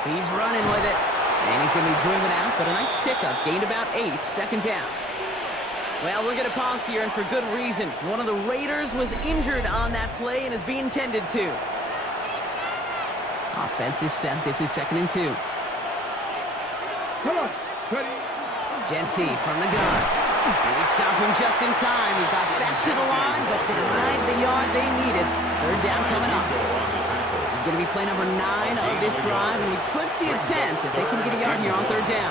He's running with it. And he's going to be driven out, but a nice pickup. Gained about 8, second down. Well, we're going to pause here, and for good reason. One of the Raiders was injured on that play and is being tended to. Offense is set. This is second and 2. Come on. Ready? Genti from the gun. He stopped him just in time. He got back to the line, but denied the yard they needed. Third down coming up. He's going to be play number 9 of this drive, and we could see a 10th if they can get a yard here on third down.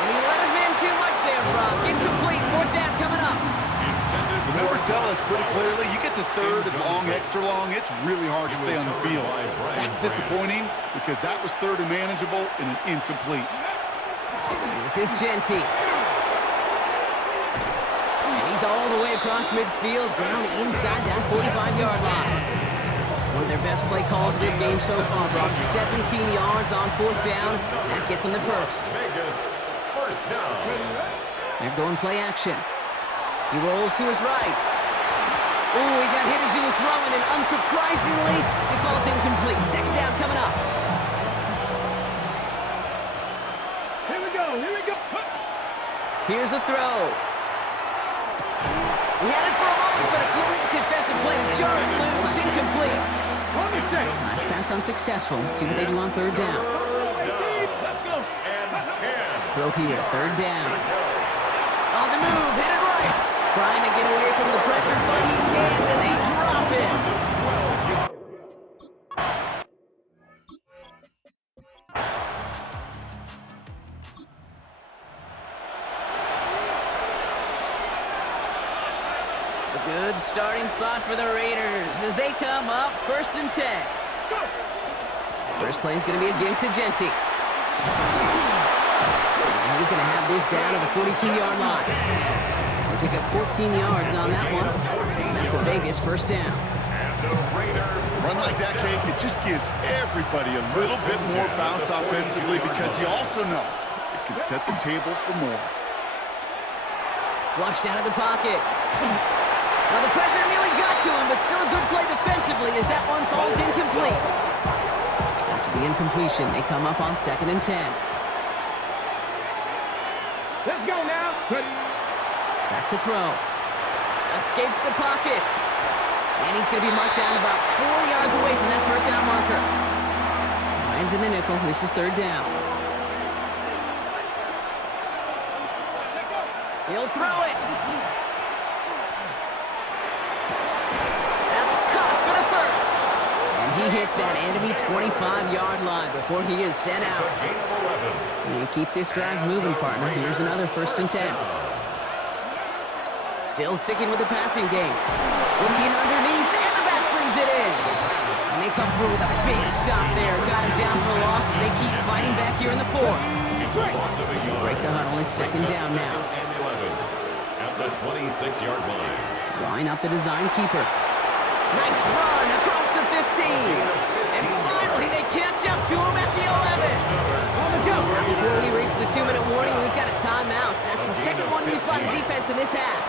And he let his man too much there, Brock. Incomplete. Fourth down coming up. The numbers tell us pretty clearly, you get to third and long, extra long, it's really hard to stay on the field. That's disappointing because that was third and manageable and an incomplete. This is Genti. And he's all the way across midfield, down inside that 45-yard line. One of their best play calls of this game so far, Brock. 17 yards on fourth down. That gets them to first. Vegas, first down. They're going play action. He rolls to his right. Ooh, he got hit as he was throwing, and unsurprisingly, it falls incomplete. Second down coming up. Here we go. Here we go. Here's a throw. He had it for a moment, but a great defensive play to jar it loose. Incomplete. On your second. Last pass unsuccessful. Let's see what they do on third down. Let's go. Throw here, third down. On the move, headed right. Trying to get away from the pressure, but he can't, and they drop it. A good starting spot for the Raiders as they come up first and 10. First play is going to be a give to Genti. And he's going to have this down to the 42-yard line. They pick up 14 yards on that one. And that's a Vegas first down. Run like that, Kate, it just gives everybody a little bit more bounce offensively because you also know it can set the table for more. Flushed out of the pocket. Well, the pressure nearly got to him, but still a good play defensively as that one falls incomplete. After the incompletion, they come up on second and 10. Let's go now. Ready? Back to throw. Escapes the pocket. And he's going to be marked down about 4 yards away from that first down marker. Lions in the nickel. This is third down. He'll throw it. That's caught for the first. And he hits that enemy 25-yard line before he is sent out. And keep this drive moving, partner. Here's another 1st and 10. Still sticking with the passing game. Looking underneath, and the back brings it in. And they come through with a big stop there. Got him down for a loss as they keep fighting back here in the 4th. Break the huddle. It's 2nd down now. At the 26-yard line. Drawing up the design keeper. Nice run across the 15. And finally they catch up to him at the 11. Now before we reach the 2-minute warning, we've got a timeout. That's the second one used by the defense in this half.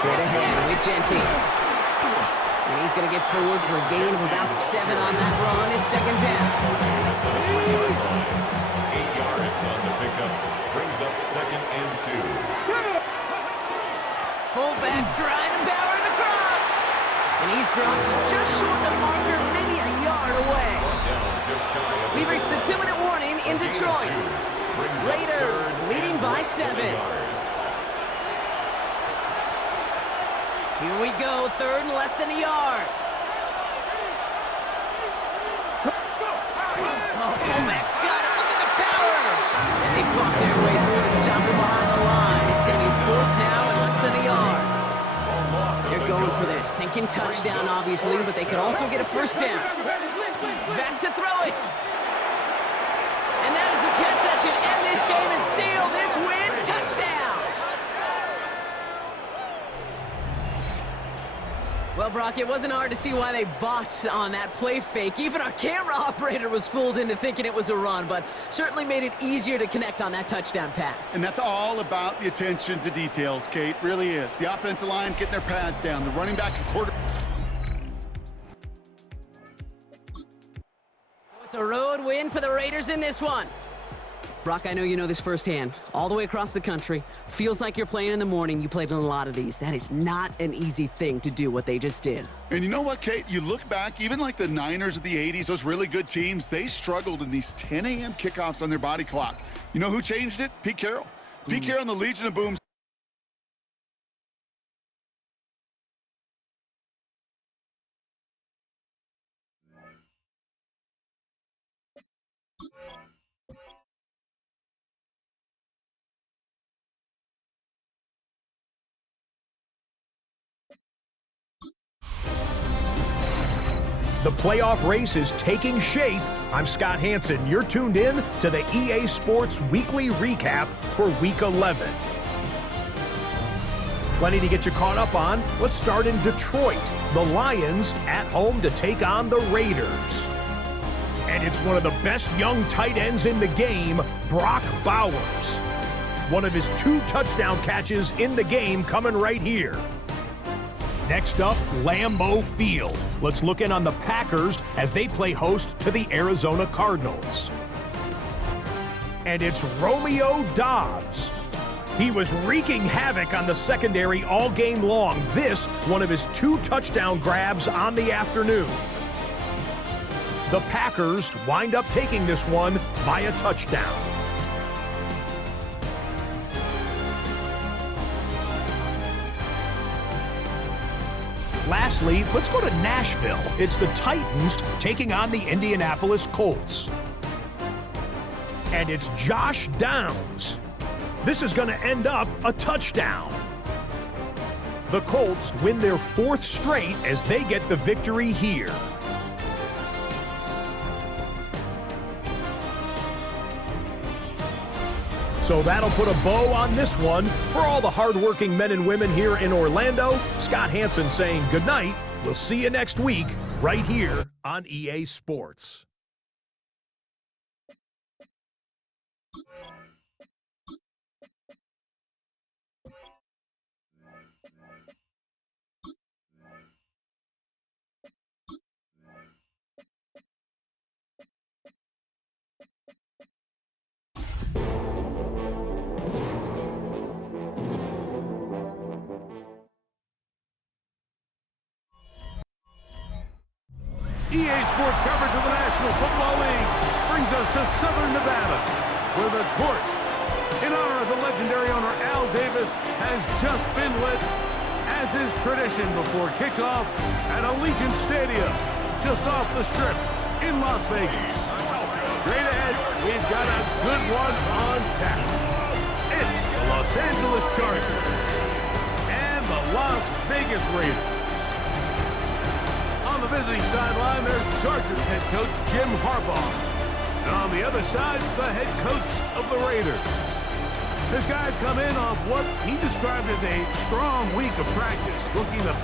Straight ahead with Genty. And he's going to get forward for a gain of about 7 on that run. It's 2nd down. 8 yards on the pickup. Brings up 2nd and 2. Fullback trying to power it across. And he's dropped just short of the marker, maybe a yard away. We reach the 2-minute warning in Detroit. Raiders leading by 7. Here we go, 3rd and less than a yard. Oh, fullback's got it. Look at the power. And they fought their way through to stop him behind the line. It's going to be 4th now and less than a yard. They're going for this, thinking touchdown, obviously, but they could also get a 1st down. Back to throw it. And that is the catch that should end this game and seal this win. Touchdown. Well, Brock, it wasn't hard to see why they botched on that play fake. Even our camera operator was fooled into thinking it was a run, but certainly made it easier to connect on that touchdown pass. And that's all about the attention to details, Kate. Really is. The offensive line getting their pads down. The running back and quarter. It's a road win for the Raiders in this one. Brock, I know you know this firsthand. All the way across the country. Feels like you're playing in the morning. You played in a lot of these. That is not an easy thing to do what they just did. And you know what, Kate? You look back, even like the Niners of the 80s, those really good teams, they struggled in these 10 a.m. kickoffs on their body clock. You know who changed it? Pete Carroll. Pete Carroll and the Legion of Boom. The playoff race is taking shape. I'm Scott Hansen. You're tuned in to the EA Sports Weekly Recap for Week 11. Plenty to get you caught up on. Let's start in Detroit. The Lions at home to take on the Raiders. And it's one of the best young tight ends in the game, Brock Bowers. One of his 2 touchdown catches in the game coming right here. Next up, Lambeau Field. Let's look in on the Packers as they play host to the Arizona Cardinals. And it's Romeo Doubs. He was wreaking havoc on the secondary all game long. This, one of his 2 touchdown grabs on the afternoon. The Packers wind up taking this one by a touchdown. Lastly, let's go to Nashville. It's the Titans taking on the Indianapolis Colts. And it's Josh Downs. This is going to end up a touchdown. The Colts win their 4th straight as they get the victory here. So that'll put a bow on this one. For all the hardworking men and women here in Orlando, Scott Hansen saying goodnight. We'll see you next week right here on EA Sports. EA Sports coverage of the National Football League brings us to Southern Nevada, where the torch, in honor of the legendary owner Al Davis, has just been lit, as is tradition before kickoff at Allegiant Stadium, just off the Strip in Las Vegas. Straight ahead, we've got a good one on tap. It's the Los Angeles Chargers and the Las Vegas Raiders. On the visiting sideline, there's Chargers head coach Jim Harbaugh. And on the other side, the head coach of the Raiders. This guy's come in off what he described as a strong week of practice, looking to...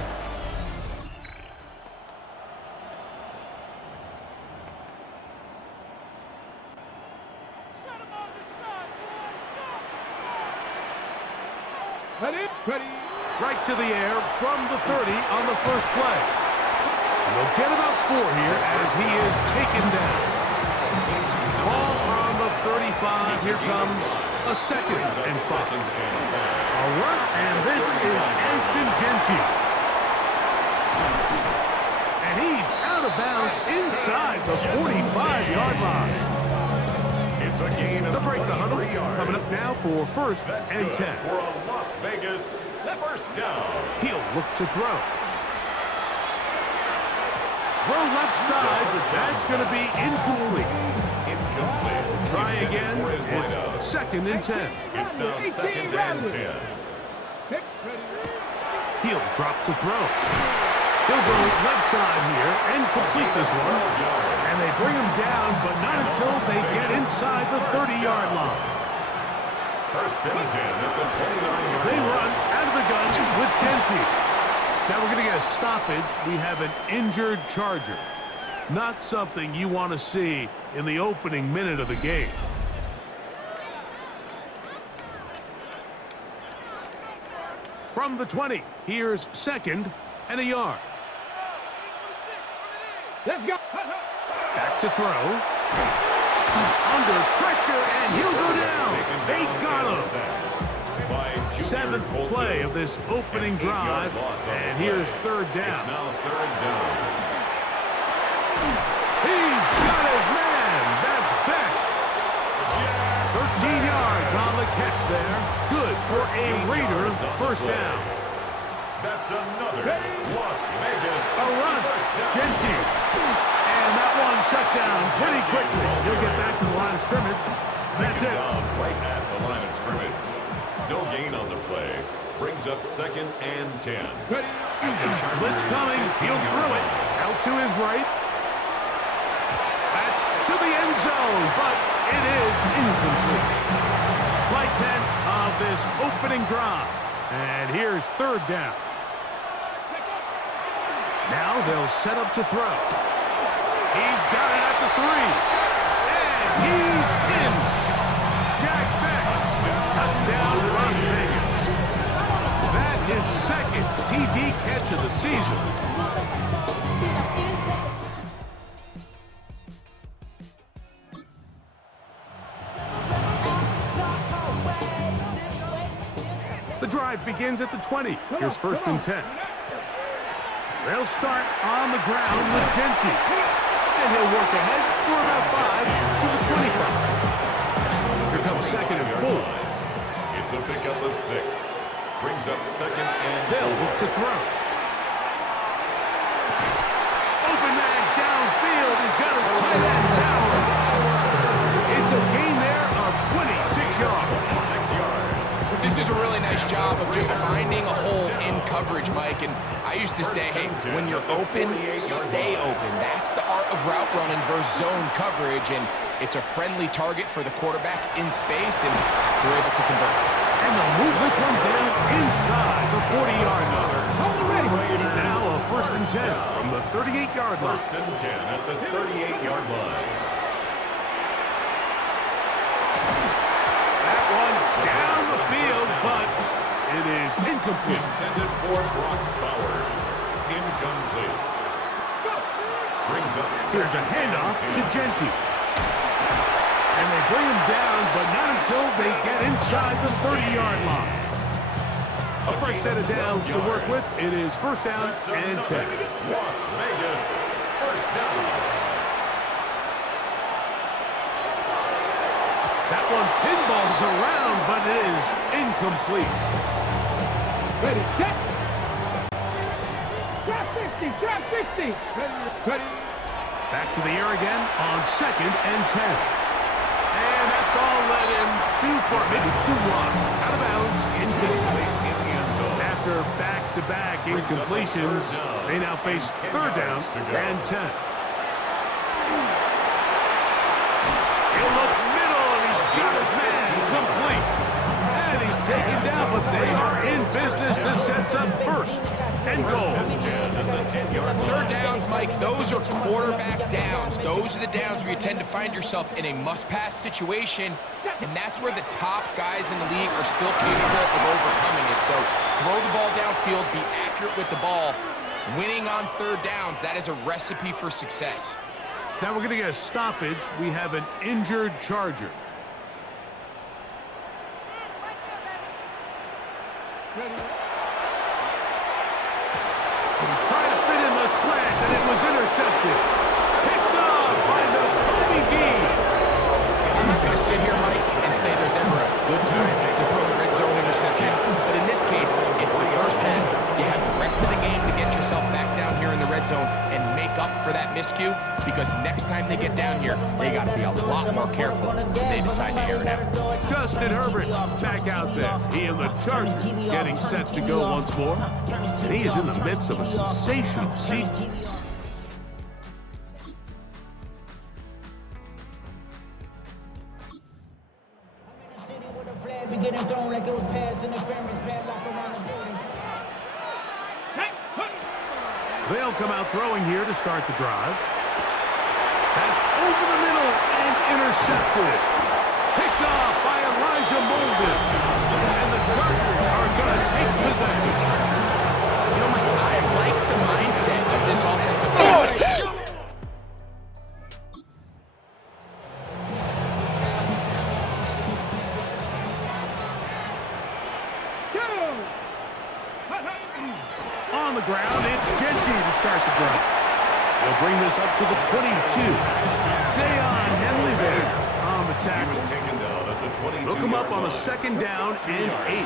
Ready. Right to the air from the 30 on the first play. And they'll get about 4 here as he is taken down. Ball on the 35. Here comes a 2nd and 5. A run, and this is Ashton Genty. And he's out of bounds inside the 45-yard line. It's a gain of The break the huddle 3 yards. coming up now for 1st and 10. For a Las Vegas first down. He'll look to throw. Throw left side, but that's going to be incomplete. Incomplete. Try Intended again. for his It's windup. 2nd and 10. It's now 2nd and 10. He'll drop to throw. He'll go left side here and complete this one. And they bring him down, but not until they get inside the 30-yard line. 1st and 10 at the 29-yard They line. run out of the gun with Genty. Now we're going to get a stoppage. We have an injured Charger. Not something you want to see in the opening minute of the game. From the 20, here's 2nd and a yard. Let's go. Back to throw. Under pressure, and he'll go down. They got him. 7th play of this opening drive, and here's 3rd It's down. now 3rd down. He's got his man. That's Besh. 13 yards on the catch there. Good for a Raider first down. That's another Las Vegas A run. first down. Genty. And that one shut down pretty quickly. He'll get back to the line of scrimmage. That's Taken it. down right at the line of scrimmage. No gain on the play. Brings up 2nd and 10. Blitz coming. He'll throw it. Out to his right. That's to the end zone, but it is incomplete. Play 10 of this opening drive. And here's 3rd down. Now they'll set up to throw. He's got it at the 3. And he's in. Jack Beck. Touchdown, Las Vegas. That is 2nd TD catch of the season. The drive begins at the 20. Here's 1st and 10. They'll start on the ground with Genty. And he'll work ahead for about 5 to the 25. Here comes 2nd and 4. It's a pickup of 6. Brings up 2nd and They'll look to throw. Open man downfield. He's got his tight end down. It's a gain there of 26 yards. 6 yards. This is a really nice job of just finding a hole in coverage, Mike. And I used to say, hey, when you're open, stay open. That's the art of route running versus zone coverage. And it's a friendly target for the quarterback in space, and we're able to convert. And they'll move this one down inside the 40-yard line. Now a 1st and 10 from the 38-yard line. 1st and 10 at the 38-yard line. That one down the field, but it is incomplete. Intended for Brock Bowers. Incomplete. Brings up Here's a handoff to Genty. And they bring him down, but not until they get inside the 30-yard line. A fresh set of downs to work with. It is 1st down and 10. Las Vegas first down. That one pinballs around, but it is incomplete. Ready, check. Drop 60, drop 60. Ready. Back to the air again on 2nd and 10. And that ball led him too far, maybe too long. Out of bounds, incomplete in the end zone. After back-to-back incompletions, they now face 3rd down and 10. He'll look middle, and he's got his man complete. And he's taken down, but they are in business. This sets up 1st and goal. 3rd downs, Mike, those are quarterback downs. Those are the downs where you tend to find yourself in a must-pass situation, and that's where the top guys in the league are still capable of overcoming it. So throw the ball downfield, be accurate with the ball. Winning on 3rd downs, that is a recipe for success. Now we're going to get a stoppage. We have an injured Charger. He tried to fit in the slant, and it was intercepted. Picked off by the OBD. I'm not going to sit here, Mike, and say there's ever a good time to throw a red zone interception, but in this case, it's the first half. You have the rest of the game to get yourself back down here in the red zone and make up for that miscue, because next time they get down here, they got to be a lot more careful when they decide to air it out. Justin Herbert back out there. He and the Chargers getting set to go once more. And he is in the midst of a sensational season. They'll come out throwing here to start the drive. That's over the middle and intercepted. Picked off by Elijah Moldis. And the Chargers are going to take possession. You know, Mike, I like the mindset of this offensive line. On the ground, it's Genty to start the drive. They'll bring this up to the 22. Dayon Henley there on the tackle. They'll come up on a 2nd down and 8.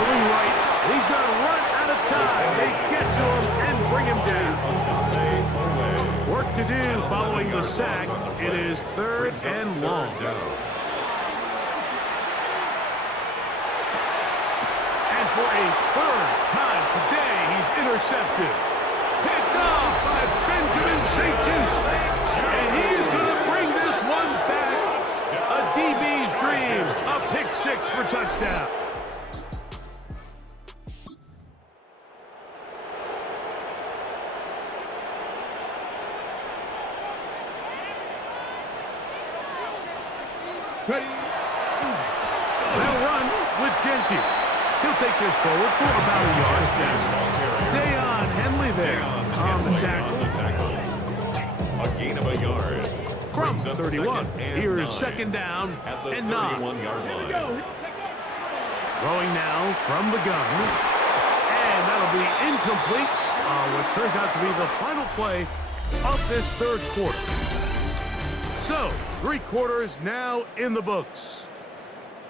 Rolling right. He's going to run out of time. They get to him and bring him down. Work to do following the sack. It is 3rd and long. And for a 3rd time today, he's intercepted. Picked off by Benjamin St-Juste. And he's going to bring this one back. A DB's dream. A pick 6 for touchdown. Ready. They'll run with Genty. He'll take this forward for about a yard. Dayon Henley there on the tackle. A gain of a yard. From 31. Here's 2nd down and 9. Throwing now from the gun. And that'll be incomplete on what turns out to be the final play of this 3rd quarter. So, 3 quarters now in the books.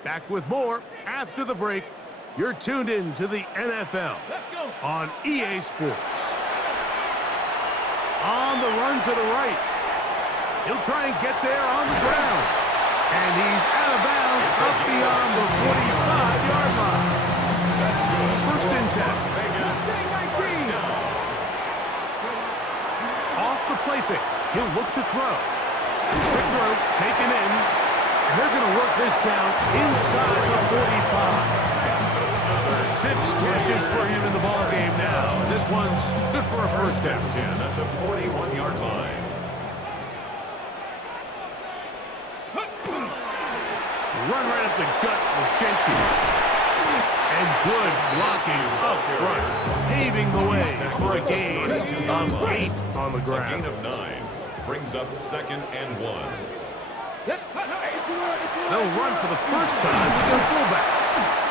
Back with more after the break. You're tuned in to the NFL on EA Sports. On the run to the right. He'll try and get there on the ground. And he's out of bounds up beyond the 45-yard line. That's good. 1st and 10. Off the play fake. He'll look to throw. Quick throw taken in. And they're going to work this down inside the 45. 6 catches for him in the ball game now. And this one's good for a 1st down. 10 at the 41-yard line. Run right up the gut with Genty. And good blocking up front. Paving the way for a gain of 8 on the A ground. gain of 9 brings up 2nd and 1. They'll run for the first time with their fullback.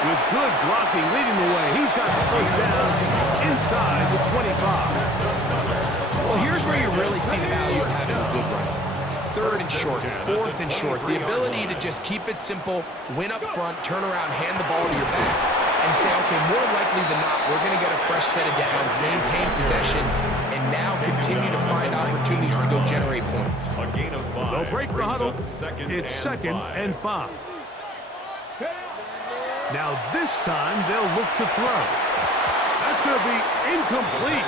With good blocking leading the way, he's got the 1st down inside the 25. Well, here's where you really see the value of having a good run. 3rd and short, 4th and short. The ability to just keep it simple, win up front, turn around, hand the ball to your back, and say, okay, more likely than not, we're going to get a fresh set of downs, maintain possession, and now continue to find opportunities to go generate points. A gain of 5. They'll break the huddle. It's Second and 5. Now this time they'll look to throw. That's going to be incomplete.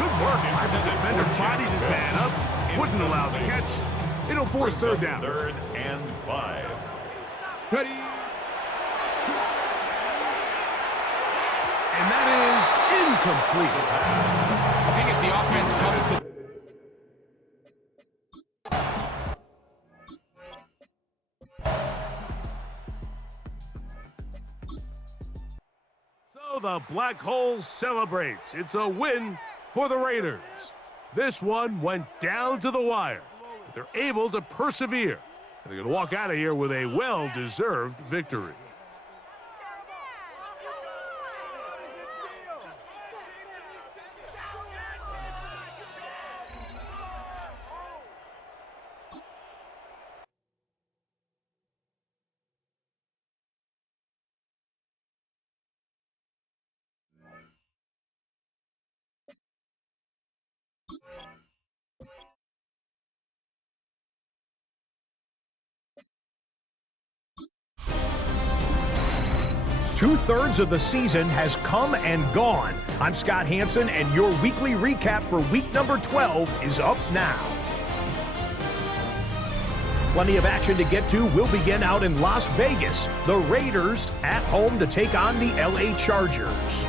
Good work by the defender. Bodied his man up. Wouldn't allow the catch. It'll force 3rd down. 3rd and 5. Ready. And that is incomplete. I think as the offense comes to... So the Black Hole celebrates. It's a win for the Raiders. This one went down to the wire. But they're able to persevere. And they're going to walk out of here with a well-deserved victory. Two-thirds of the season has come and gone. I'm Scott Hansen, and your weekly recap for week number 12 is up now. Plenty of action to get to. We'll begin out in Las Vegas. The Raiders at home to take on the LA Chargers.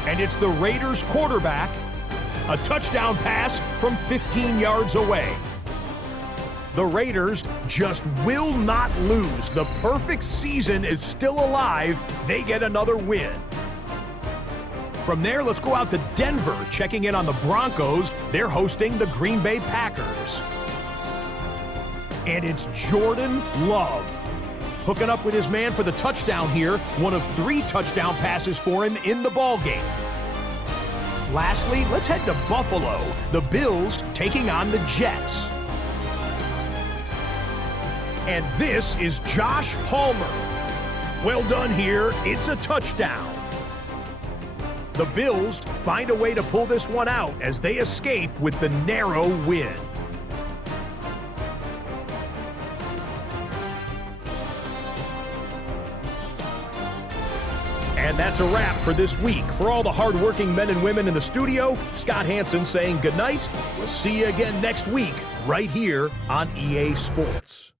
And it's the Raiders quarterback. A touchdown pass from 15 yards away. The Raiders just will not lose. The perfect season is still alive. They get another win. From there, let's go out to Denver, checking in on the Broncos. They're hosting the Green Bay Packers. And it's Jordan Love hooking up with his man for the touchdown here. One of 3 touchdown passes for him in the ballgame. Lastly, let's head to Buffalo. The Bills taking on the Jets. And this is Josh Palmer. Well done here. It's a touchdown. The Bills find a way to pull this one out as they escape with the narrow win. And that's a wrap for this week. For all the hardworking men and women in the studio, Scott Hansen saying goodnight. We'll see you again next week right here on EA Sports.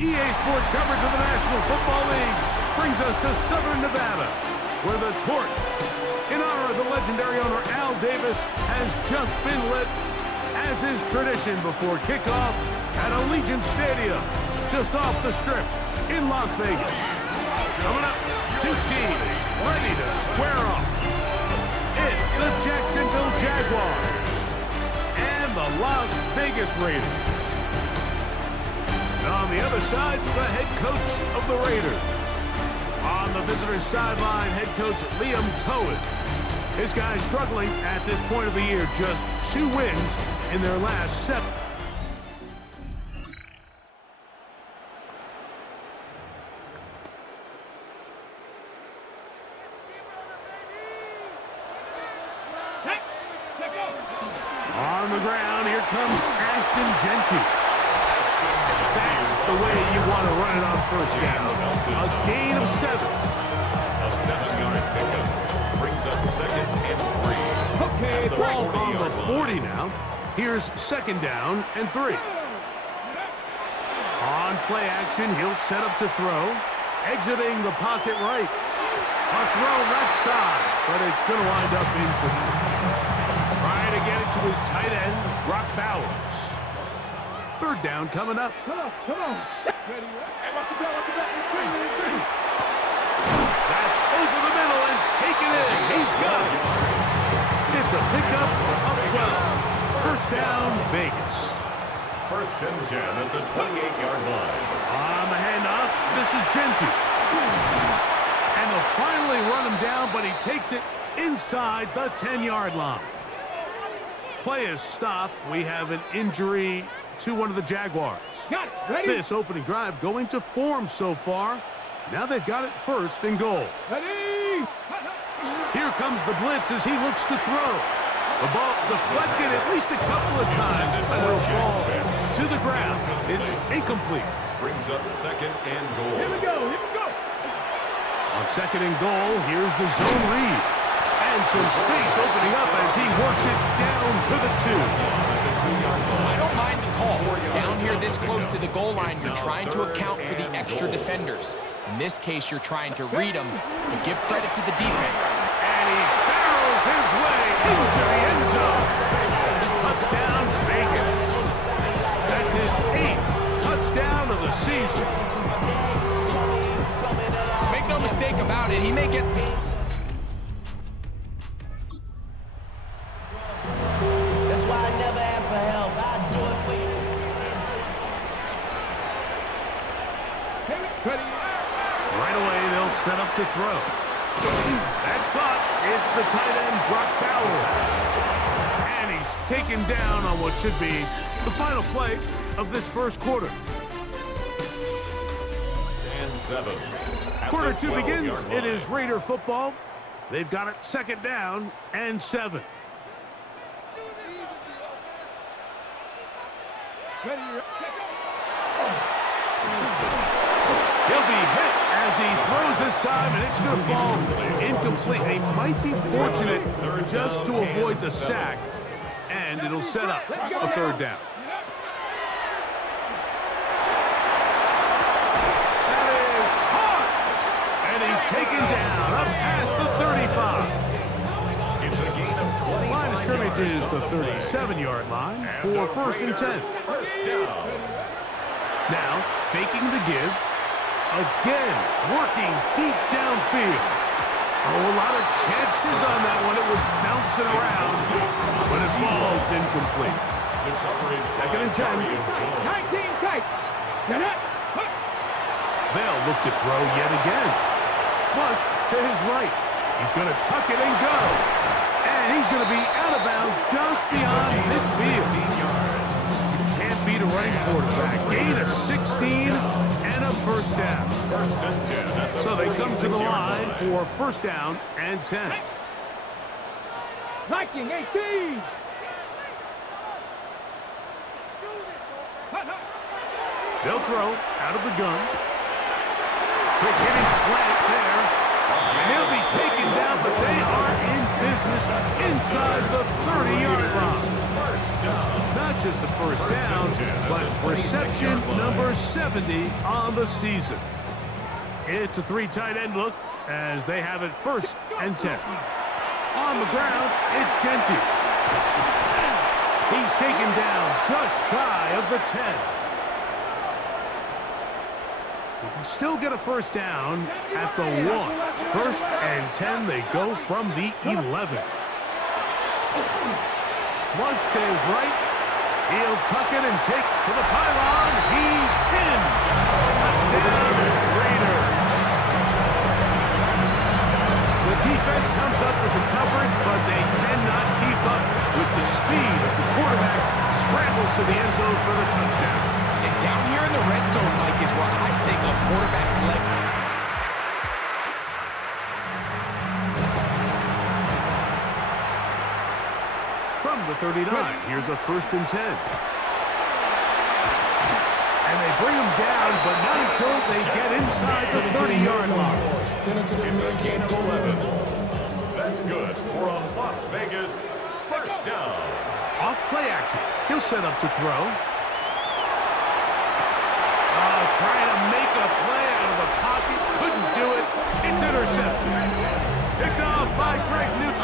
EA Sports coverage of the National Football League brings us to Southern Nevada, where the torch, in honor of the legendary owner Al Davis, has just been lit, as is tradition before kickoff at Allegiant Stadium, just off the Strip in Las Vegas. Coming up, 2 teams ready to square off. It's the Jacksonville Jaguars and the Las Vegas Raiders. And on the other side, the head coach of the Raiders. On the visitor's sideline, head coach Liam Cohen. His guys struggling at this point of the year, just 2 wins in their last 7. On the ground, here comes Ashton Genty. That's the way you want to run it on first down. A gain of 7. A 7-yard pickup brings up 2nd and 3. Okay, ball on the 40 now. Here's 2nd down and 3. On play action, he'll set up to throw. Exiting the pocket right. A throw left side, but it's going to wind up incomplete. Trying to get it to his tight end, Brock Bowers. Third down coming up. Come on. Ready, hey, watch the back. That's over the middle and taken in. He's got it. It's a pickup of 12. First down, Vegas. First and 10 at the 28-yard line. On the handoff, this is Genty. And they'll finally run him down, but he takes it inside the 10-yard line. Play is stopped. We have an injury to one of the Jaguars. Got it. Ready? This opening drive going to form so far. Now they've got it first and goal. Ready? Here comes the blitz as he looks to throw. The ball deflected at least a couple of times, but it'll fall to the ground. It's incomplete. Brings up second and goal. Here we go. On second and goal, here's the zone read. And some space opening up as he works it down to the 2. I don't mind the call. Down here this close to the goal line, you're trying to account for the extra defenders. In this case, you're trying to read them, but give credit to the defense. And he barrels his way into the end zone. Touchdown, Vegas. That's his 8th touchdown of the season. Make no mistake about it, he may get... That's why I never ask for help. I do it for you. Right away, they'll set up to throw. That's caught. It's the tight end, Brock Bowers. And he's taken down on what should be the final play of this first quarter. And 7. Quarter 2 begins. It is Raider football. They've got it second down and 7. He'll be hit as he throws this time, and it's going to fall incomplete. They might be fortunate just to avoid the sack, and it'll set up a third down. That is caught, and he's taken down up past the 35. It's a gain of 20. Line of scrimmage is the 37-yard line for first and 10. First down. Now, faking the give. Again, working deep downfield. Oh, a lot of chances on that one. It was bouncing around, but it falls incomplete. The coverage. Second and 10. 19 tight. They'll look to throw yet again. Flush to his right. He's going to tuck it and go. And he's going to be out of bounds just beyond midfield. You can't beat a running quarterback. Gain of 16 and a first down. First and 10. So they come to the line for first down and 10. Viking 18. They'll throw out of the gun. Quick hitting slant there. And he'll be taken down, but they are in business inside the 30-yard line. First down. Not just the first down, but reception number 70 on the season. It's a 3 tight end look as they have it first and 10. On the ground, it's Genty. He's taken down just shy of the 10. They can still get a first down at the 1. First and 10, they go from the 11. Flush to his right. He'll tuck it and take to the pylon. He's in. Touchdown, Raiders. The defense comes up with the coverage, but they cannot keep up with the speed as the quarterback scrambles to the end zone for the touchdown. And down here in the red zone, Mike, is where I think a quarterback's leg... From the 39, here's a first and 10. And they bring him down, but not until they get inside the 30-yard line. It's a gain of 11. That's good for a Las Vegas first down. Off play action. He'll set up to throw. Trying to make a play out of the pocket. It's intercepted. Picked off by Greg Newton.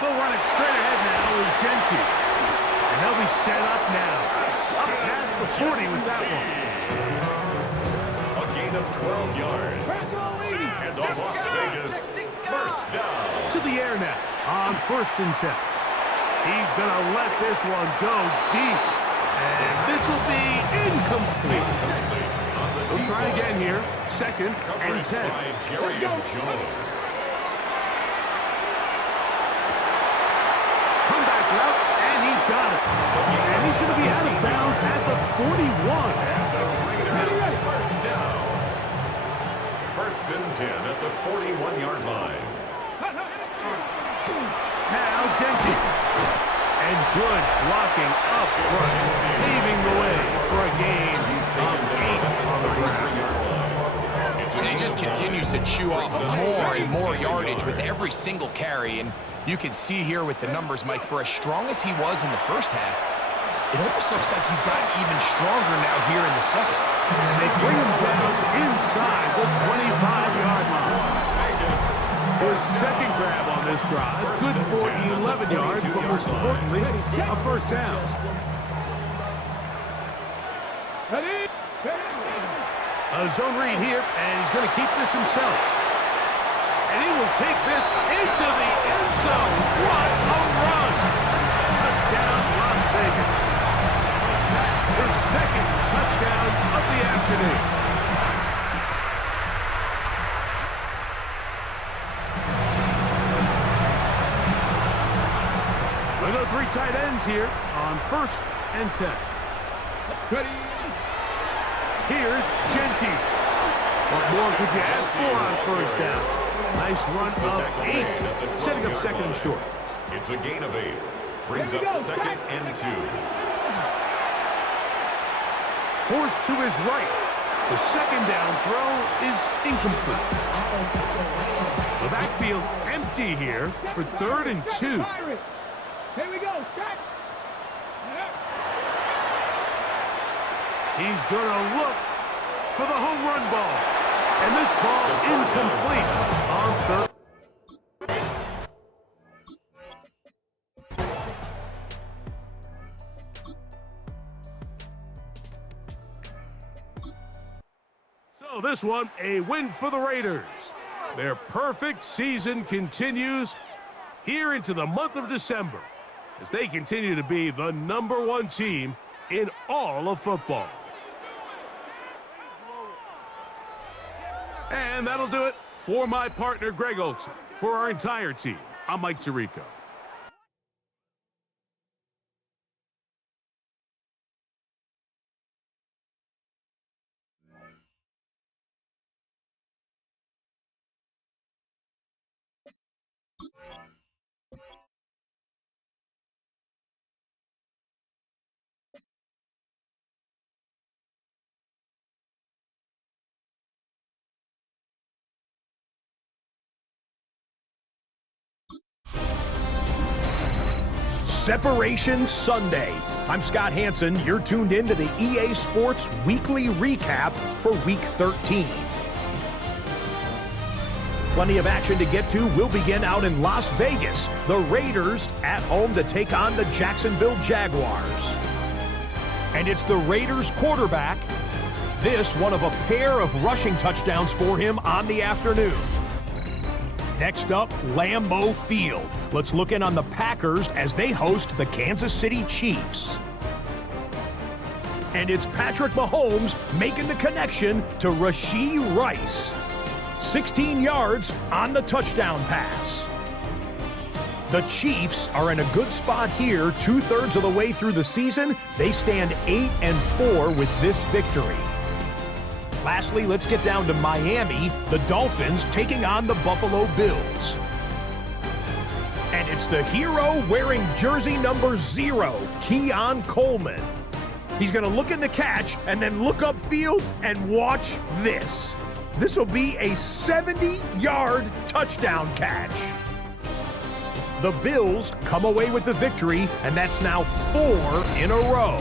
They'll run it straight ahead now with Gentry. And they'll be set up now. Up past the 40 with that one. A gain of 12 yards. And the Las Vegas first down. To the air now on 1st and 10. He's going to let this one go deep. And this will be incomplete. We'll try again here. 2nd and 10. Jerry Jones. Comeback route, and he's got it. And he's going to be out of bounds at the 41. And the Raiders first down. 1st and 10 at the 41-yard line. Now Gentry. And good blocking up front, paving the way for a gain of 8 on the ground. And he just continues to chew off more and more yardage with every single carry. And you can see here with the numbers, Mike, for as strong as he was in the first half, it almost looks like he's gotten even stronger now here in the second. And they bring him down inside the 25-yard line. His second grab on this drive, good for 11 yards, but most importantly, a first down. A zone read here, and he's going to keep this himself. And he will take this into the end zone. What a run! Touchdown, Las Vegas. His second touchdown of the afternoon. We'll go 3 tight ends here on 1st and 10. Ready. Here's Gentry. What more could you ask for on first down? Nice run of 8, setting up 2nd and short. It's a gain of 8. Brings up 2nd and 2. Forced to his right. The 2nd down throw is incomplete. The backfield empty here for 3rd and 2. Here we go. Set. He's going to look for the home run ball. And this ball incomplete on 3rd. So this one, a win for the Raiders. Their perfect season continues here into the month of December as they continue to be the #1 team in all of football. And that'll do it for my partner, Greg Olson. For our entire team, I'm Mike Tirico. Separation Sunday. I'm Scott Hansen. You're tuned in to the EA Sports Weekly Recap for Week 13. Plenty of action to get to. We'll begin out in Las Vegas. The Raiders at home to take on the Jacksonville Jaguars. And it's the Raiders quarterback. This one of a pair of rushing touchdowns for him on the afternoon. Next up, Lambeau Field. Let's look in on the Packers as they host the Kansas City Chiefs. And it's Patrick Mahomes making the connection to Rashee Rice. 16 yards on the touchdown pass. The Chiefs are in a good spot here, 2/3 of the way through the season. They stand 8-4 with this victory. Lastly, let's get down to Miami, the Dolphins taking on the Buffalo Bills. And it's the hero wearing jersey number 0, Keon Coleman. He's going to look in the catch and then look upfield and watch this. This will be a 70-yard touchdown catch. The Bills come away with the victory, and that's now 4 in a row.